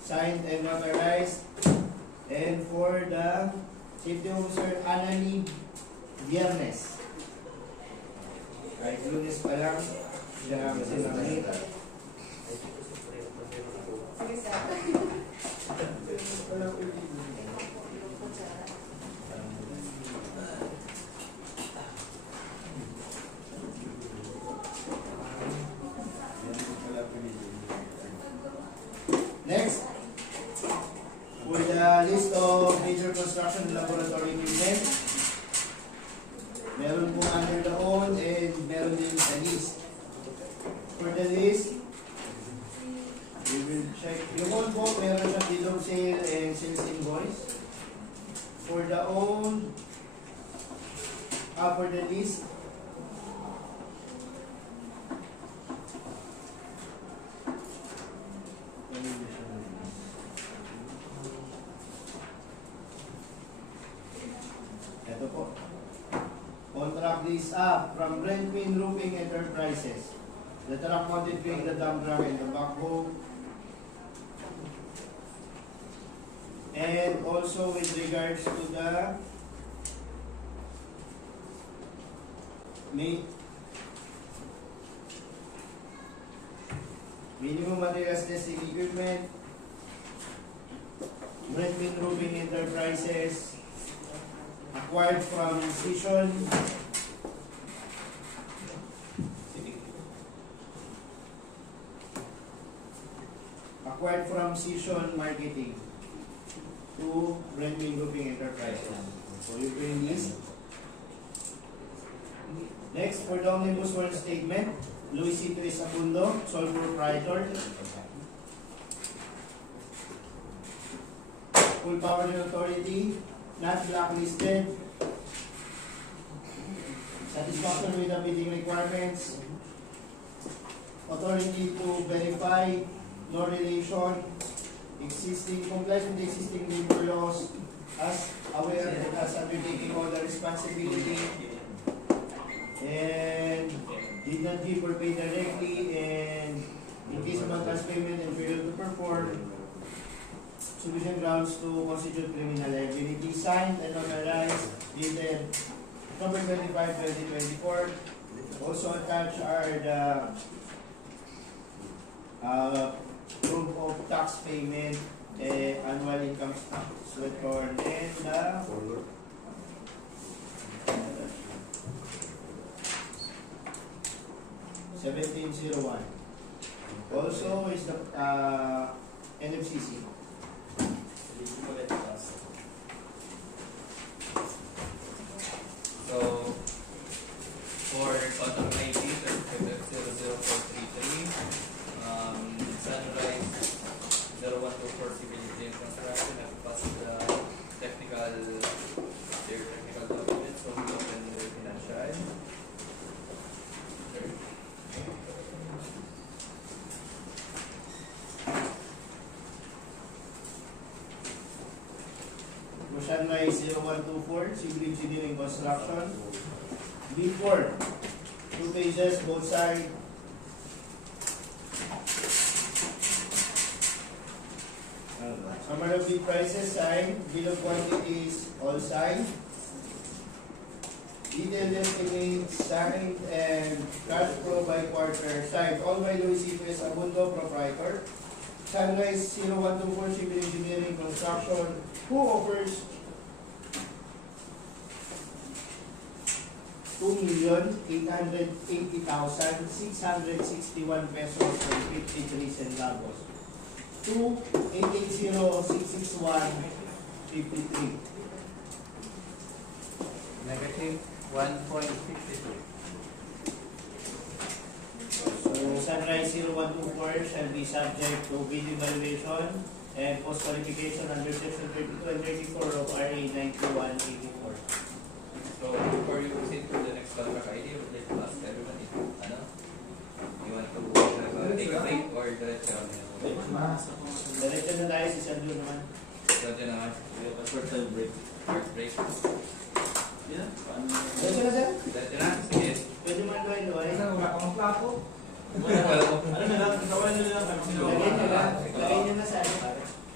signed and notarized. And for the safety officer, Anani Viernes. Kahit Lunes pa lang, siya ang sinamit. Sige, sir. Next, for the list of major construction laboratory equipment, meron po under the own and meron din sa list. For the list, we will check. Yung own po, meron siya bill of sale and sales invoice. For the own, for the list, ito po. Contract list from Brentwin Roofing Enterprises. The truck mounted crane, the dump truck, and the backhoe. And also with regards to the minimum materials testing equipment, Brentwin Roofing Enterprises, acquired from Session, Marketing to Brentwin Roofing Enterprises. So you bring this. Next, for the Omnibus Warrant Statement, Luis C. Abundo, sole proprietor. Full Power Authority, not blacklisted. Satisfaction with the bidding requirements. Authority to verify, no relation, complies with the existing labor laws, as aware that as undertaking all the responsibility, and did not give or pay directly, and in case of advance payment and failure to perform, sufficient grounds to constitute criminal liability. Signed and notarized, dated October 25, 2024. Also attached are the proof of tax payment, annual income tax return, and the 1701. Also is the NFCC. So, for Autumn 19, 00433, Sunrise 0124 Civil Engineering Construction have passed the technical documents, so we open the financial. Sunrise 0124 Civil Engineering Construction. B4, 2 pages, both sides. Summary of bid prices signed, bill of quantities all signed, detailed estimates signed, and cash flow by quarter signed, all by Luis C. Abundo, proprietor. Sunrise 0124 Civil Engineering Construction, who offers 2,880,661 pesos and 53 centavos to 880,661.53. Negative 1.52. So Sunrise 0124 shall be subject to bid evaluation and post qualification under section 32 and 34 of RA 9184. So, before you proceed to the next contract ID, I would like to ask everyone if you want to take a break or diretso Diretso na tayo, si Sandro naman. Diretso na nga. Short time break. Short break. Diretso na, sir? Diretso na? Sige. Pwede mo luway-luway. Kasi wala kang plato. Ano na lang, gawain nyo na lang. Lagay nyo lang. Lagay nyo na sa akin.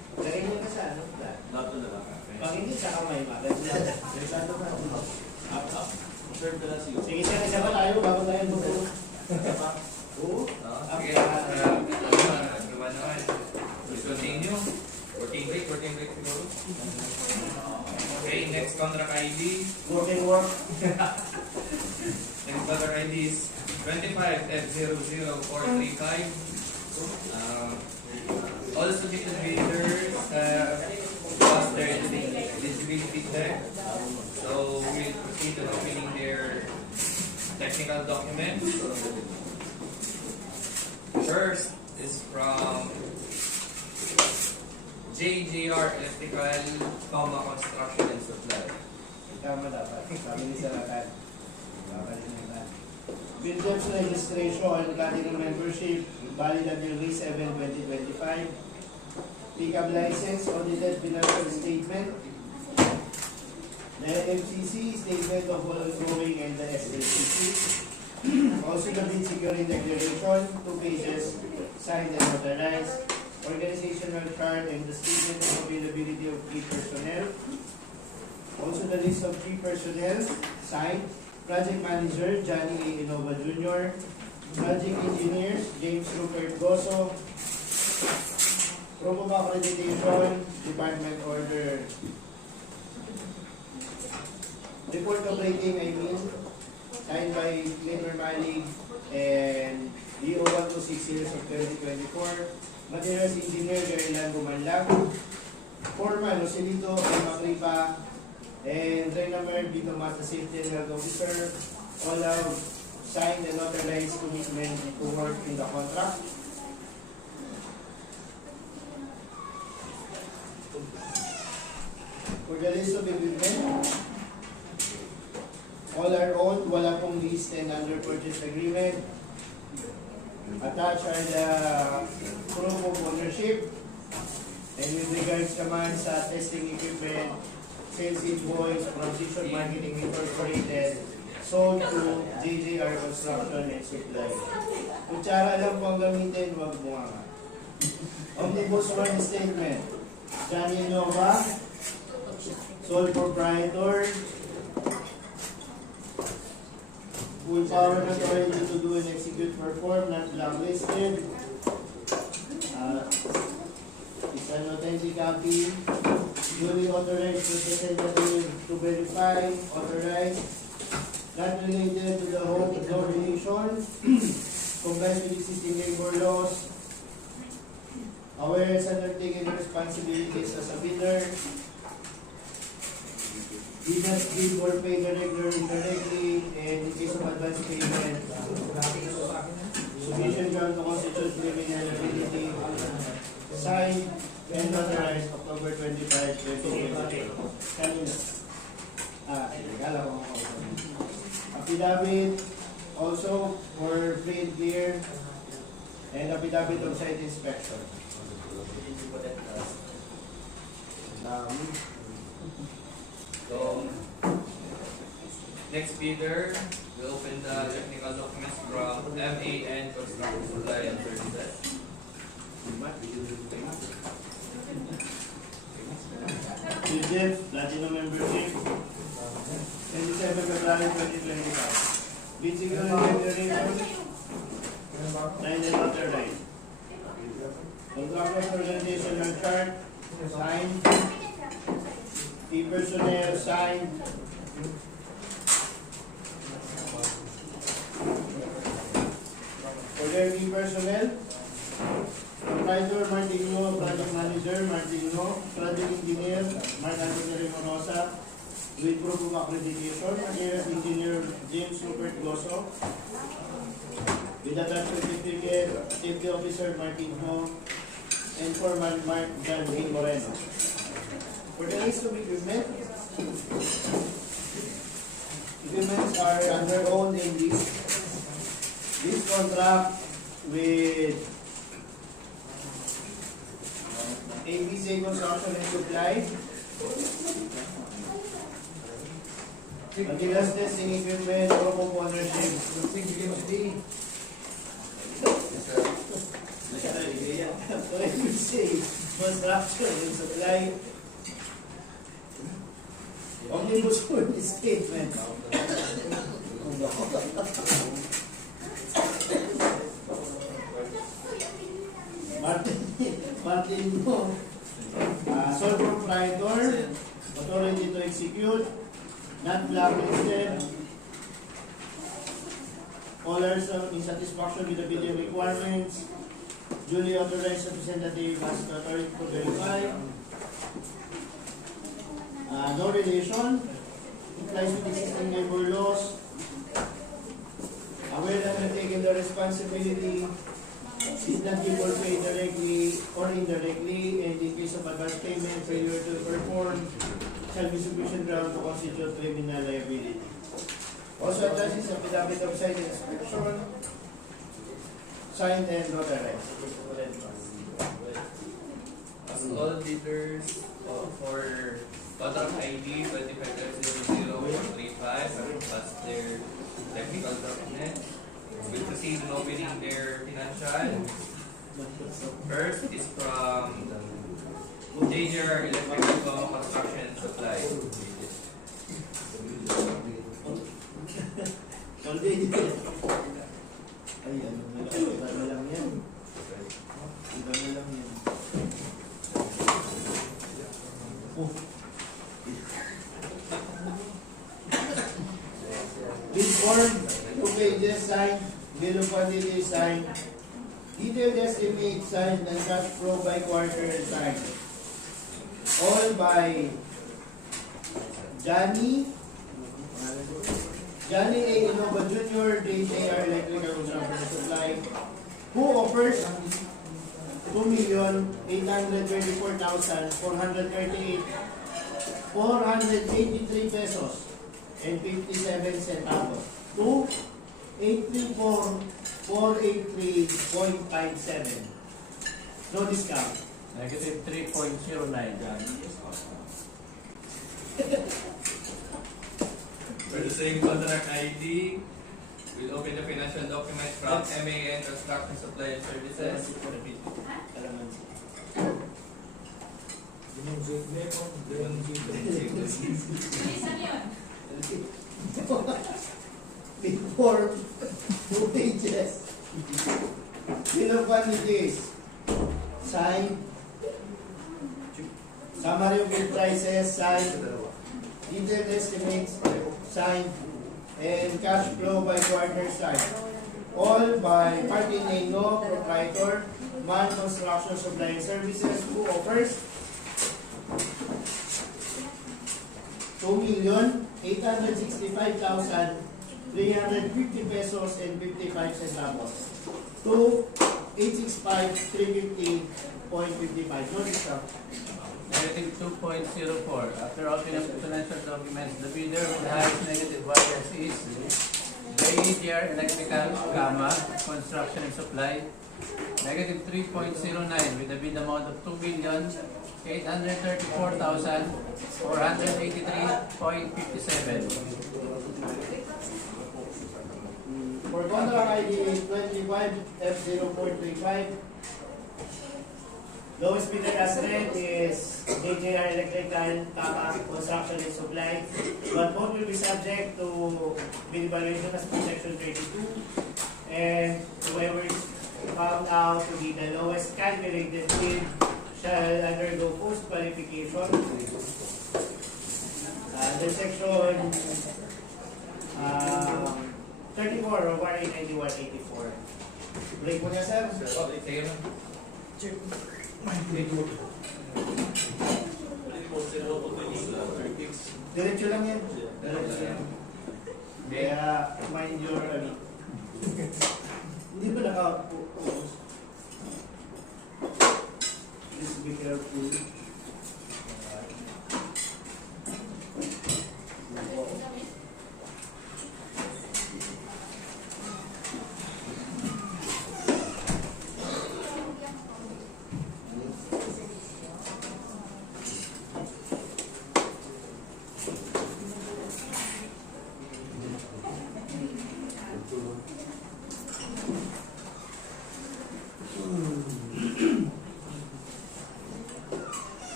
00435. All submitted bidders have passed their eligibility check. So we'll proceed on opening their technical documents. First is from JGR Electrical, Construction and Supply. Tama dapat. Sabi ni Saratan. Builders registration, cutting membership, valid until May 7, 2025. Pickup license, audited financial statement. The MCC, statement of ongoing, and the SACC. Also the bid securing declaration, 2 pages, signed and notarized. Organizational chart and the statement of availability of key personnel. Also the list of key personnel, signed. Project Manager, Johnny A. Innova Jr. Project Engineers, James Rupert Goso. Proof of Accreditation, Department Order. Report of rating, signed by Labor Malig and DO 1260 of 2024. Materials Engineer, Garilan Bumanlag. Foreman, Joselito A. Macripa. And Renamer, Bito Mata Safety and Health Officer, all have signed and notarized commitment to work in the contract. For the list of equipment, all are owned, wala pong leased and under purchase agreement. Attached are the proof of ownership. And with regards naman sa testing equipment, sales invoice from Provincial Marketing Incorporated sold to JJR Construction and Supply. Kutsara lang po ang gamitin, huwag bunganga. Omnibus One Statement. Johnny Innova, sole proprietor, full power and authority to do and execute perform, not blacklisted. It's an authentic copy. Duly authorized representative to verify, authorized, not related to the home regulation, complies with existing labor laws, aware and undertaking responsibilities as a bidder, did not bid or pay directly or indirectly, and in case of advance payment, submission to constitute criminal liability, signed and notarized October 25, 2020. Kanina. Regala ko mga affidavit also for free and clear and affidavit of site inspection. So, next bidder will open the technical documents from MAN Construction Supply and Services. Jeff, Platinum Membership, 27 February 2025. Bid security declaration, signed and authorized. Contractors organizational chart, signed. Key personnel, signed. For their key personnel, Proprietor Martino, Project Manager Martino, Project Engineer Mark Anthony Remorosa, with proof of accreditation, Materials Engineer James Rupert Goso, with attached certificate, Safety Officer Martino, and Foreman Mark John A. Moreno. For the list of equipment, equipments are under owned in this contract with ABC Construction and Supply. Materials testing equipment, proof of ownership. Construction and Supply. Omnibus One Statement. Martin sole proprietor, authority to execute, not blacklisted. all are in satisfaction with the bidding requirements. Duly authorized representative has the authority to verify. No relation. Complies with existing labor laws. Aware that they're taking the responsibility. Did not give or pay directly or indirectly, and in case of advance payment, failure to perform shall be sufficient ground to constitute criminal liability. Also attaches a affidavit of site inspection, signed and notarized. As all bidders for contract ID 250035 have passed their technical documents, we proceed in opening their financial. First is from Danger Electrical Construction and Supply. Ay, ano na lang yan. Iba na lang yan. Oh. Bid form, 2 pages signed, bill of quantity signed, detailed estimate signed, and cash flow by quarter signed. All by Johnny A. Innova Jr., DPWH Electrical Construction and Supply, who offers 2,824,483 pesos and 57 centavos to 834,483.57. No discount. Negative 3.09. For the same contract ID, we'll open the financial document from MAN Construction Supply and Services. Before 2 pages. Bill of quantities. Signed. Summary of bid prices. Signed. Detailed estimates. Signed. And cash flow by quarter signed. All by party name no proprietor, Man Construction Supply and Services, who offers 2,865,350 pesos and 55 centavos to 865,350.55. No discount. Negative 2.04. After opening of the financial documents, the bidder with the highest negative variance is Brgy Electrical, Construction and Supply. Negative 3.09 with a bid amount of 2,834,483.57. For contract ID 25F0435, lowest bidder as rent is DPWH Electrical, Construction and Supply, but both will be subject to bid evaluation as per section 32, and whoever is found out to be the lowest calculated bid shall undergo post-qualification under section 34 or 19184. Break mo niya, sir. Diretso lang yan. Diretso yan. Kaya, mind your, hindi ba naka-post? Please be careful.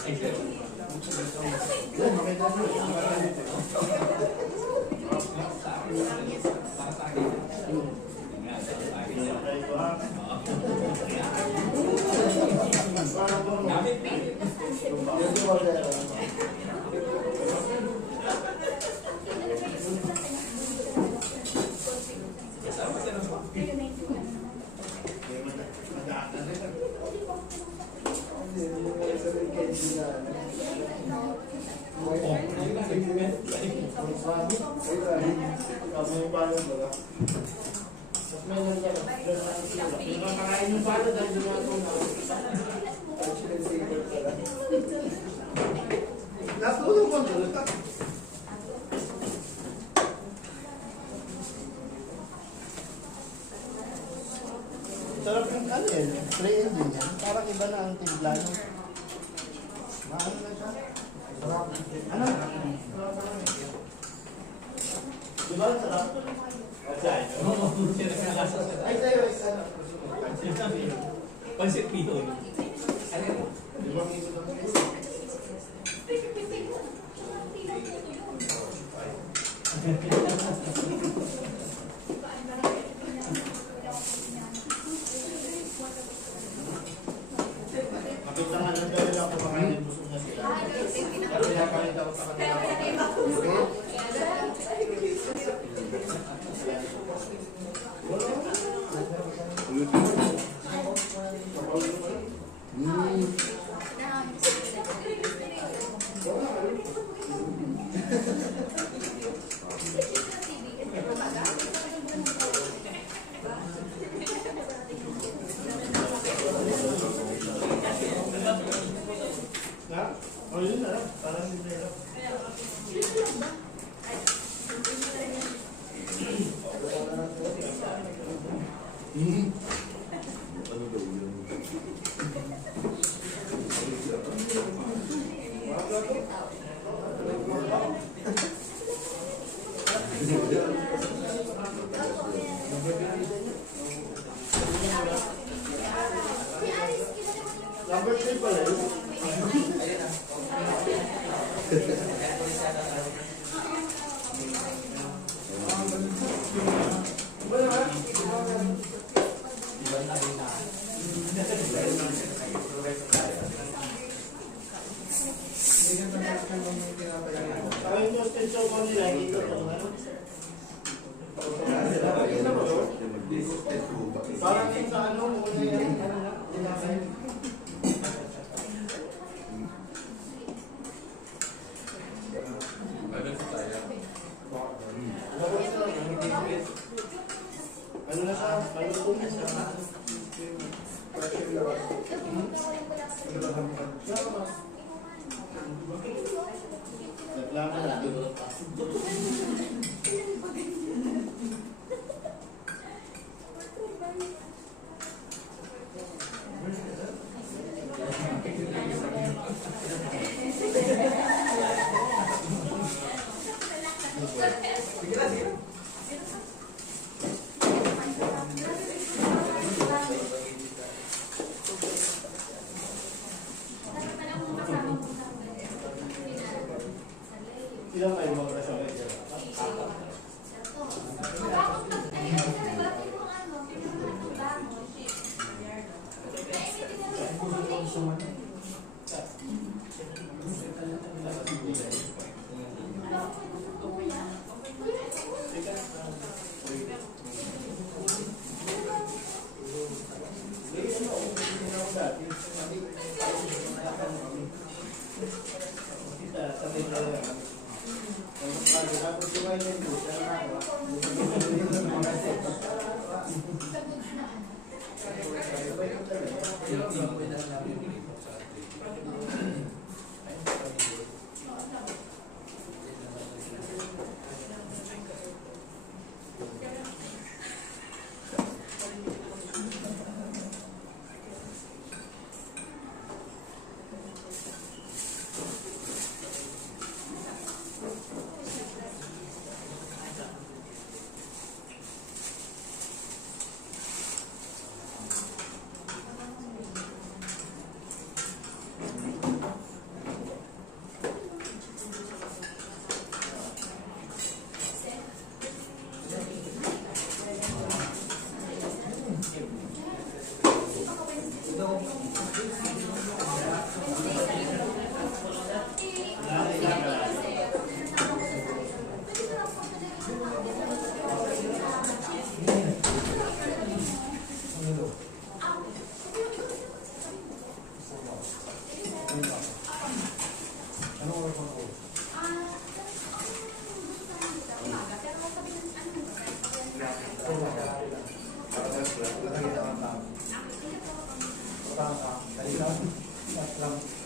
Sarap yung kanin, pre-end din yan. Parang iba na ang timpla, no? Maano na siya? Sarap. Ano? Diba? Sarap? Ay, tayo, isa. Pansit pito. Diba? Makita nga lang dahil ako makain busog na sila. Pero pinakain ako sa kanila. Oh, yun na lang. Parang hindi na lang. Number 3 pala yun. Ayun yung extension ko nila, dito ito. Parang sa ano, muna yan. Ano na siya? Malutong na siya. Reklamo na. Ilang kayo mga kasama dyan? Kita,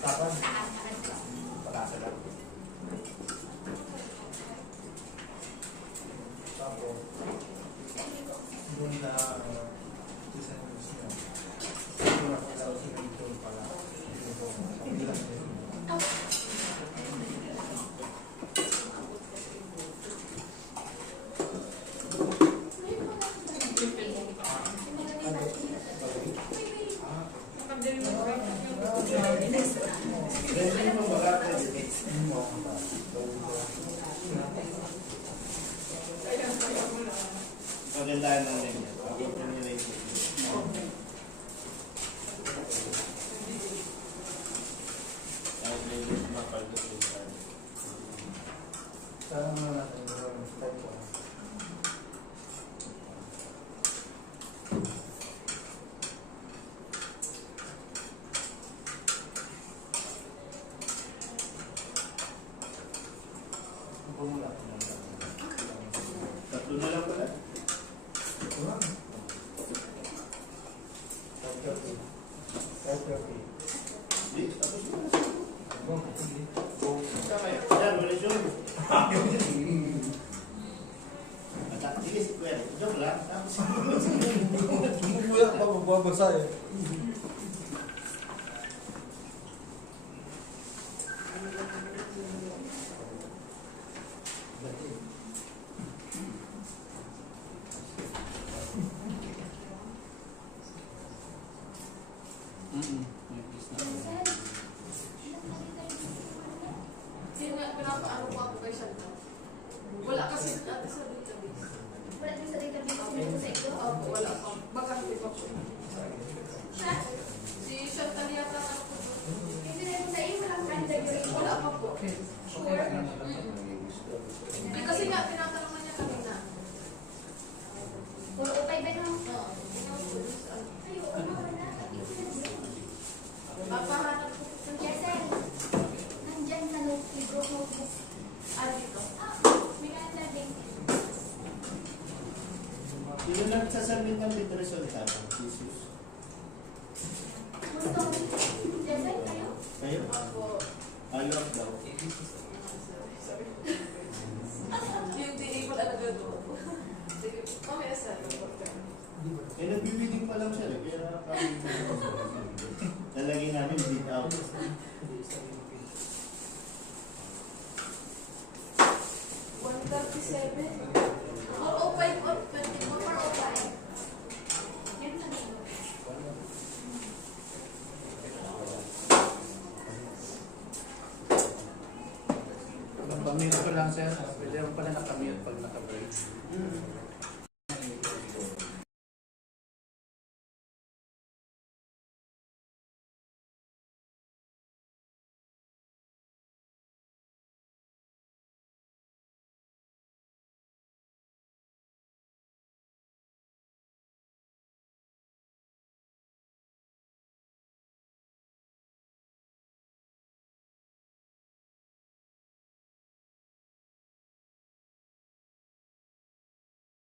Tapan. Nakakarat. Patasa lang. Tapos, doon na isa ng gusto niya. Ito na kung saan sila ito pala. Ito po. Kabilang din. Ready mo ba ka? Magandaan ng ganyan. Ako po nila ito. Kahit may mapaldo ko sa Saan mo natin yung type ko? Bumula. tatlo na lang pala. Di, tapos na. Yan, wala siya. Sige, well, joke lang. Tapos Bumula pa magbabasa eh. Sino nga pinapaano ko ako kay Santa? Wala kasi dati sa database. Wala din sa database mo sa ito. Opo, wala pa. Baka hindi pa po. Siya? Si Chantal yata ano po to. Hindi na yung sa iyo. Wala kang category. Wala pa po. Sure. Eh, kasi nga, tinatanong niya kanina. Puro upay ba no? Oo. Ayo, ano wala. Papahanap ko. Yes, sir. Nandyan sa notebook. Ah, dito. May kanta din. sino nagsasabit ng bit resulta? Jesus. Gusto mo? Yes, sir, kayo? Kayo? Opo. Alok daw. Sorry. Yung DA ko talaga doon. Sige, mamaya sa report ka. Eh, nag-bibidding pa lang siya. Kaya lalagay namin bid out. 137. 405 or 24. 405. Yan sa dito. Pamute ko lang, sir. Pwede mo pala nakamute pag naka-break.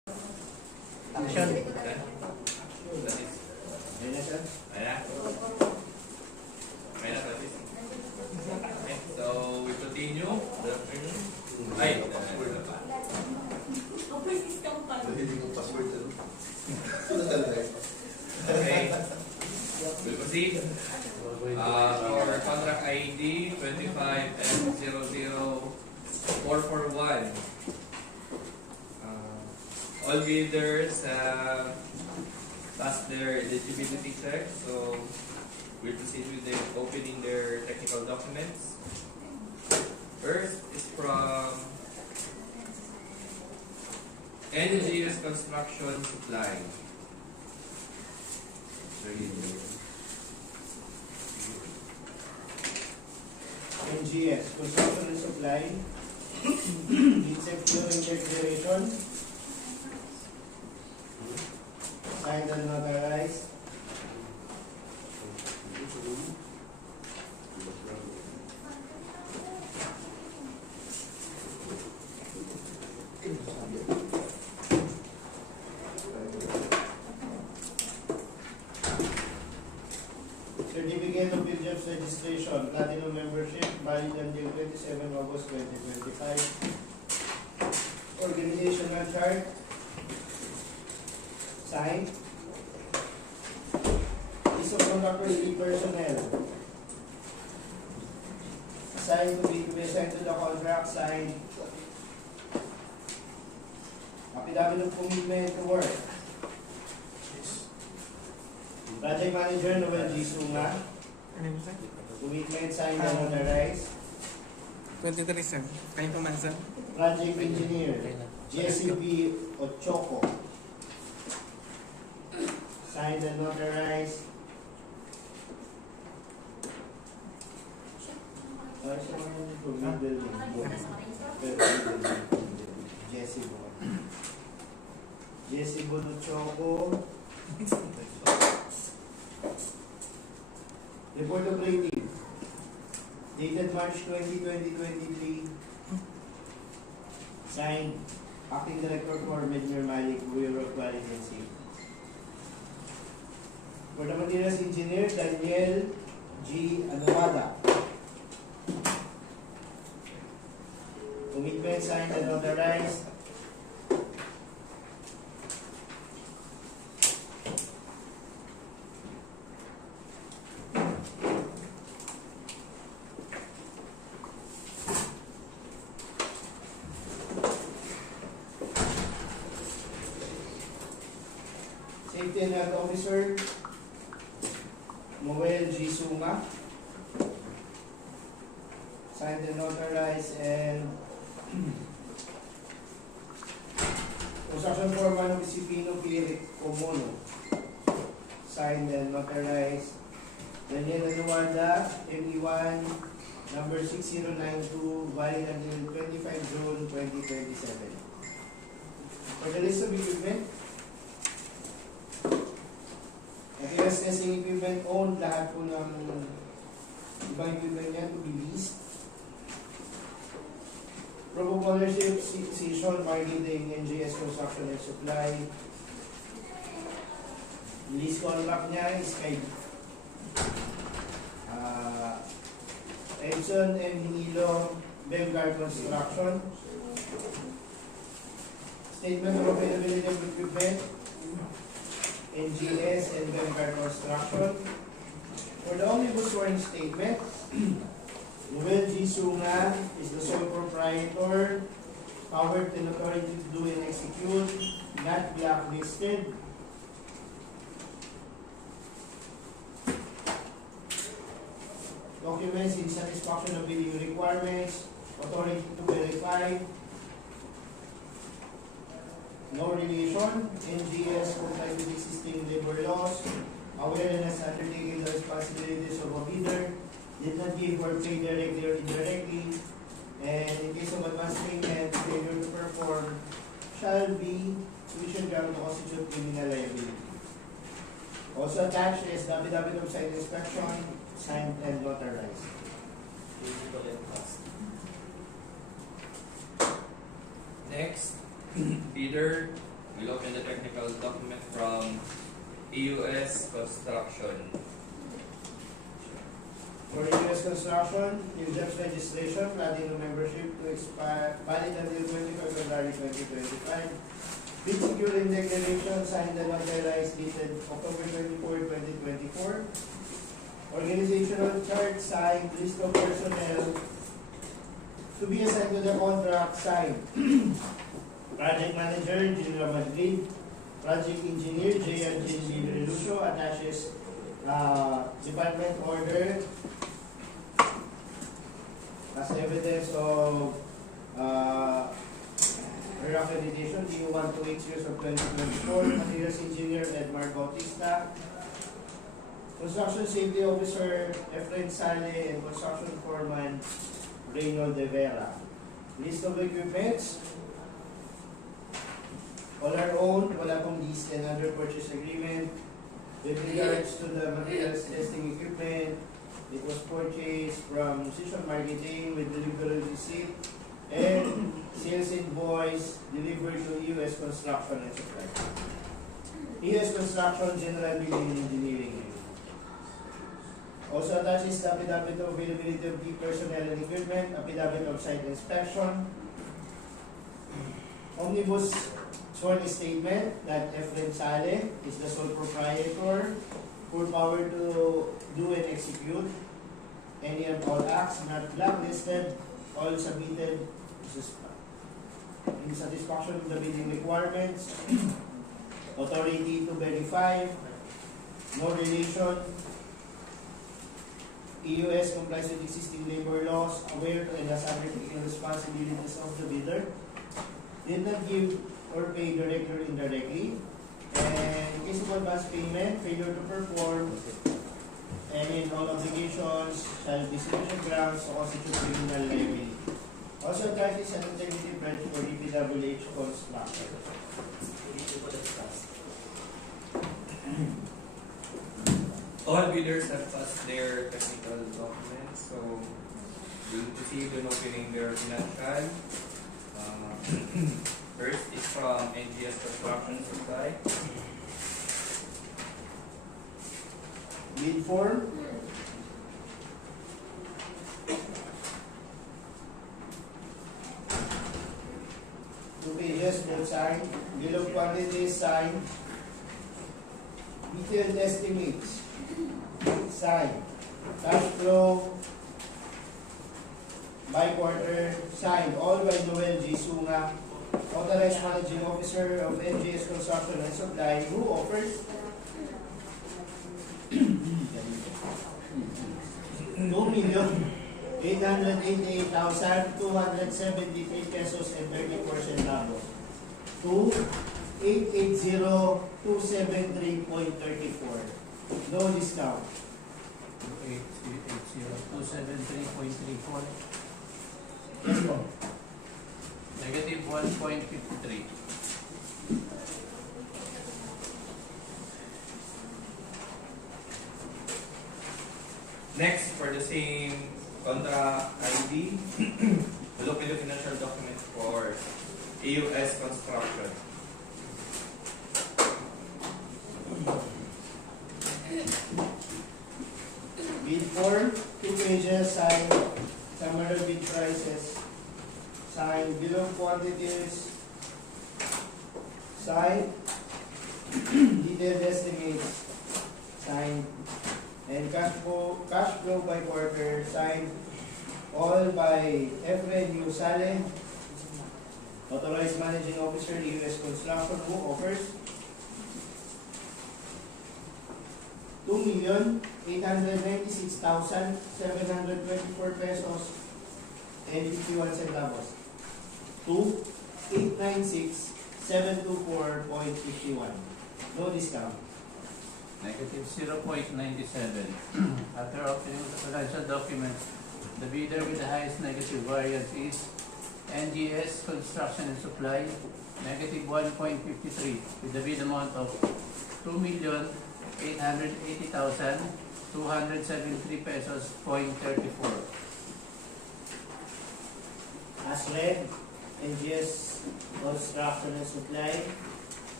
Provincial. Ayun na, sir. Ayan. Okay na, Francis. Okay, so we continue. Ay, wala pa. Okay. We'll proceed. Our contract ID 25F00441. All bidders passed their eligibility check, so we'll proceed with them opening their technical documents. First is from Reconstruction Supply. NGS, Construction and Supply, Vicente-San Declaration, signed and notarized. Certificate of Pilgrim's Registration, Platinum Membership, valid until 27 August 2025. Organizational chart, signed. List of contractors with personnel, assigned to be assigned to the contract, signed. Affidavit of commitment to work. Project Manager Noel G. Sunga. Commitment signed and notarized. 23, sir. Kayo pa man, sir. Project Engineer JCB Ochoco. Signed and notarized. JCB Ochoco. Report of rating dated March 20, 2023. Signed, Acting Director for Medmer Malik, Bureau of Quality and Safety. For the Materials Engineer, Daniel G. Anumada. Commitment signed and notarized. Safety and Health Officer Noel G. Sunga. Signed and notarized. And Construction Foreman of Isipino P. Comono. Signed and notarized. Daniel Anuada, ME1, number 6092, valid until 25 June 2027. For the list of equipment, materials testing equipment owned, lahat po ng ibang equipment yan to be leased. Proof of ownership, season, marketing, NGS Construction and Supply. Lease contract niya is kay Edson and Hinilo, Belgar Construction. Statement of availability of equipment, NGS and Belgar Construction. For the omnibus sworn statement, Noel G. Sunga is the sole proprietor, powered and authority to do and execute, not blacklisted. Documents in satisfaction of billing requirements, authority to verify, no relation, NGS comply with existing labor laws, awareness undertaking the responsibilities of a bidder, did not give or pay directly or indirectly, and in case of advance payment, failure to perform shall be sufficient ground to constitute criminal liability. Also attached is the affidavit of site inspection, signed and notarized. Next, bidder We'll open the technical document from EUS Construction. For US Construction, UJEP's registration, platinum membership to expire valid until 25 February 2025. Bid securing declaration signed and notarized dated October 24, 2024. Organizational chart signed, list of personnel to be assigned to the contract signed. Project Manager, General Madrid. Project Engineer, J.R.J. Relucio, attaches department order as evidence of Rehabilitation, DO 128 series of 2024. Materials Engineer, Edmar Bautista. Construction Safety Officer, Efren Sale, and Construction Foreman, Reynold De Vera. List of equipments. All our own, wala pong lease and under purchase agreement. With regards to the materials testing equipment, it was purchased from Precision Marketing with delivery receipt and sales invoice delivered to US Construction and Supply. US Construction, General Building and Engineering. Also attached is affidavit of availability of key personnel and equipment, affidavit of site inspection, omnibus sworn statement that Efren Sale is the sole proprietor, full power to do and execute any and all acts not blacklisted, all submitted in satisfaction of the bidding requirements, authority to verify, no relation, EUS complies with existing labor laws, aware and has undertaken responsibilities of the bidder, did not give or pay directly or indirectly, and in case of advance payment, failure to perform, and in all obligations shall be sufficient grounds to constitute criminal liability. Also attached is an integrity branch for DPWH construction. All bidders have passed their technical documents, so we'll proceed in opening their financial. First is from NGS Construction Supply. Bid form. Two pages, both signed. Bill of quantities signed. Detailed estimates signed. Cash flow by quarter signed. All by Noel G. Sunga, Authorized Managing Officer of NGS Construction and Supply, who offers 2,888,273 pesos and 34 centavos to 880,273.34. No discount. 880,273.34. Yes po. Negative 1.53. Next, for the same contract ID, we'll open the financial document for EUS Construction. Bid form, 2 pages, signed, summary bid prices, signed, bill of quantities, signed, detailed estimates, signed, and cash flow by quarter, signed, all by Efren U. Sale, Authorized Managing Officer, US Construction, who offers 2,896,724 pesos and 51 centavos to 896,724.51. No discount. Negative 0.97. After opening the financial document, the bidder with the highest negative variance is NGS Construction and Supply, negative 1.53, with the bid amount of 2,880,273 pesos .34. As read, NGS Construction and Supply,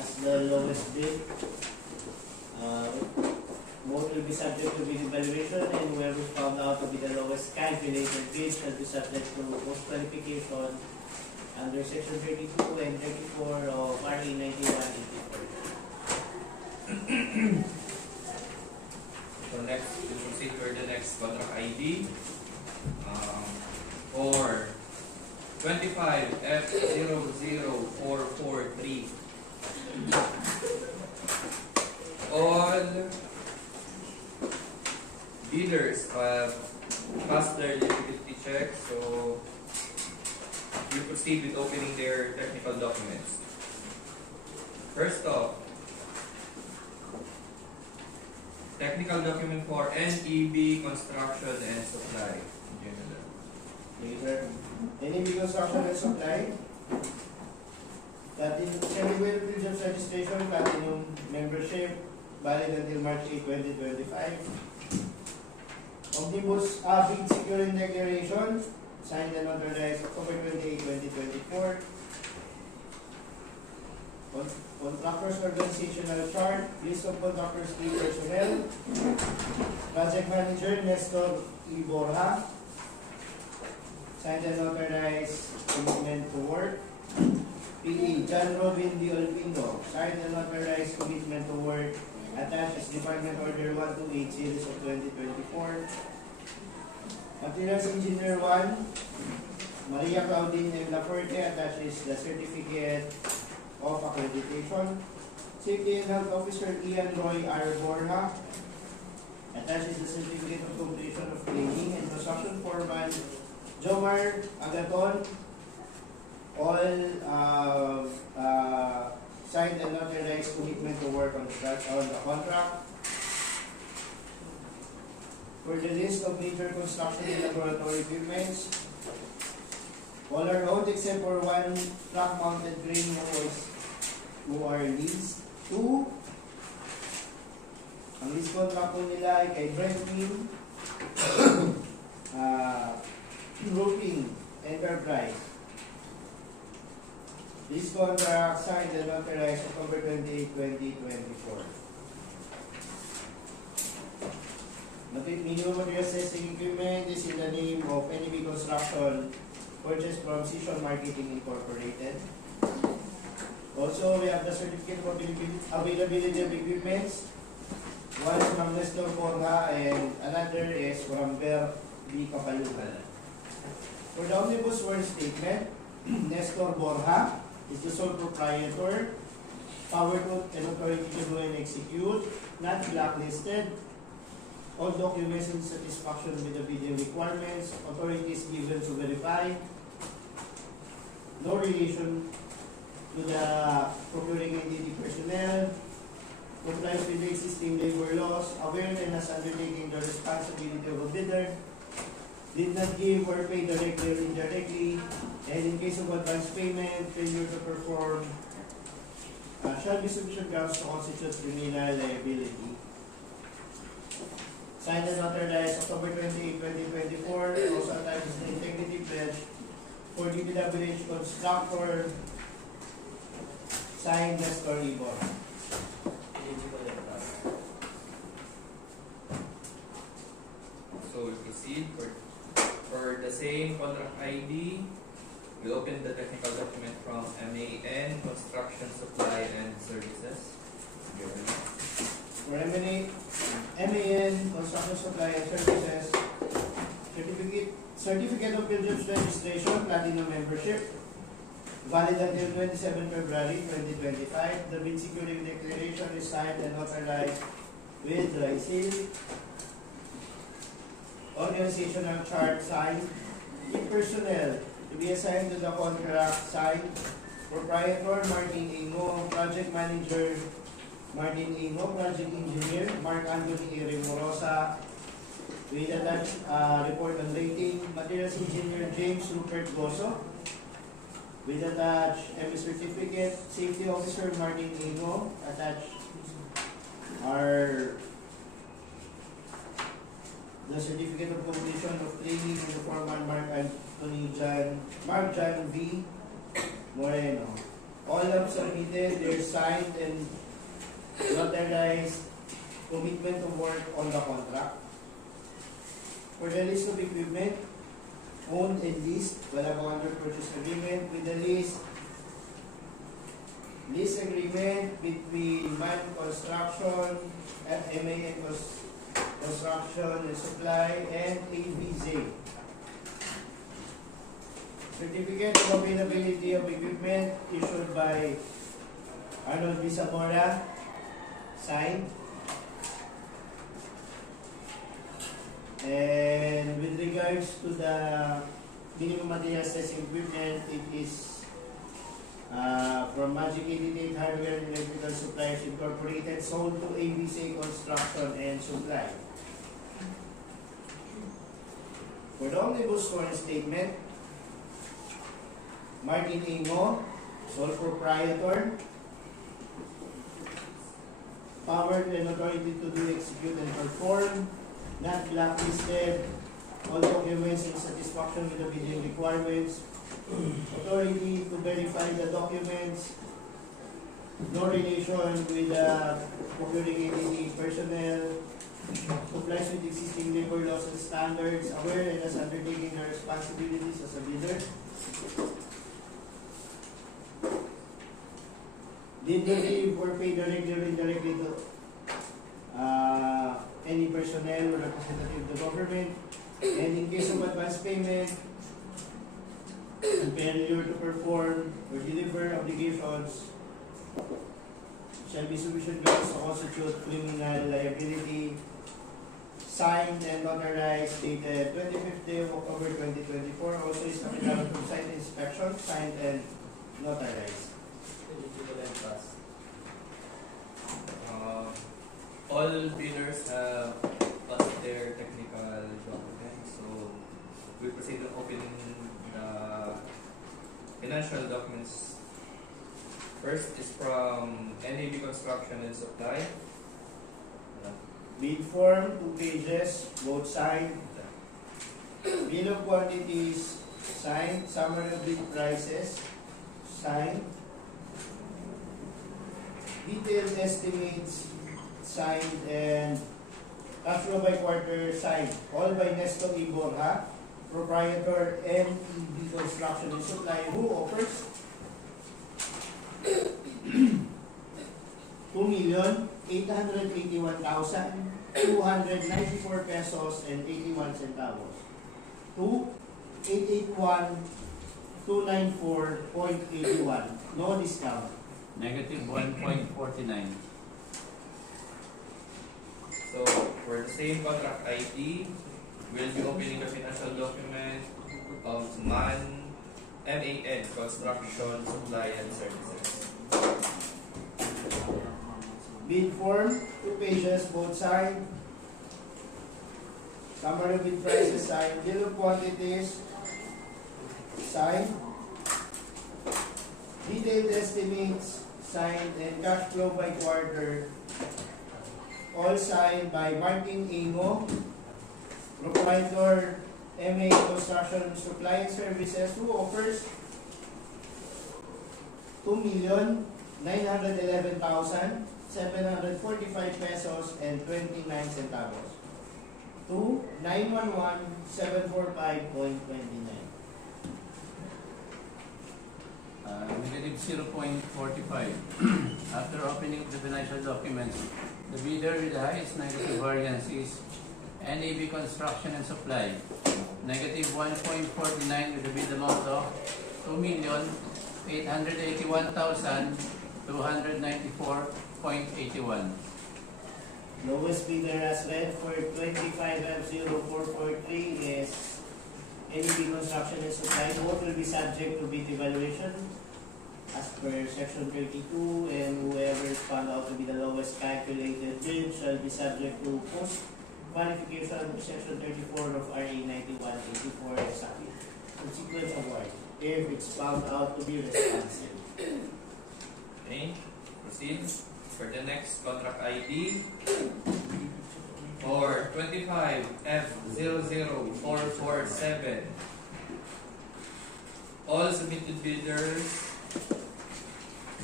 as the lowest bid. Both will be subject to bid evaluation, and whoever found out to be the lowest calculated bid shall be subject to post qualification under Section 32 and 34 of RA 9184. So next, we proceed for the next contract ID. For 25F00443. All bidders have passed their eligibility check, so we proceed with opening their technical documents. First off, technical document for NEB Construction and Supply. Later, NEB Construction and Supply, semi-well jobs registration, platinum membership, valid until March 8, 2025. Omnibus bid securing declaration, signed and notarized October 28, 2024. Contractors organizational chart, list of contractors, 3 personnel. Project manager, Nestor Iborja, signed and notarized commitment to work. PE, John Robin D. Olpindo, signed and notarized commitment to work. Attached is Department Order 128 series of 2024. Materials Engineer 1, Maria Claudine M. Laforte, attached is the Certificate of Accreditation. Safety and Health Officer Ian Roy R. Borja, attached is the Certificate of Completion of Training. And Construction Foreman Jomar Agaton, all signed and notarized commitment to work on the contract. For the list of major construction and laboratory equipments, all are owned except for one truck-mounted crane who are leased. 2, ang lease contract po nila ay kay Brent Roofing Enterprise. This contract signed and notarized October 28, 2024. Minimum materials testing equipment is in the name of NEB Construction, purchased from Season Marketing Incorporated. Also, we have the certificate of availability of equipments. One is from Nestor Borja and another is from Brgy Kapalugan. For the Omnibus Word Statement, Nestor Borja is the sole proprietor, power to and authority to do and execute, not blacklisted. All documents in satisfaction with the bidding requirements, authorities given to verify, no relation to the procuring entity personnel, complies with the existing labor laws, awareness undertaking the responsibility of a bidder, did not give or pay directly or indirectly, and in case of advance payment, failure to perform shall be sufficient grounds to constitute criminal liability. Signed and notarized October 28, 2024, and also attached is the integrity pledge for DPWH constructor, signed Nestor Ibor. So we proceed for the same contract ID. We open the technical document from MAN Construction Supply and Services. For MAN Construction Supply and Services, Certificate of Pilgrim's Registration, Platinum Membership, valid until 27 February 2025. The bid securing declaration is signed and authorized with dry seal. Organizational chart signed. Key personnel to be assigned to the contract signed. Proprietor Martin Ingo, Project Manager Martin Ingo, Project Engineer Mark Anthony Morosa, with attached report on rating. Materials Engineer James Rupert Goso, with attached MS Certificate. Safety Officer Martin Ingo, attached are the Certificate of Completion of Training in the Foreman Mark John V. Moreno. All have submitted their signed and notarized commitment to work on the contract. For the list of equipment, owned and leased, wala po under purchase agreement. With the lease agreement between MAN Construction, MAN Construction and Supply, and ABZ. Certificate of availability of equipment issued by Arnold B. Zamora, signed. And with regards to the minimum materials testing equipment, it is from Magic 88 Hardware and Electrical Suppliers Incorporated, sold to ABC Construction and Supply. For the omnibus sworn statement, Martin Ingo, sole proprietor, power and authority to do, execute, and perform, not blacklisted, all documents in satisfaction with the bidding requirements, authority to verify the documents, no relation with the procuring entity personnel, complies with existing labor laws and standards, aware and has undertaken their responsibilities as a bidder. Did receive or pay directly or indirectly to any personnel or representative of the government, and in case of advance payment and failure to perform or deliver obligations shall be sufficient grounds to constitute criminal liability. Signed and notarized, dated 25th day of October 2024. Also is affidavit from site inspection, signed and notarized. All bidders have passed their technical documents, so we proceed to opening the financial documents. First is from NAB Construction and Supply. Bid form, 2 pages, both signed. Bill of quantities, signed. Summary of bid prices, signed. Detailed estimates, signed, and cash flow by quarter, signed. All by Nestor Iborha, proprietor, NEB Construction and Supply, who offers 2,881,294 pesos and 81 centavos to 881,294.81. No discount. Negative 1.49. So for the same contract ID, we'll be opening the financial document of MAN Construction, Supply and Services. Bid form, 2 pages, both signed. Summary of bid prices, signed. Bill of quantities, signed. Detailed estimates, signed, and cash flow by quarter, all signed by Martin Ingo, proprietor, MA Construction, Supply and Services, who offers 2,911,745 pesos and 29 centavos to 911,745.29. Negative 0.45. After opening the financial documents, the bidder with the highest negative variance is NAB Construction and Supply. Negative 1.49 with the bid amount of 2,881,294.81. Lowest bidder as read for 25F0443 is NAB Construction and Supply. Both will be subject to bid evaluation as per section 32, and whoever is found out to be the lowest calculated bid shall be subject to post qualification of section 34 of RA 9184 consequence award if it's found out to be responsive. Okay, proceed for the next contract ID for 25F00447. All submitted bidders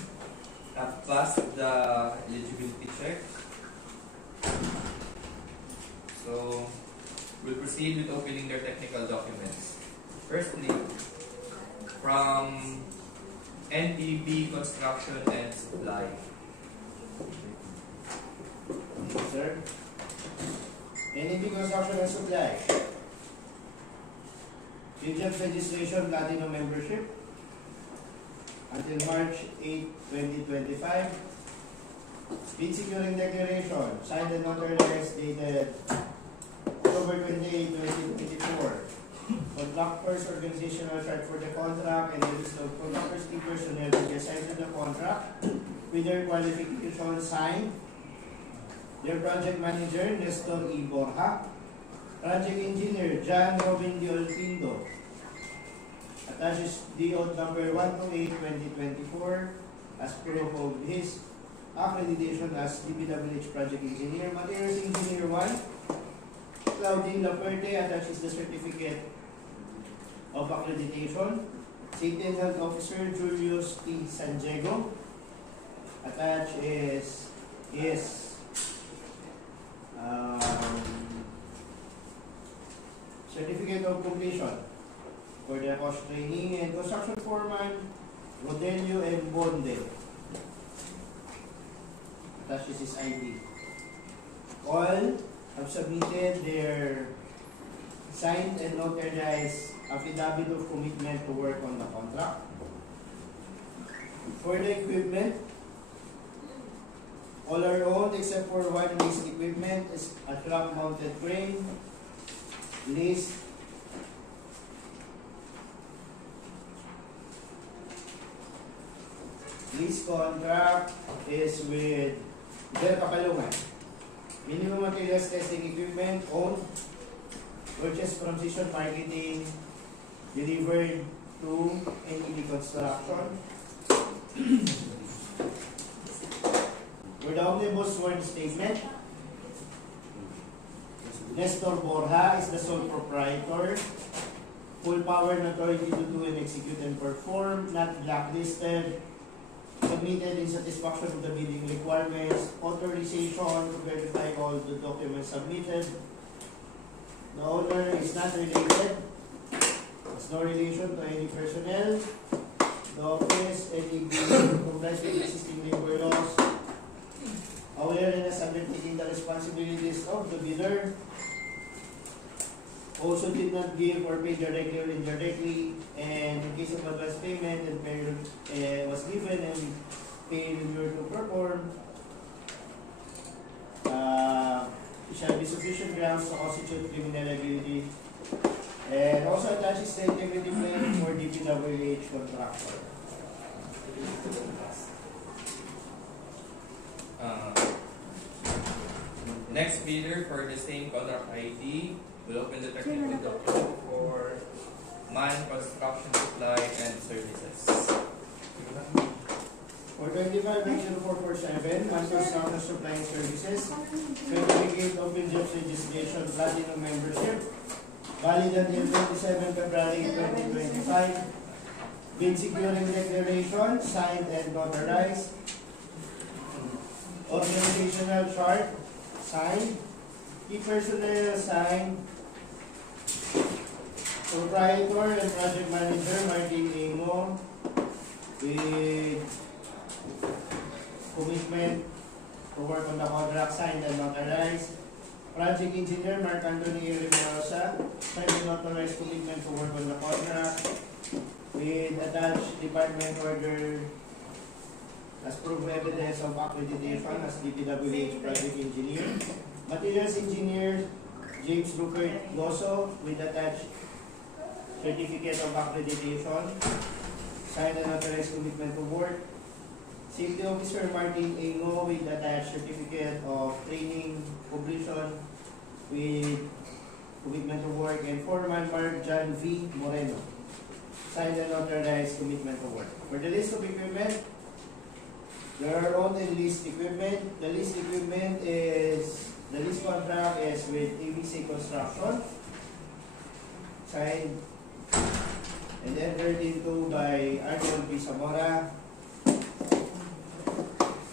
passed the eligibility check. So we'll proceed with opening their technical documents. Firstly, from NTB Construction and Supply. Sir? NEB Construction and Supply. Agents registration, Platinum membership until March 8, 2025. Bid securing declaration, signed and notarized dated October 28, 2024. Contractors organizational chart for the contract and the list of contractors key personnel to be assigned to the contract with their qualifications signed. Their project manager, Nestor E. Borja. Project engineer, John Robin D. Olpindo. Attaches DO number 128-2024 as proof of his accreditation as DPWH project engineer. Materials engineer 1, Claudine Laperte, attaches the certificate of accreditation. Safety and Health Officer, Julius T. San Diego. Attached is his certificate of completion for the cost training, and construction foreman Rodelio and Bonde. Attached is his ID. All have submitted their signed and notarized affidavit of commitment to work on the contract. For the equipment, all are owned except for one leased equipment is a truck mounted crane. Leased contract is with Kapalungan. Minimum materials testing equipment owned, purchased from Precision Marketing, delivered to NEB Construction. For the omnibus word statement, Nestor Borja is the sole proprietor. Full power and authority to do and execute and perform, not blacklisted. Submitted in satisfaction of the bidding requirements. Authorization to verify all the documents submitted. The owner is not related. Has no relation to any personnel. The office, NEB, complies with existing labor laws. Aware and has undertaking the responsibilities of the bidder. Also did not give or pay directly or indirectly, and in case of advance payment and pay was given and failure to perform, shall be sufficient grounds to constitute criminal liability. And also attaches the integrity plan for DPWH contractor. Next bidder for the same contract ID will open the technical document for Man Construction Supply and Services. For 25-0447, Man Construction Supply and Services, certificate of jobs registration, Platinum membership, valid until 27 February 2025. Bid securing declaration, signed and notarized. Organizational chart, signed. Key personnel, signed. Proprietor and project manager, Martin Amo, with commitment to work on the contract, signed and notarized. Project engineer, Mark Anthony Rimerosa, signed and notarized commitment to work on the contract, with attached department order as proof of evidence of accreditation as DPWH project engineer. Materials engineer, James Rupert Goso, with attached certificate of accreditation, signed and authorized commitment to work. Safety officer Martin Amo, with attached certificate of training completion with commitment to work. And foreman Mark John V. Moreno, signed and authorized commitment to work. For the list of equipment, there are owned and leased equipment. The leased equipment is, the lease contract is with ABC Construction, signed and entered into by Arnold P. Zamora,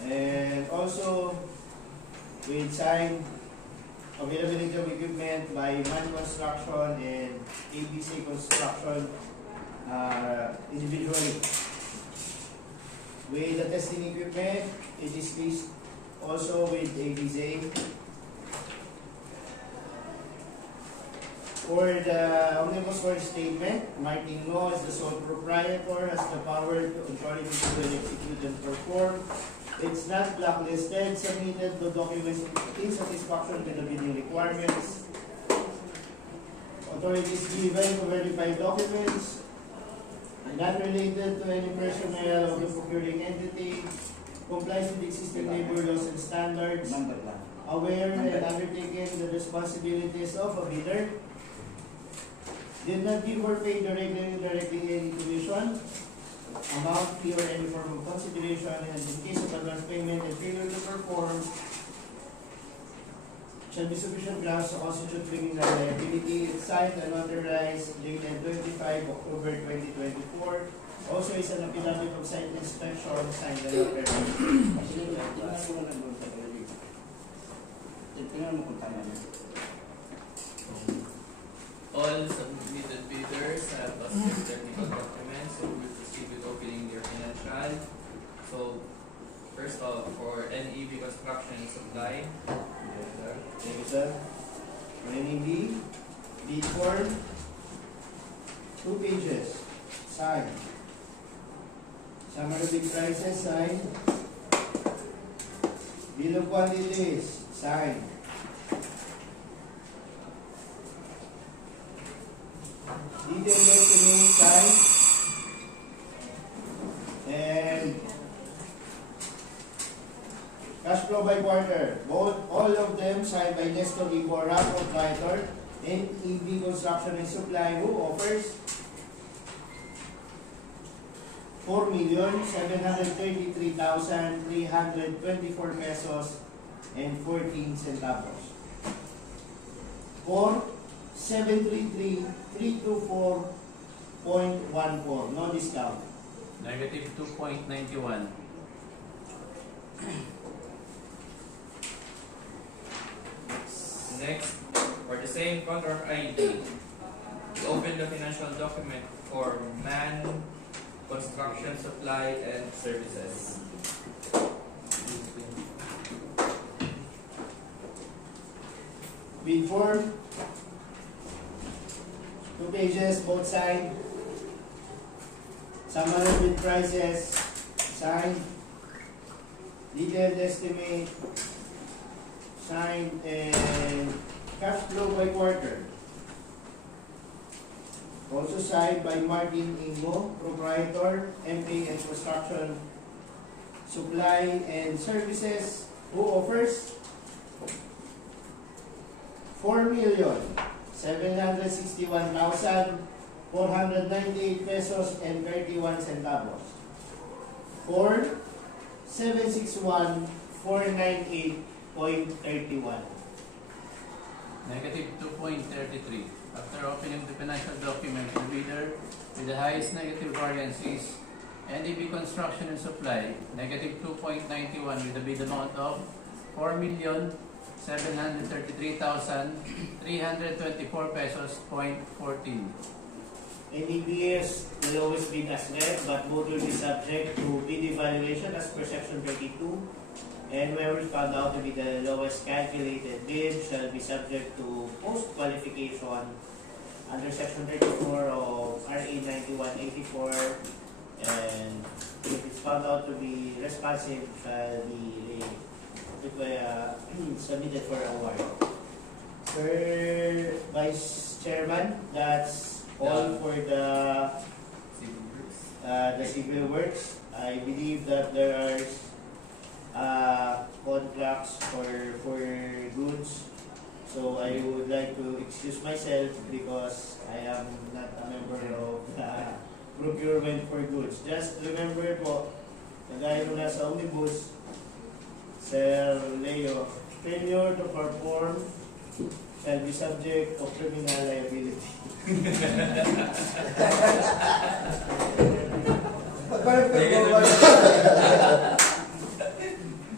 And also, with sign availability of equipment by Man Construction and ABC Construction individually. With the testing equipment, it is leased also with ABZ. For the omnibus for statement, Martin Law is the sole proprietor, has the power to authority to execute and perform. It's not blacklisted, submitted the documents in satisfaction with the bidding requirements. Authority is given to verify documents, not related to any personnel of the procuring entity, complies with existing labor laws and standards, aware and undertaking the responsibilities of a bidder, did not give or pay directly or indirectly any tuition, amount, fee, or any form of consideration, and in case of advance payment and failure to perform, shall be sufficient grounds to constitute criminal liability. It's signed and authorized dated 25 October 2024. Also is an affidavit of site inspection signed and authorized. All submitted bidders have submitted technical documents, so we proceed with opening their financial. So, first off, for NEB Construction and Supply, Thank you, sir. NEB, bid form, 2 pages, signed. Summary bid prices, signed. Bill of quantities, signed. Detailed estimate, signed. And cash flow by quarter, all of them signed by Nestor Ibora, proprietor, and EB Construction and Supply, who offers 4,733,324 pesos and 14 centavos. For 733,324.14, no discount. Negative 2.91. next, for the same contract ID, we open the financial document for Man Construction Supply and Services. Bid form, 2 pages, both signed. Summary bid prices, signed. Detailed estimate, signed, and cash flow by quarter. Also signed by Martin Ingo, proprietor, MPN Construction Supply and Services, who offers 4,761,498 pesos and 31 centavos. 4,761,498.31. Negative 2.33. After opening the financial document, the bidder with the highest negative variance is NDB Construction and Supply, negative 2.91 with a bid amount of 4,733,324 pesos, 0.14. NDBS will always bid as net, but both will be subject to bid evaluation as per section 32. And whoever is found out to be the lowest calculated bid shall be subject to post-qualification under section 34 of RA 9184. And if it's found out to be responsive, shall be submitted for award. Sir Vice Chairman, that's all for the civil works. I believe that there are contracts for goods, so I would like to excuse myself because I am not a member of the procurement for goods. Just remember po, the guy who nasa omnibus, Sir Leo, failure to perform shall be subject of criminal liability.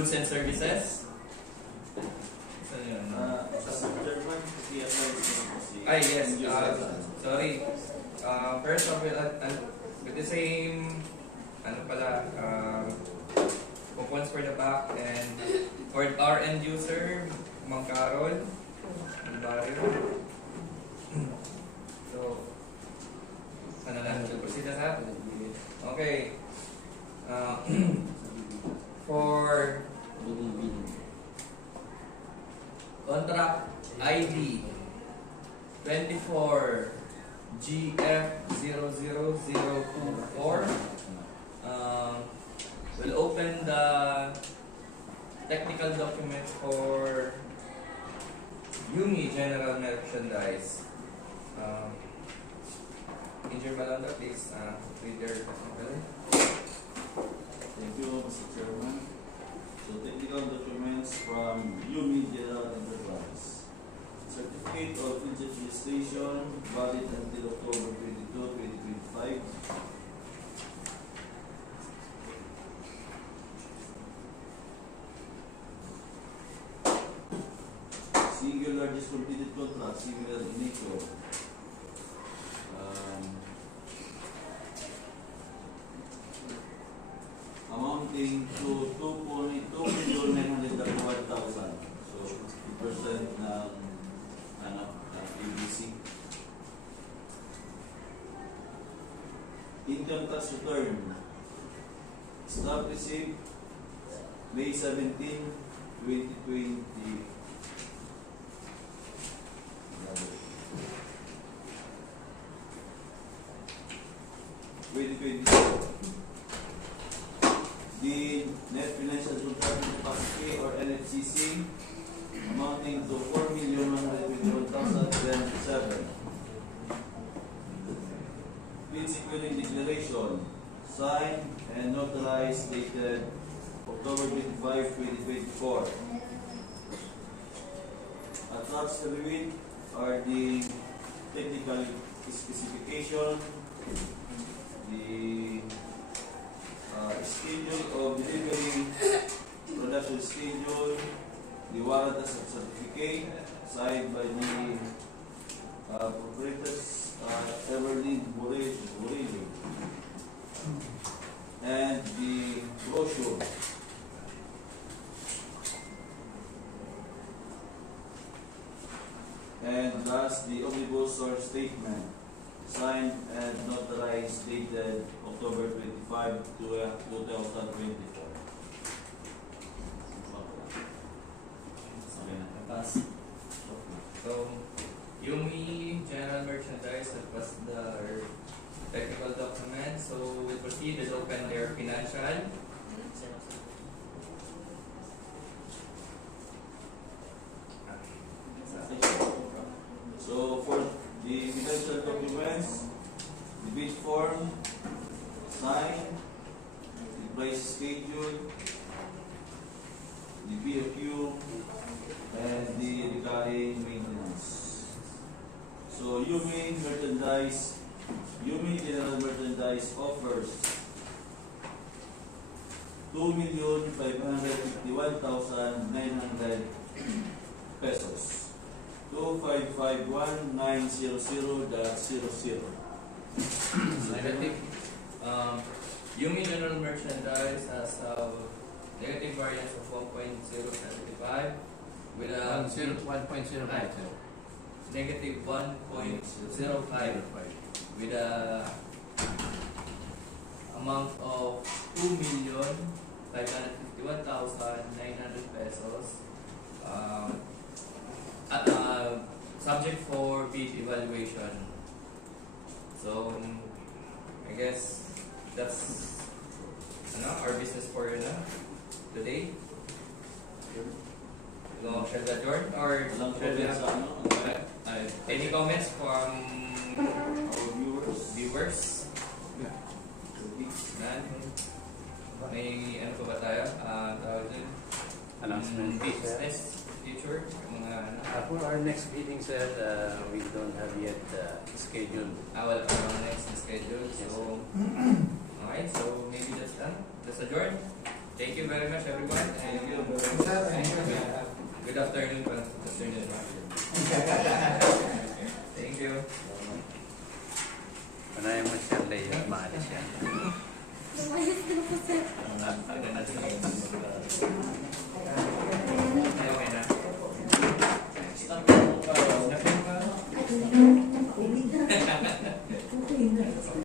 goods and services. Saan yun? Chairman, kasi Ay, yes. Sorry. First of all, with the same, coupons for the back, and for our end user, Mang Carol, Barrio. So, sana lang proceed na sa? Okay. For contract ID 24 GF00024, we'll open the technical document for Yumi General Merchandise. Engineer Malanda, please read their technical. Thank you, Mr. Chairman. So, technical documents from Yumi General Enterprise. Certificate of registration valid until October 22, 2025. Singular discontinued contract, similar in nature. Amounting to 2,931,000. So, 50% ng ABC. Income tax return. Stop received May 17, 2020. 2022. The net financial contracting capacity, or NFCC, amounting to 4,121,307. Bid securing declaration, signed and notarized dated October 25, 2024. Attached to the bid are the technical specification, the schedule of delivery, production schedule, the warrant as a certificate signed by the proprietors Everly Borelli, and the brochure. And last, the omnibus source statement, signed and notarized dated October 25, 2024. So, Yumi General Merchandise, that was the technical document. So, we'll proceed and open their financial. So, for the financial documents, the bid form, sign, the price schedule, the BOQ, and the recurring maintenance. So, Yumi General Merchandise offers 2,551,900 pesos. 2551900.00. Negative. Yumi General Merchandise has a negative variance of 1.075 with a 1.05. negative 1.05 with a amount of 2,551,900 pesos. Subject for bid evaluation. So, I guess that's our business for today. Shall we adjourn or shall we have any comments from Our viewers. None? May ano pa ba tayo? Tawag din? Announcement. Business future? Mga For our next meeting, sir, we don't have yet scheduled. well, our next schedule. So, alright, so maybe that's done. Let's adjourn. Thank you very much, everyone. Thank you. Good afternoon. Afternoon. Thank you. Unahin mo siya, Leo. Maalis yan. Lumayas na po, sir. Maganda na